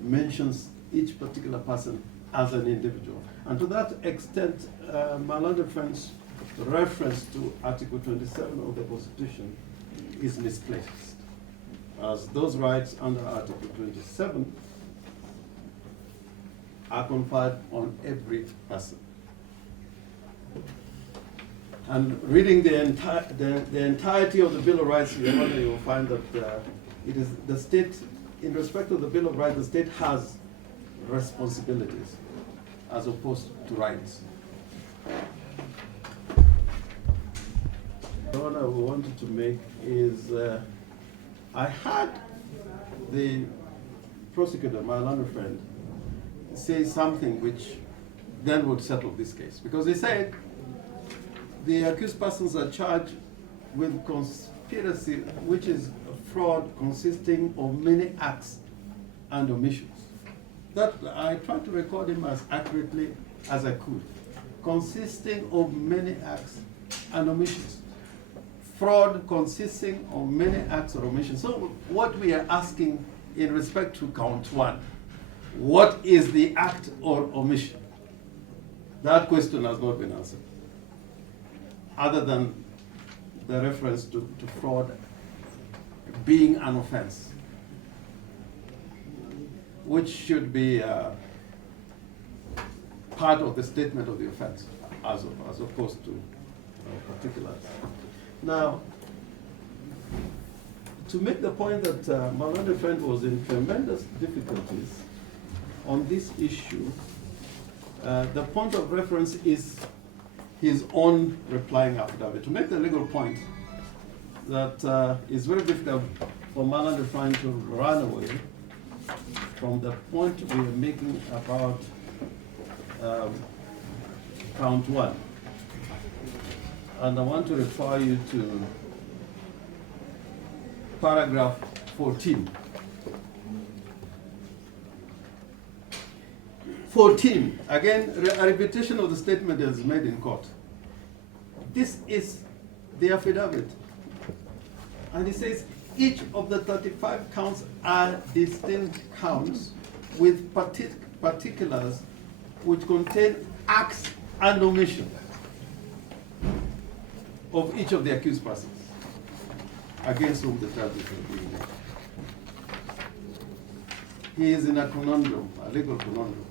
mentions each particular person as an individual. And to that extent, my learned friend's reference to Article 27 of the Constitution is misplaced, as those rights under Article 27 are conferred on every person. And reading the entirety of the Bill of Rights, Your Honor, you will find that it is the state, in respect of the Bill of Rights, the state has responsibilities as opposed to rights. The one I wanted to make is, I had the prosecutor, my learned friend, say something which then would settle this case. Because he said the accused persons are charged with conspiracy, which is fraud consisting of many acts and omissions. That I tried to record him as accurately as I could. Consisting of many acts and omissions. Fraud consisting of many acts or omissions. So what we are asking in respect to count one, what is the act or omission? That question has not been answered, other than the reference to fraud being an offense, which should be part of the statement of the offense, as opposed to particulars. Now, to make the point that my learned friend was in tremendous difficulties on this issue, the point of reference is his own replying affidavit. To make the legal point that it's very difficult for my learned friend to run away from the point we are making about count one. And I want to refer you to paragraph 14. 14, again, a repetition of the statement that is made in court. This is the affidavit. And it says, each of the 35 counts are distinct counts with particulars which contain acts and omissions of each of the accused persons against whom the charges are being made. He is in a conundrum, a legal conundrum.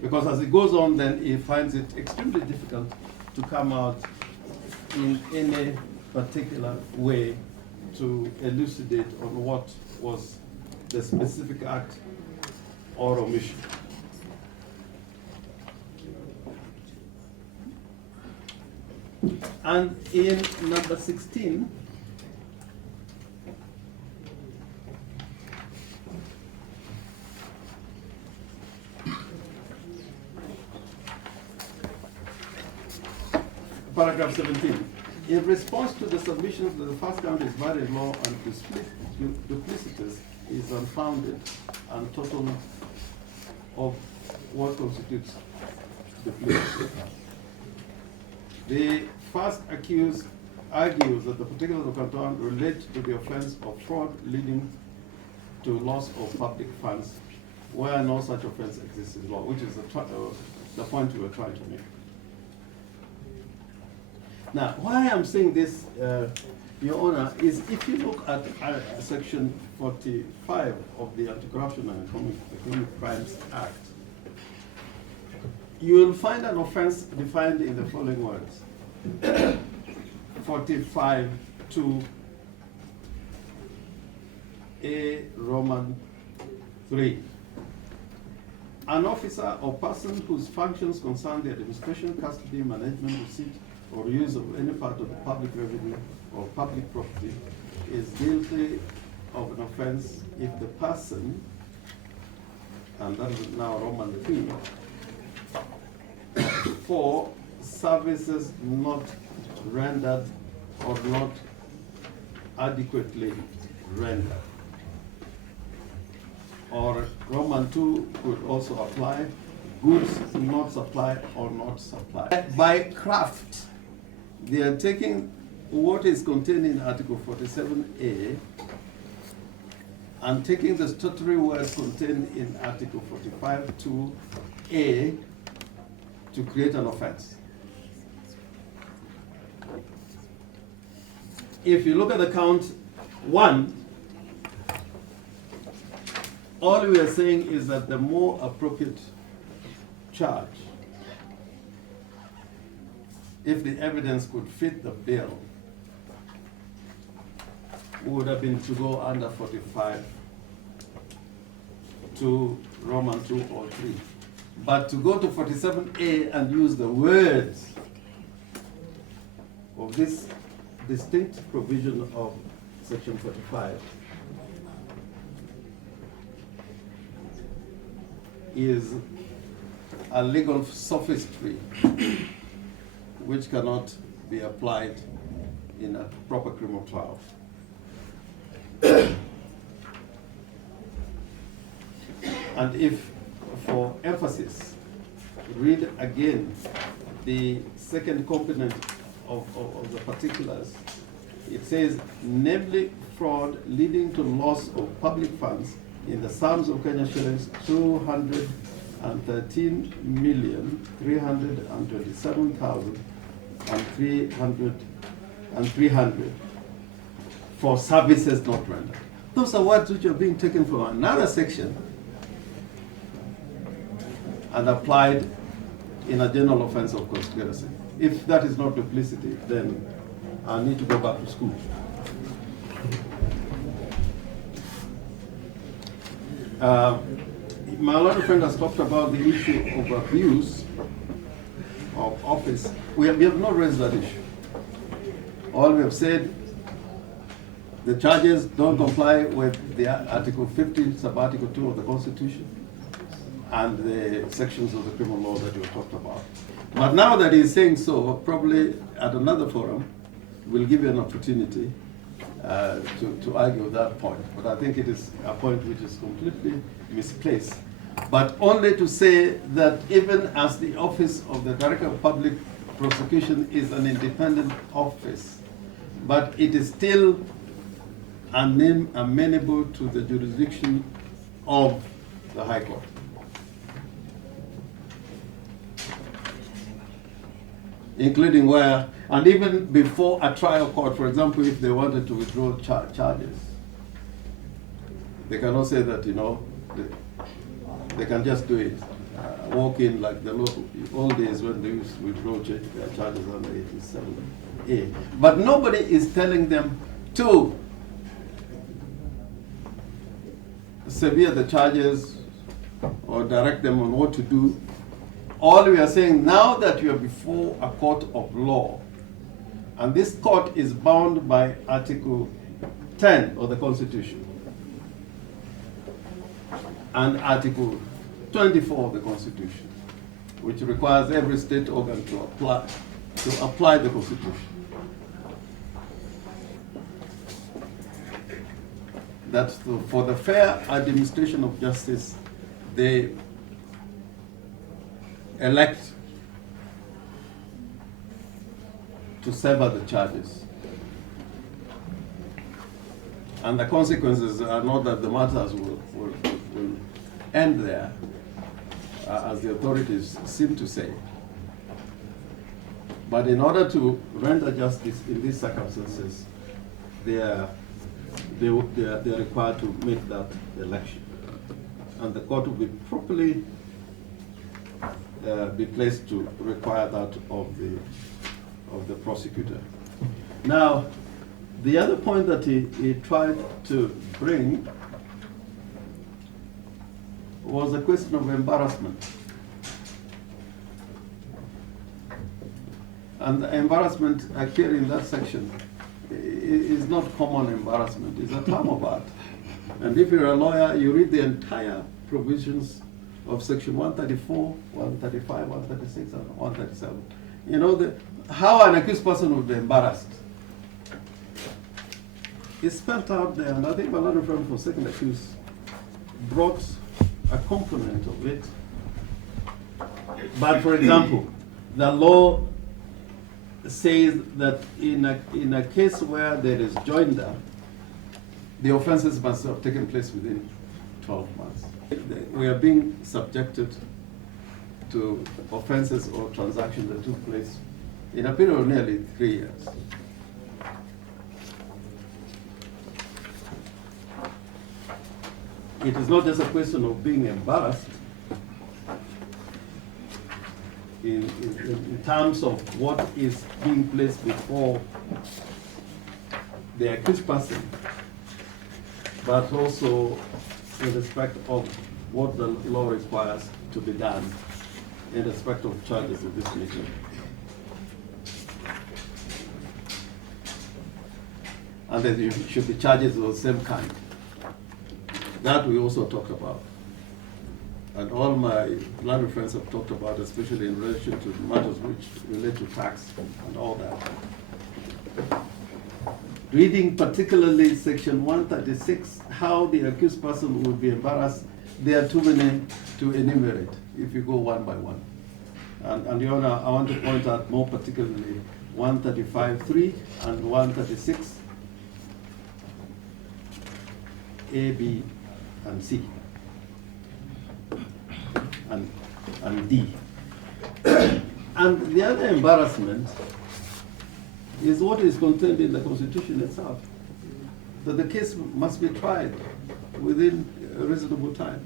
Because as it goes on, then he finds it extremely difficult to come out in any particular way to elucidate on what was the specific act or omission. And in number 16, paragraph 17. In response to the submissions that the first count is valid law and duplicitous is unfounded and total of what constitutes duplicity. The first accused argues that the particulars of count one relate to the offense of fraud leading to loss of public funds where no such offense exists in law, which is the point we were trying to make. Now, why I'm saying this, Your Honor, is if you look at section 45 of the Anti-Corruption and Economic Crimes Act, you will find an offense defined in the following words. 45 to A Roman 3. An officer or person whose functions concern the administration, custody, management, receipt, or use of any part of the public revenue or public property is guilty of an offense if the person, and that is now Roman 3, for services not rendered or not adequately rendered. Or Roman 2 could also apply, goods not supplied or not supplied. By craft, they are taking what is contained in Article 47A and taking the statutory words contained in Article 45(2)A to create an offense. If you look at the count 1, all we are saying is that the more appropriate charge, if the evidence could fit the bill, would have been to go under 45 to Roman 2 or 3. But to go to 47A and use the words of this distinct provision of Section 45 is a legal sophistry which cannot be applied in a proper criminal trial. And if, for emphasis, read again the second component of the particulars, it says, namely fraud leading to loss of public funds in the sums of Kenya shillings 213,327,300 for services not rendered. Those are words which are being taken from another section and applied in a general offense of conspiracy. If that is not duplicity, then I need to go back to school. My other friend has talked about the issue of abuse of office. We have not raised that issue. All we have said, the charges don't comply with the Article 50, sub-Article 2 of the Constitution and the sections of the criminal law that you talked about. But now that he's saying so, probably at another forum, we'll give you an opportunity to argue that point. But I think it is a point which is completely misplaced. But only to say that even as the Office of the Director of Public Prosecution is an independent office, but it is still amenable to the jurisdiction of the High Court. Including where, and even before a trial court, for example, if they wanted to withdraw charges, they cannot say that, you know, they can just do it. Walk in like the old days when they used to withdraw charges under 87A. But nobody is telling them to severe the charges or direct them on what to do. All we are saying, now that you are before a court of law, and this court is bound by Article 10 of the Constitution and Article 24 of the Constitution, which requires every state organ to apply the Constitution. That for the fair administration of justice, they elect to sever the charges. And the consequences are not that the matters will end there, as the authorities seem to say. But in order to render justice in these circumstances, they are required to make that election. And the court will be properly be placed to require that of the prosecutor. Now, the other point that he tried to bring was the question of embarrassment. And the embarrassment here in that section is not common embarrassment, it's a term of art. And if you're a lawyer, you read the entire provisions of Section 134, 135, 136, and 137. You know, how an accused person would be embarrassed. It's spelled out there, and I think a lot of them for second accused brought a component of it. But for example, the law says that in a case where there is joinder, the offenses must have taken place within 12 months. We are being subjected to offenses or transactions that took place in a period of nearly 3 years. It is not just a question of being embarrassed in terms of what is being placed before the accused person, but also in respect of what the law requires to be done in respect of charges of this nature. And there should be charges of the same kind. That we also talked about. And all my learned friends have talked about, especially in relation to matters which relate to tax and all that. Reading particularly section 136, how the accused person will be embarrassed, there are too many to enumerate if you go one by one. And Your Honor, I want to point out more particularly 135.3 and 136, A, B, and C, and D. And the other embarrassment is what is contained in the Constitution itself, that the case must be tried within a reasonable time.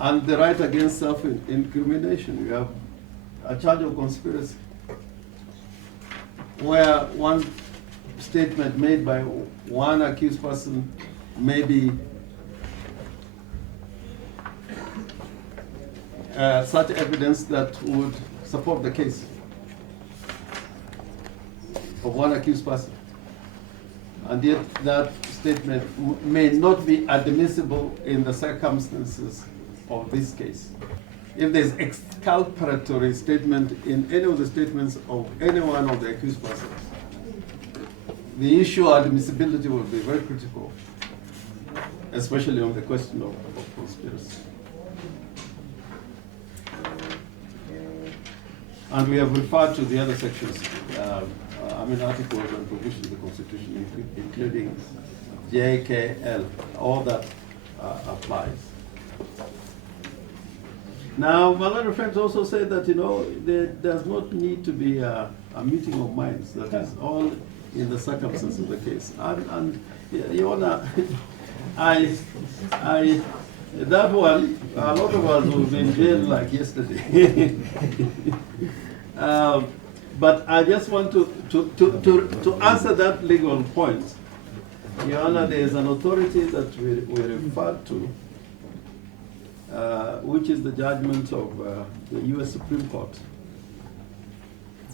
And the right against self-incrimination. You have a charge of conspiracy, where one statement made by one accused person may be such evidence that would support the case of one accused person. And yet that statement may not be admissible in the circumstances of this case. If there's exculpatory statement in any of the statements of any one of the accused persons, the issue of admissibility will be very critical, especially on the question of conspiracy. And we have referred to the other sections, articles and provisions of the Constitution, including J, K, L, all that applies. Now, my learned friends also say that, there does not need to be a meeting of minds. That is all in the circumstances of the case. And Your Honor, that one, a lot of us will be in jail like yesterday. But I just want to answer that legal point. Your Honor, there is an authority that we refer to, which is the judgment of the U.S. Supreme Court.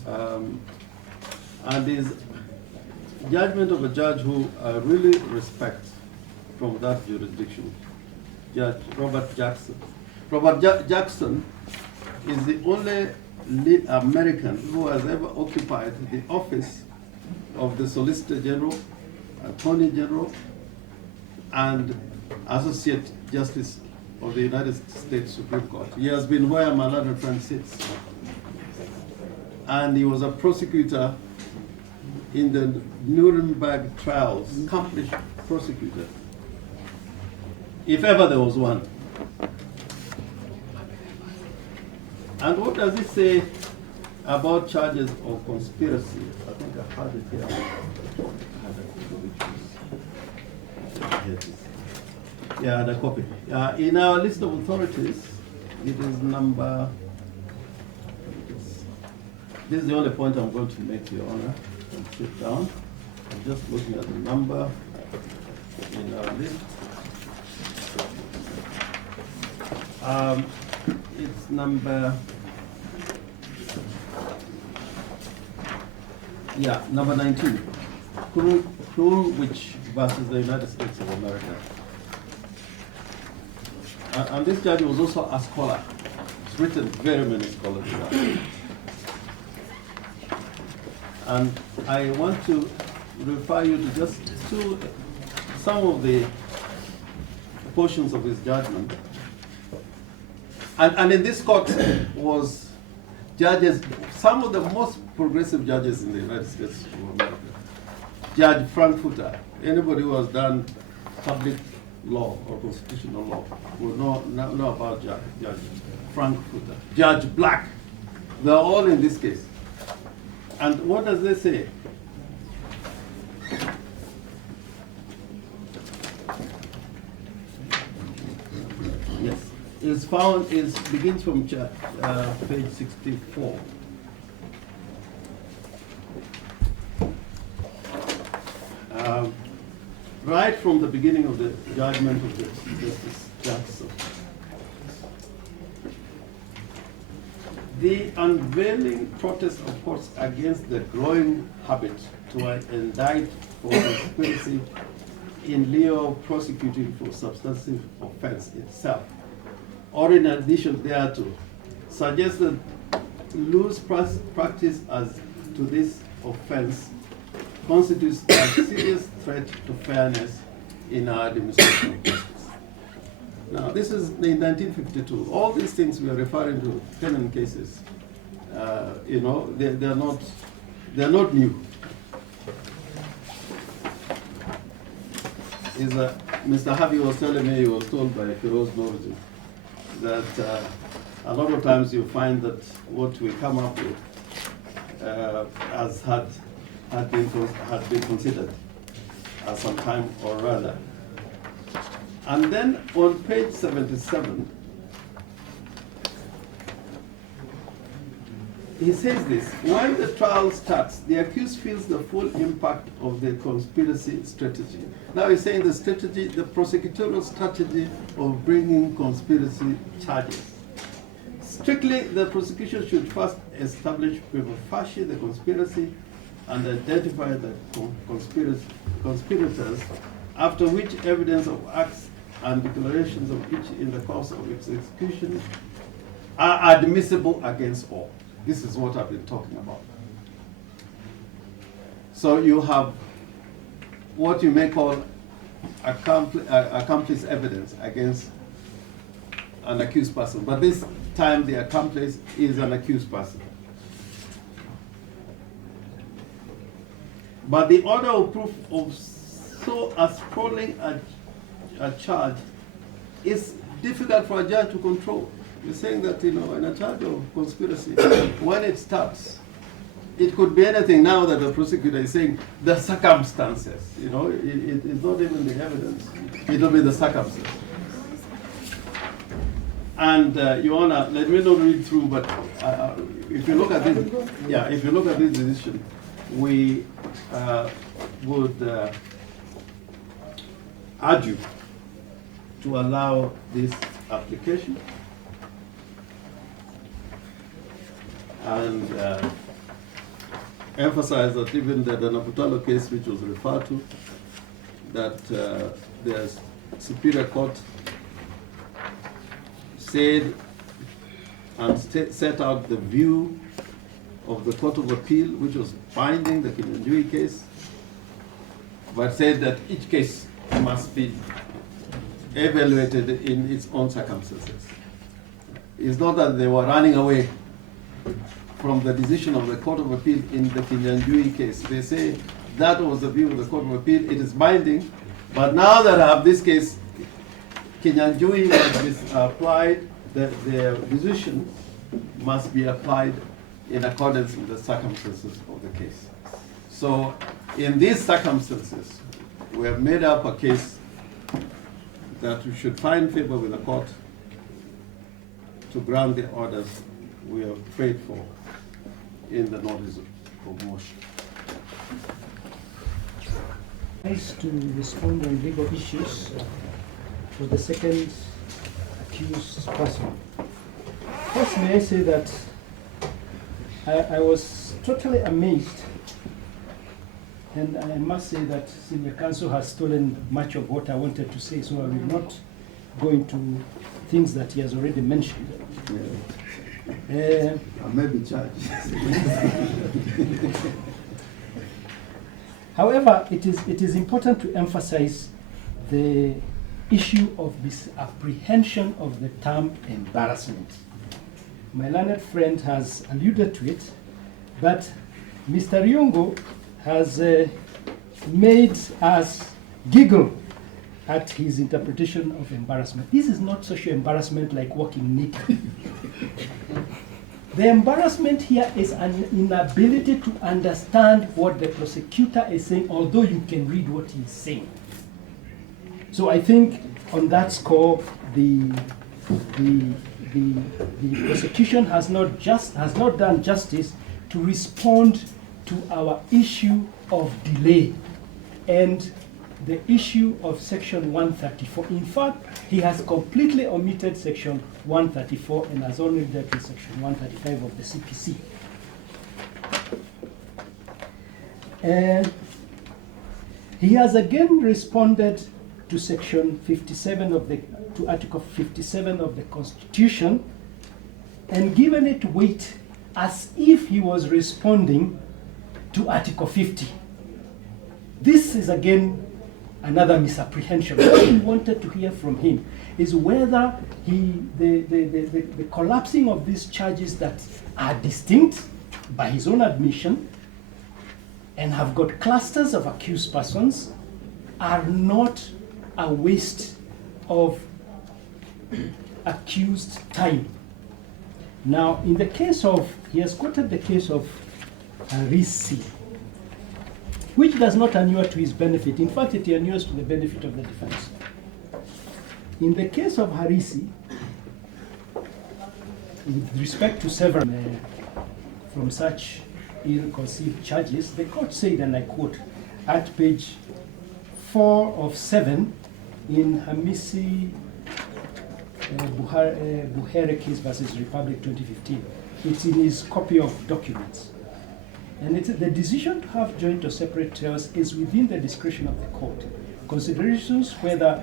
And is judgment of a judge who I really respect from that jurisdiction, Judge Robert Jackson. Robert Jackson is the only American who has ever occupied the office of the Solicitor General, Attorney General, and Associate Justice of the United States Supreme Court. He has been where my learned friend sits. And he was a prosecutor in the Nuremberg trials, accomplished prosecutor, if ever there was one. And what does it say about charges of conspiracy? I think I had it here. Yeah, the copy. In our list of authorities, it is number, this is the only point I'm going to make, Your Honor. Sit down. I'm just looking at the number in our list. It's number, number 19. Krulwich versus the United States of America. And this judge was also a scholar. He's written very many scholars about it. And I want to refer you to just to some of the portions of his judgment. And in this court was judges, some of the most progressive judges in the United States of America. Judge Frankfurter, anybody who has done public law or constitutional law will know about Judge Frankfurter. Judge Black, they're all in this case. And what does they say? Yes, it's found, begins from page 64. Right from the beginning of the judgment of Justice Jackson. The unveiling protest of courts against the growing habit to indict for conspiracy in lieu of prosecuting for substantive offense itself, or in addition thereto, suggests that loose practice as to this offense constitutes a serious threat to fairness in our administration of justice. Now, this is in 1952. All these things we are referring to, canon cases, you know, they're not new. Mr. Harvey was telling me, he was told by Feroz Norji that a lot of times you find that what we come up with had been considered at some time or rather. And then on page 77, he says this: when the trial starts, the accused feels the full impact of the conspiracy strategy. Now he's saying the strategy, the prosecutorial strategy of bringing conspiracy charges. Strictly, the prosecution should first establish prima facie the conspiracy and identify the conspirators, after which evidence of acts and declarations of each in the course of its execution are admissible against all. This is what I've been talking about. So you have what you may call accomplice evidence against an accused person, but this time the accomplice is an accused person. But the order of proof of so as sprawling a charge is difficult for a judge to control. You're saying that, you know, in a charge of conspiracy, when it starts, it could be anything. Now that the prosecutor is saying the circumstances, you know, it's not even the evidence. It'll be the circumstances. And Your Honor, let me not read through, but if you look at this, if you look at this decision, we would argue to allow this application and emphasize that even the Naputalo case, which was referred to, that the Superior Court said and set out the view of the Court of Appeal, which was binding the Kinyanjui case, but said that each case must be evaluated in its own circumstances. It's not that they were running away from the decision of the Court of Appeal in the Kinyanjui case. They say that was the view of the Court of Appeal, it is binding, but now that I have this case, Kinyanjui must be applied, the decision must be applied in accordance with the circumstances of the case. So in these circumstances, we have made up a case that we should find favor with the court to grant the orders we have prayed for in the notice of motion. Nice to respond on legal issues for the second accused person. First, may I say that I was totally amazed, and I must say that Senior Counsel has stolen much of what I wanted to say, so I will not go into things that he has already mentioned. I may be charged. However, it is important to emphasize the issue of this apprehension of the term embarrassment. My learned friend has alluded to it, but Mr. Riongo has made us giggle at his interpretation of embarrassment. This is not social embarrassment like walking naked. The embarrassment here is an inability to understand what the prosecutor is saying, although you can read what he's saying. So I think on that score, the prosecution has not done justice to respond to our issue of delay and the issue of section 134. In fact, he has completely omitted section 134 and has only dealt with section 135 of the CPC. And he has again responded to section 57 of to Article 57 of the Constitution and given it weight as if he was responding to Article 50. This is again another misapprehension. What we wanted to hear from him is whether the collapsing of these charges that are distinct by his own admission and have got clusters of accused persons are not a waste of accused time. Now, in the case of, he has quoted the case of Harisi, which does not inure to his benefit. In fact, it inures to the benefit of the defense. In the case of Harisi, with respect to several from such ill-conceived charges, the court said, and I quote, at page 4 of 7 in Hamisi Buhere case versus Republic 2015. It's in his copy of documents. And the decision to have joint or separate trials is within the discretion of the court. Considerations whether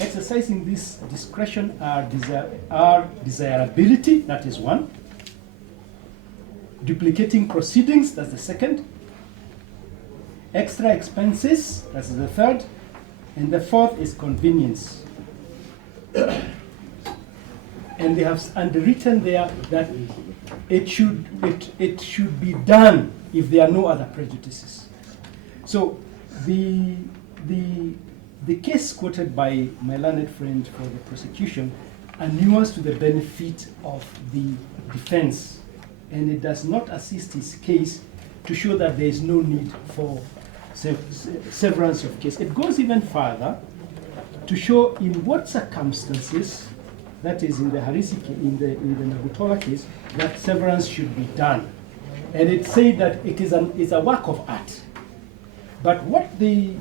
exercising this discretion are desirability, that is one. Duplicating proceedings, that's the second. Extra expenses, that's the third. And the fourth is convenience. And they have underwritten there that it should be done if there are no other prejudices. So the case quoted by my learned friend for the prosecution inures to the benefit of the defense, and it does not assist his case to show that there is no need for severance of case. It goes even further to show in what circumstances, that is in the Harisi case, in the Nabutola case, that severance should be done. And it said that it is a work of art. But what the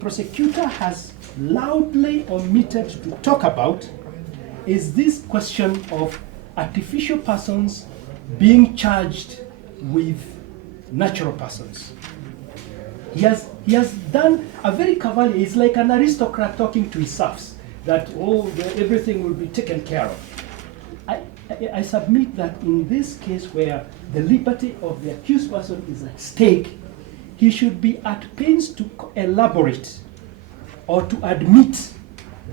prosecutor has loudly omitted to talk about is this question of artificial persons being charged with natural persons. He has done a very cavalier, it's like an aristocrat talking to his serfs, that everything will be taken care of. I submit that in this case where the liberty of the accused person is at stake, he should be at pains to elaborate or to admit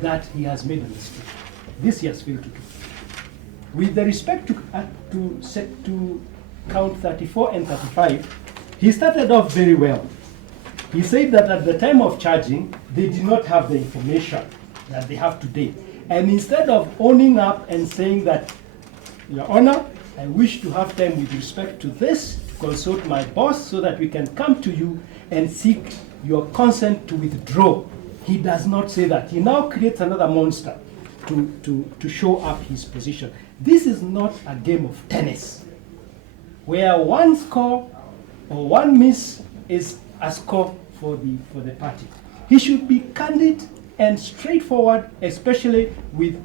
that he has made a mistake. This he has failed to do. With the respect to count 34 and 35, he started off very well. He said that at the time of charging, they did not have the information that they have today. And instead of owning up and saying that, Your Honor, I wish to have time with respect to this, to consult my boss so that we can come to you and seek your consent to withdraw. He does not say that. He now creates another monster to show up his position. This is not a game of tennis, where one score or one miss is a score for the party. He should be candid and straightforward, especially with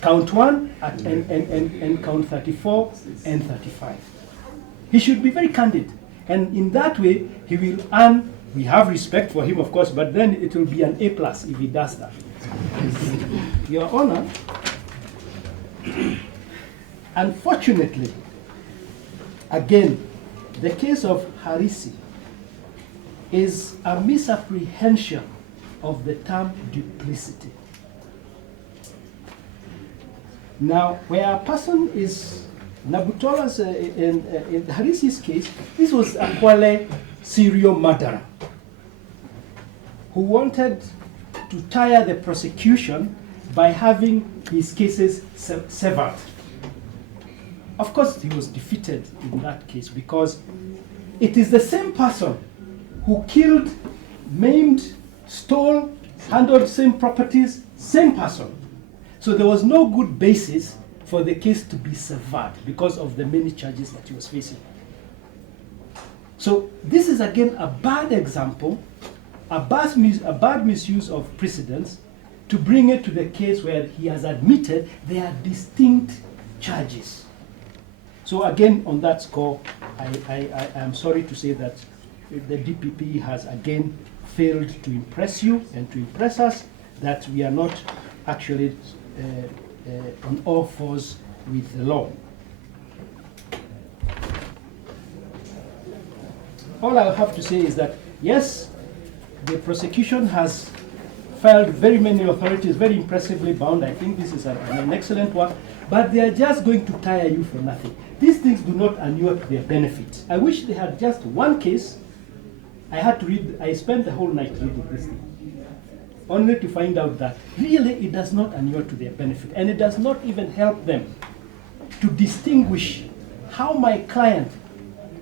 count 1 and count 34 and 35. He should be very candid. And in that way, he will earn, we have respect for him, of course, but then it will be an A+ if he does that. Your Honor, unfortunately, again, the case of Harisi is a misapprehension of the term duplicity. Now, where a person is, Nabutola's, in Harisi's case, this was a Kwale serial murderer who wanted to tire the prosecution by having his cases severed. Of course, he was defeated in that case because it is the same person who killed, maimed, stole, handled same properties, same person. So there was no good basis for the case to be severed because of the many charges that he was facing. So this is again a bad example, a bad misuse of precedents to bring it to the case where he has admitted there are distinct charges. So again, on that score, I am sorry to say that the DPP has again failed to impress you and to impress us, that we are not actually on all fours with the law. All I have to say is that, yes, the prosecution has filed very many authorities, very impressively bound. I think this is an excellent one, but they are just going to tire you for nothing. These things do not inure to their benefit. I wish they had just one case. I spent the whole night reading this thing, only to find out that really it does not inure to their benefit, and it does not even help them to distinguish how my client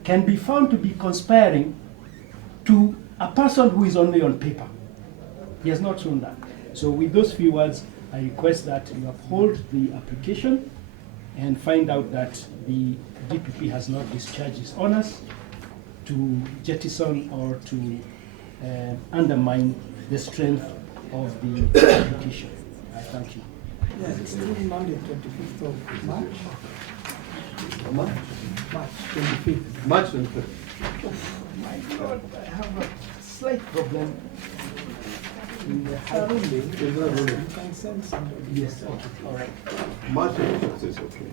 can be found to be conspiring to a person who is only on paper. He has not shown that. So with those few words, I request that you uphold the application and find out that the DPP has not discharged its honors to jettison or to undermine the strength of the application. I thank you. Yeah, it's still Monday, 25th of March. March? March 25th. March 25th. Oh my God, I have a slight problem in the Ruling, Is that ruling? you can send somebody. Yes, okay, all right. March 25th is okay.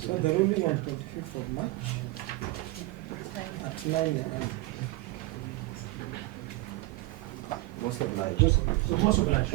So the ruling on 25th of March at 9 a.m. Most of the night. Most obliged.